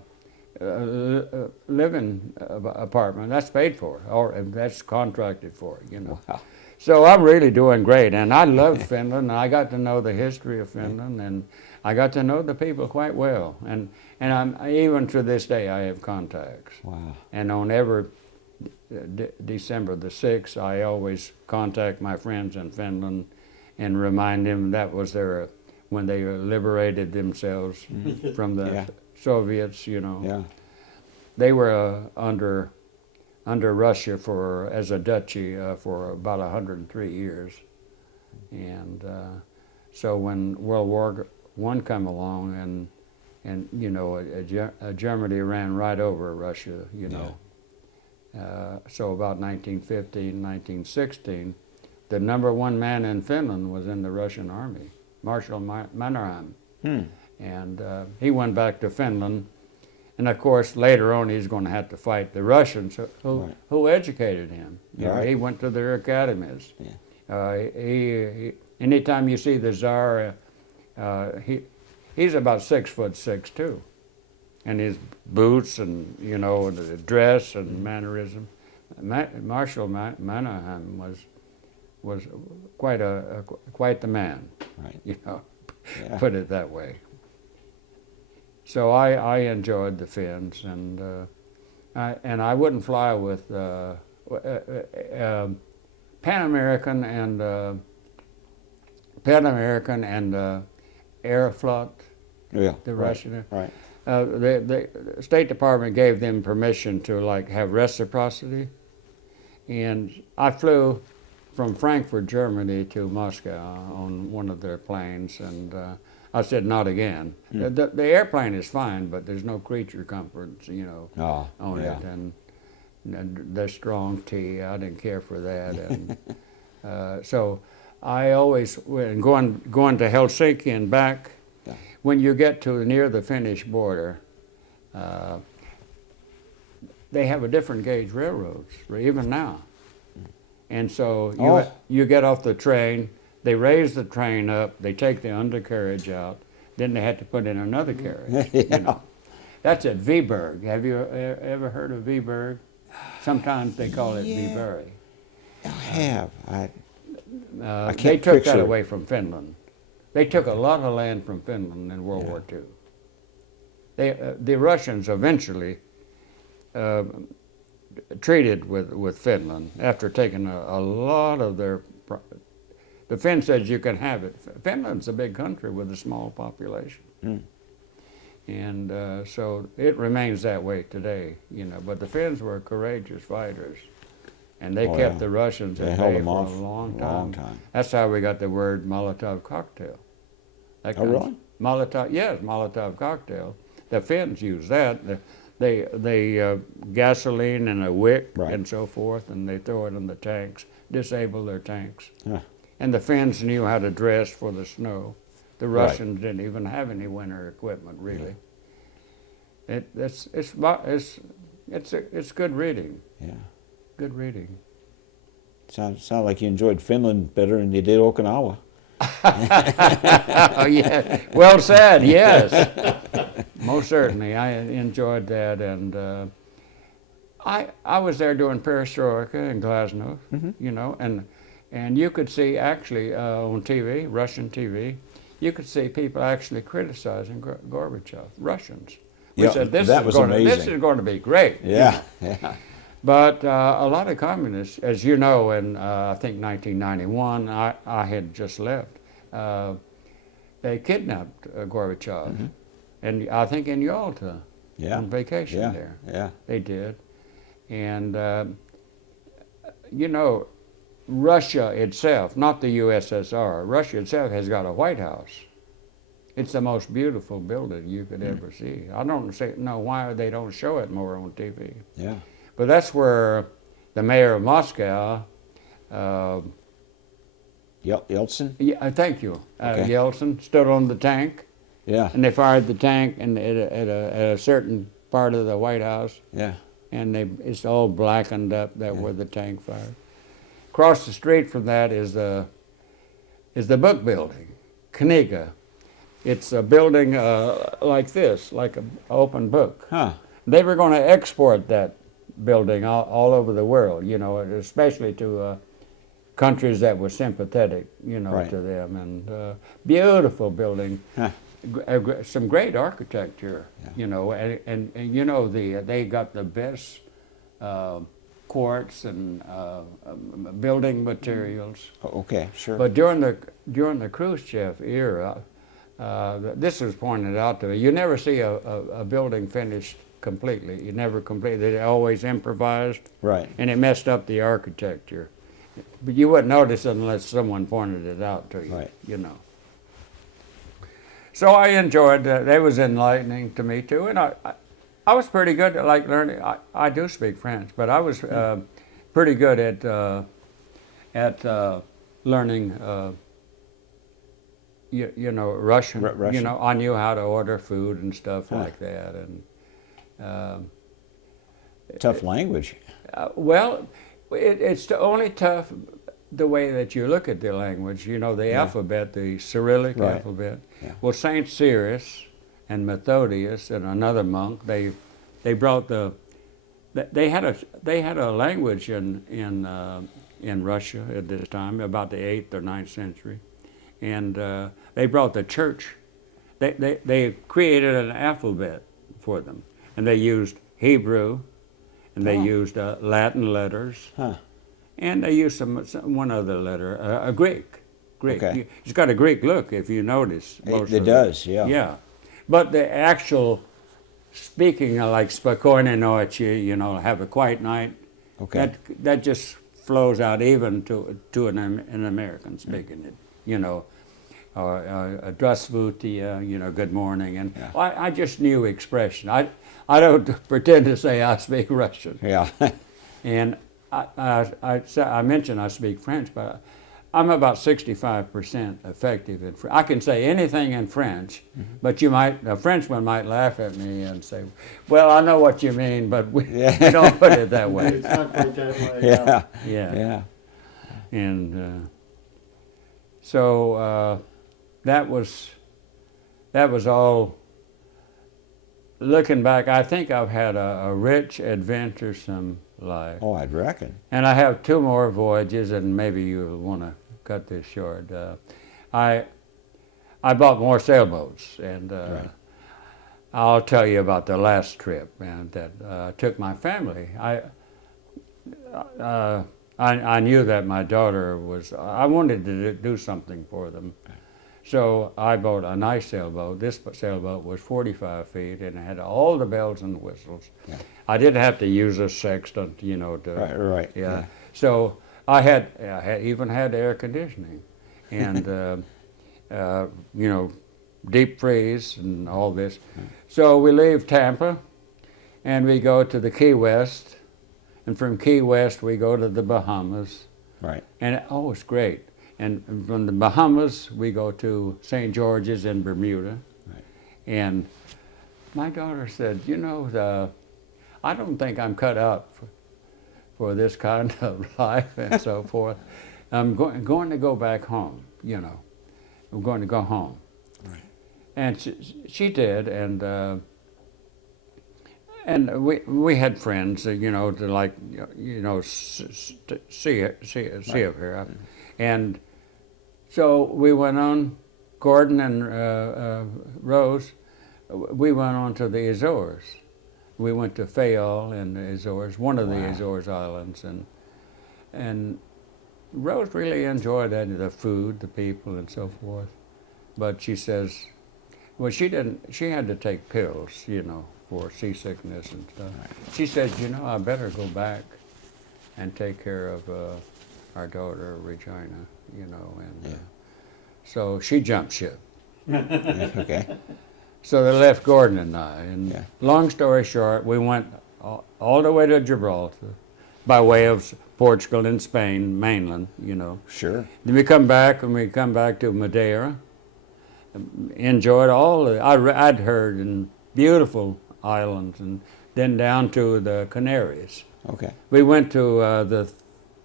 living apartment, that's paid for, or that's contracted for, Wow. So I'm really doing great, and I love Finland. I got to know the history of Finland, and I got to know the people quite well. And even to this day, I have contacts. Wow. And on every December the 6th, I always contact my friends in Finland and remind them that was when they liberated themselves from the Yeah. Soviets. Yeah. They were under Russia as a duchy for about 103 years, and so when World War I come along, and Germany ran right over Russia, so about 1915, 1916, the number one man in Finland was in the Russian army, Marshal Mannerheim, and he went back to Finland. And of course, later on, he's going to have to fight the Russians who educated him. Right. He went to their academies. Yeah. Anytime you see the Tsar, he's about 6'6" too, and his boots and the dress and mannerism. Marshal Mannerheim was quite the man. Right. Yeah. Put it that way. So I enjoyed the Finns, and I wouldn't fly with Pan American and Aeroflot, Yeah. the Right. Russian. Right. The State Department gave them permission to have reciprocity, and I flew from Frankfurt, Germany, to Moscow on one of their planes, and I said, not again. The airplane is fine, but there's no creature comforts, Oh, on yeah. it, and the strong tea. I didn't care for that, and so I always going to Helsinki and back. Yeah. When you get to near the Finnish border, they have a different gauge railroads even now, and so you get off the train. They raise the train up, they take the undercarriage out, then they had to put in another carriage. Yeah. That's at Viborg. Have you ever heard of Viborg? Sometimes they call it Yeah. Viberg. I have. They can't took picture that it. away from Finland. They took a lot of land from Finland in World War II. The Russians eventually treated with Finland after taking a lot of their. The Finns said you can have it. Finland's a big country with a small population. And so it remains that way today, But the Finns were courageous fighters, and they kept the Russians They at held bay them for off a long a time. long time. That's how we got the word Molotov cocktail. That Oh, comes- really? Molotov cocktail. The Finns use that. They gasoline and a wick Right. and so forth, and they throw it in the tanks, disable their tanks. Huh. And the Finns knew how to dress for the snow. The Right. Russians didn't even have any winter equipment, really. It's good reading. Yeah. Good reading. Sound like you enjoyed Finland better than you did Okinawa. Oh yeah, well said. Yes, most certainly. I enjoyed that, and I was there during Perestroika in Glasnost, and you could see actually on TV, Russian TV, you could see people actually criticizing Gorbachev, Russians. We Yeah, said this that was amazing. This is going to be great. Yeah. Yeah. But a lot of communists, as you know, in I think 1991, I had just left. they kidnapped Gorbachev, and I think in Yalta Yeah. on vacation Yeah. there. Yeah. They did, and you know, Russia itself, not the USSR, Russia itself has got a White House. It's the most beautiful building you could ever see. I don't know why they don't show it more on TV. Yeah. But that's where the mayor of Moscow, uh, Yeltsin. yeah, thank you, Okay. Yeltsin, stood on the tank, Yeah. and they fired the tank and at a certain part of the White House, Yeah. and it's all blackened up that where the tank fired. Across the street from that is the book building, Kniga. It's a building like this, like an open book. Huh. They were going to export that building all over the world, you know, especially to countries that were sympathetic, you know, Right. to them. And beautiful building, Huh. some great architecture, Yeah. you know, and you know they got the best quartz and building materials. Okay. Sure. But during the Khrushchev era, this was pointed out to me. You never see a building finished completely. You never completely. They always improvised, Right. and it messed up the architecture. But you wouldn't notice it unless someone pointed it out to you. Right. You know. So I enjoyed that. It was enlightening to me too, and I was pretty good at like learning. I do speak French, but I was pretty good at learning. You know, Russian. Russian. You know, I knew how to order food and stuff Huh. like that, and Tough language. well, it's only tough the way that you look at the language. You know, the alphabet, the Cyrillic Right. alphabet. Yeah. Well, Saint Cyrus and Methodius and another monk, they brought they had a language in Russia at this time, about the 8th or 9th century, and they brought the church. They created an alphabet for them, and they used Hebrew, and they used Latin letters, Huh. and they used one other letter, a Greek. Okay. It's got a Greek look, if you notice. most It of does. Yeah. Yeah, but the actual speaking like spokojne noche, you know, have a quiet night. Okay. That just flows out even to an American speaking it, you know, or "Здравствуйте," you know, good morning, and Yeah. I just knew expression. I don't pretend to say I speak Russian, Yeah. and I mentioned I speak French, but I'm about 65% effective in French. I can say anything in French, but a Frenchman might laugh at me and say, "Well, I know what you mean, but we don't put it that way." It's not quite that way. Yeah. Yeah. Yeah. And so that was all. Looking back, I think I've had a rich, adventuresome life. Oh, I'd reckon. And I have 2 more voyages, and maybe you'll want to cut this short. I bought more sailboats, and Right. I'll tell you about the last trip, man, that took my family. I knew that my daughter I wanted to do something for them. So I bought a nice sailboat. This sailboat was 45 feet, and it had all the bells and whistles. Yeah. I didn't have to use a sextant, you know, to Right. yeah. So I even had air conditioning, and you know, deep freeze and all this. So we leave Tampa, and we go to the Key West, and from Key West we go to the Bahamas, Right. and it's great. And from the Bahamas we go to St. George's in Bermuda, Right. and my daughter said, "You know, I don't think I'm cut out for this kind of life and so forth. I'm going to go back home, you know. I'm going to go home." Right. And she did, and we had friends, you know, to like, you know, see of her. And so we went on, Gordon and Rose, we went on to the Azores. We went to Fayal in the Azores, one of the Wow. Azores Islands, and Rose really enjoyed that, the food, the people, and so forth. but she says, well, she didn't. She had to take pills, you know, for seasickness and stuff. She said, you know, I better go back and take care of our daughter Regina, you know, and so she jumped ship. Okay. So they left Gordon and I. And Yeah. long story short, we went all the way to Gibraltar by way of Portugal and Spain, mainland, you know. Sure. Then we come back, and we come back to Madeira. Enjoyed all I'd heard in beautiful islands, and then down to the Canaries. Okay. We went to the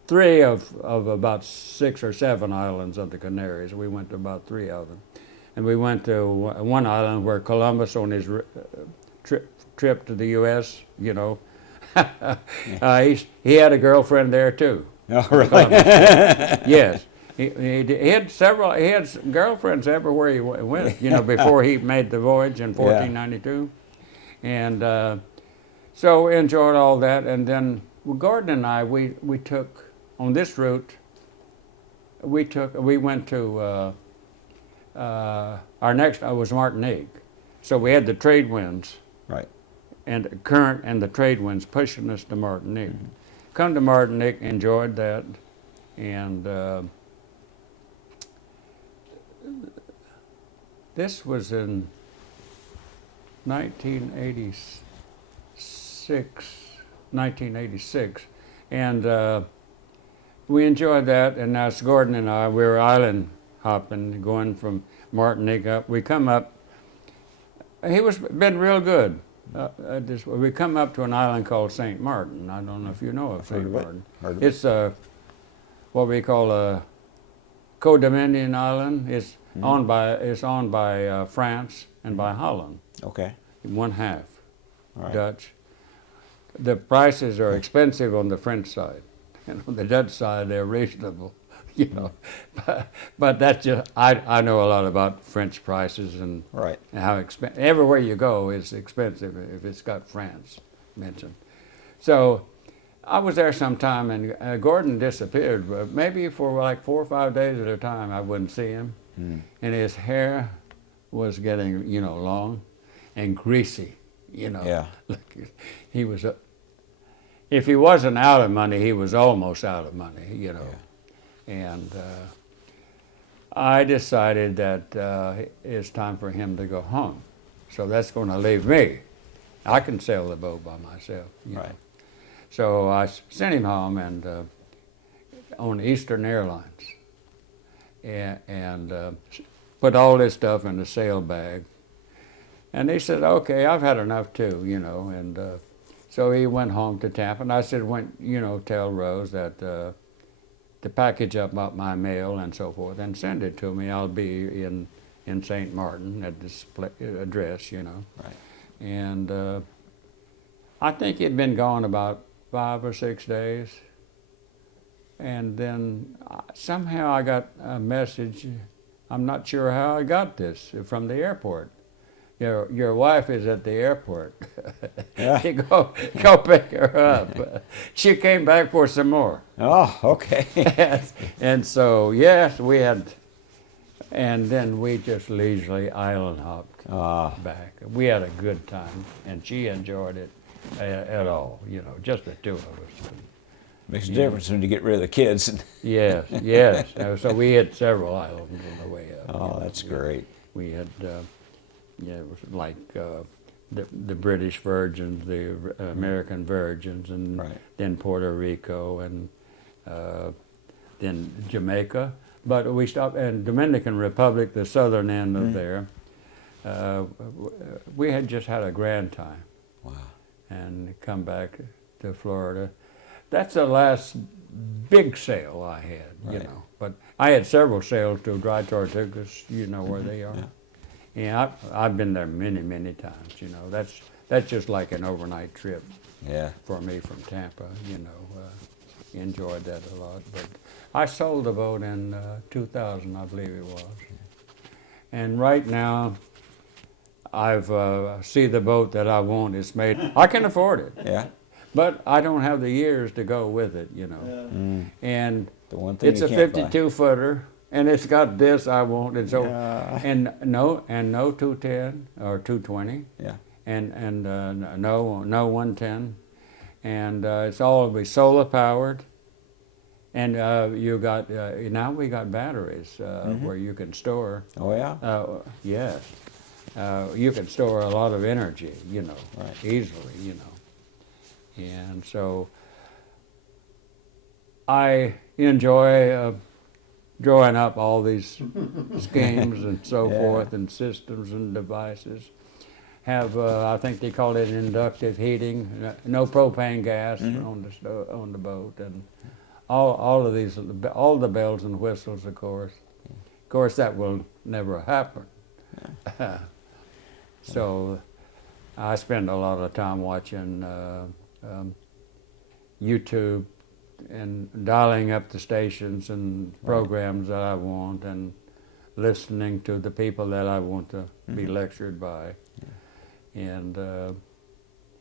three of about 6 or 7 islands of the Canaries. We went to about 3 of them. And we went to one island where Columbus, on his trip to the U.S., you know, he had a girlfriend there too. All right. Yes. He had several. He had girlfriends everywhere he went. You know, before he made the voyage in 1492, and so we enjoyed all that. And then Gordon and I, we took on this route. We went to our next was Martinique, so we had the trade winds, Right. and the current and the trade winds pushing us to Martinique. Come to Martinique, enjoyed that, and. This was in 1986, and we enjoyed that. And now it's Gordon and I, we were island hopping, going from Martinique up. We come up. He was been real good. We come up to an island called Saint Martin. I don't know if you know of Saint Martin. Heard of It's what we call a co-dominion island. It's owned by France and by Holland. Okay. One half All right. Dutch. The prices are expensive on the French side, and on the Dutch side they're reasonable. You know, but that's just I know a lot about French prices and Right. how expensive. Everywhere you go is expensive if it's got France mentioned. So I was there sometime, and Gordon disappeared. Maybe for like 4 or 5 days at a time, I wouldn't see him. And his hair was getting, you know, long and greasy, you know. Yeah. He was, if he wasn't out of money, he was almost out of money, you know. And I decided that it's time for him to go home. So that's going to leave me. I can sail the boat by myself, you know. Right. So I sent him home, and on Eastern Airlines, and put all this stuff in a sail bag. And they said, okay, I've had enough too, you know. And so he went home to Tampa, and I said, tell Rose that to package up my mail and so forth and send it to me. I'll be in St. Martin at this address, you know. Right. And I think he'd been gone about 5 or 6 days. And then somehow I got a message. I'm not sure how I got this from the airport. Your wife is at the airport. Yeah. You go pick her up. She came back for some more. Oh, okay. And so yes, we had, and then we just leisurely island hopped back. We had a good time, and she enjoyed it at all. You know, just the two of us. Makes a difference when you get rid of the kids. Yes, yes. So we hit several islands on the way up. Oh, that's great. We had, it was like the British Virgins, the American Virgins, and Right. then Puerto Rico, and then Jamaica. But we stopped in Dominican Republic, the southern end of there. We had just had a grand time. Wow. And come back to Florida. That's the last big sail I had, you Right. know. But I had several sails to Dry Tortugas, you know where they are. Yeah, I've been there many, many times, you know. That's just like an overnight trip Yeah. for me from Tampa, you know. Enjoyed that a lot. But I sold the boat in 2000, I believe it was. And right now, I've see the boat that I want is made. I can afford it. Yeah. But I don't have the years to go with it, you know. Yeah. And The one thing it's you a can't buy. 52-footer, and it's got this I want. And so, Yeah. and no 210 or 220, Yeah. and no 110, and it's all solar powered. And you got now we got batteries where you can store. Oh yeah. Yes, you can store a lot of energy, Right. easily, and so I enjoy drawing up all these schemes and so Yeah. forth, and systems and devices. Have I think they call it inductive heating, no propane gas on the boat, and all of these, all the bells and whistles, of course. Of course, that will never happen. So I spend a lot of time watching YouTube and dialing up the stations and programs that I want, and listening to the people that I want to be lectured by. And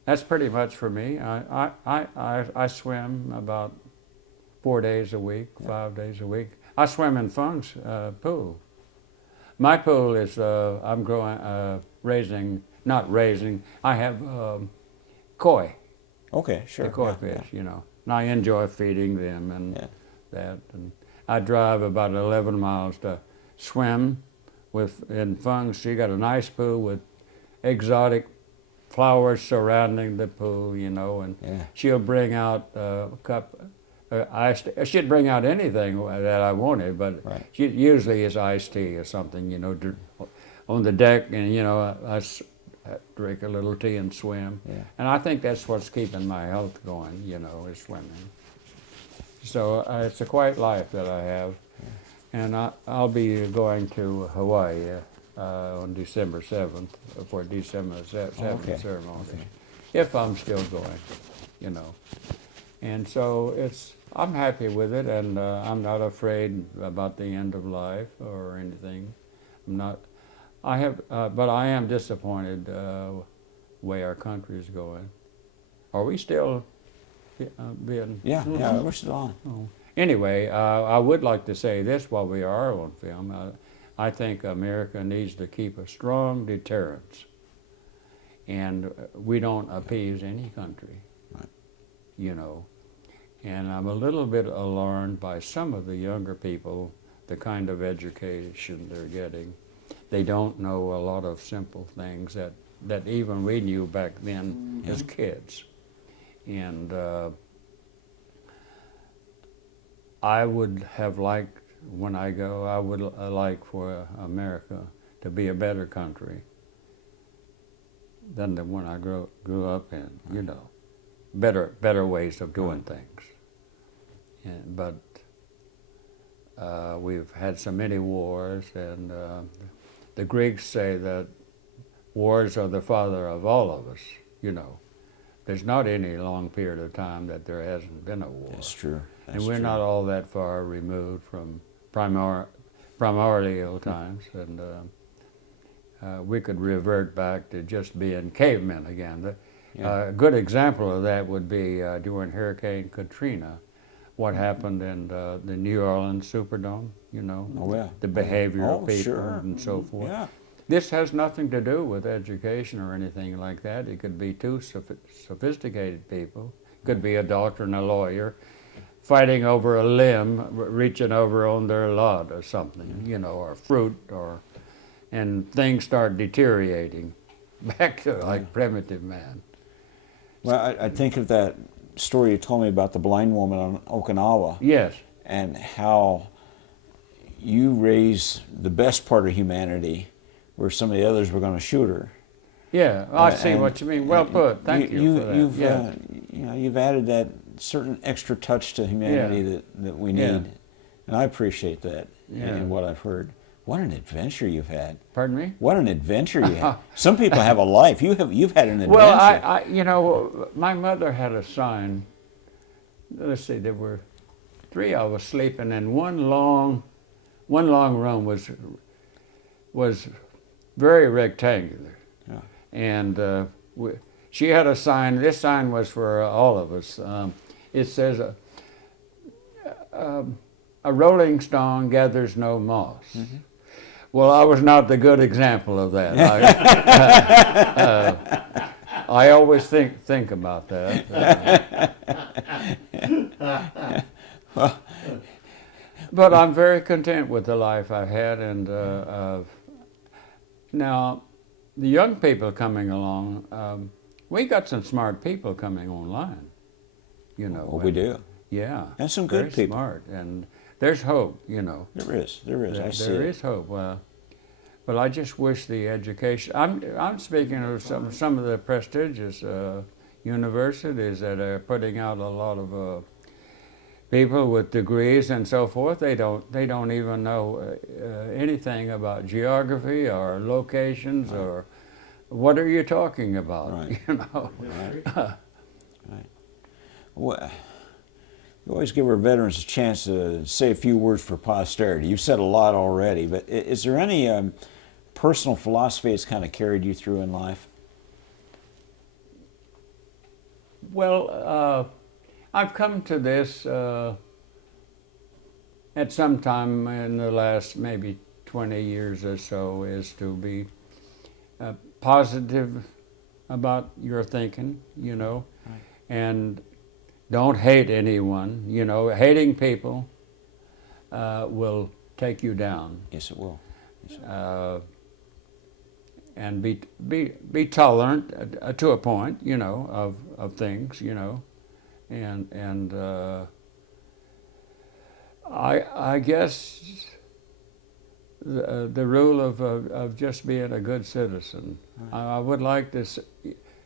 that's pretty much for me. I swim about 4 days a week, 5 days a week. I swim in Fung's pool. My pool is I'm not raising. I have koi, Okay, sure. the koi Yeah, fish, and I enjoy feeding them and Yeah. that. And I drive about 11 miles to swim in Fung's. She got a nice pool with exotic flowers surrounding the pool, and Yeah. she'll bring out a cup. She'd bring out anything that I wanted, but Right. she usually is iced tea or something, on the deck, and I drink a little tea and swim, Yeah. and I think that's what's keeping my health going, is swimming. So it's a quiet life that I have, and I'll be going to Hawaii on December 7th for December 7th Okay. ceremony, Okay. if I'm still going, And so I'm happy with it, and I'm not afraid about the end of life or anything. I'm not. But I am disappointed way our country is going. Are we still being? Yeah, yeah, we're still on. Oh. Anyway, I would like to say this while we are on film. I think America needs to keep a strong deterrence, and we don't appease any country. Right. And I'm a little bit alarmed by some of the younger people, the kind of education they're getting. They don't know a lot of simple things that even we knew back then as kids. And I would have liked, when I go, I would like for America to be a better country than the one I grew up in, better ways of doing things. But we've had so many wars, and the Greeks say that wars are the father of all of us, There's not any long period of time that there hasn't been a war. That's true. And we're not all that far removed from primordial times, and we could revert back to just being cavemen again. A good example of that would be during Hurricane Katrina, what happened in the New Orleans Superdome, Oh, yeah. the behavior of people Sure. and so forth. Yeah. This has nothing to do with education or anything like that. It could be two sophisticated people. It could be a doctor and a lawyer fighting over a limb, reaching over on their lot or something, or fruit, and things start deteriorating back to like primitive man. Well, I think of that story you told me about the blind woman on Okinawa. Yes. And how you raised the best part of humanity where some of the others were going to shoot her. Yeah, I see And- what you mean. Well put. Thank you for that. You've, Yeah. you've added that certain extra touch to humanity Yeah. that we need. Yeah. And I appreciate that Yeah. in what I've heard. What an adventure you've had. Pardon me? What an adventure you had. Some people have a life. You've had an adventure. Well, my mother had a sign. Let's see, there were 3 of us sleeping, and one long room was very rectangular. Yeah. And she had a sign. This sign was for all of us. It says, a rolling stone gathers no moss. Well, I was not the good example of that. I always think about that. But I'm very content with the life I've had, and now the young people coming along, we got some smart people coming online. You know, Well, we do. yeah, And some good very people. smart, and there's hope. You know, There is. I see there it. is hope. But I just wish the education. I'm speaking of some of the prestigious universities that are putting out a lot of people with degrees and so forth. They don't even know anything about geography or locations or what are you talking about? Right. You know. Well, you always give our veterans a chance to say a few words for posterity. You've said a lot already, but is there any personal philosophy that's kind of carried you through in life? Well, I've come to this at some time in the last maybe 20 years or so, is to be positive about your thinking, you know, and don't hate anyone. You know, hating people will take you down. Yes, it will. Yes, it will. And be tolerant to a point, you know, of things, you know, and I guess the rule of just being a good citizen. I would like to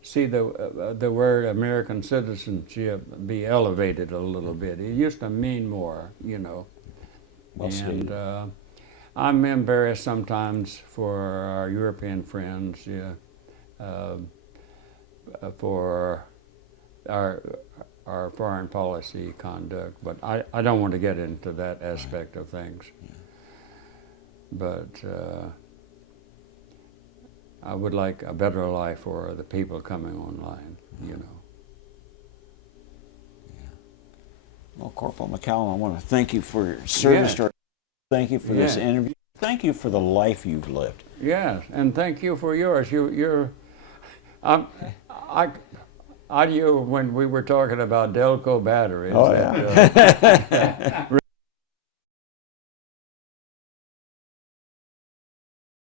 see the word American citizenship be elevated a little bit. It used to mean more, you know. Well stated. And I'm embarrassed sometimes for our European friends, for our foreign policy conduct, but I don't want to get into that aspect of things. Yeah. But I would like a better life for the people coming online, you know. Well, Corporal McCallum, I want to thank you for your service to our. Thank you for this Yeah. interview. Thank you for the life you've lived. Yes, and thank you for yours. I knew when we were talking about Delco batteries. Oh, that,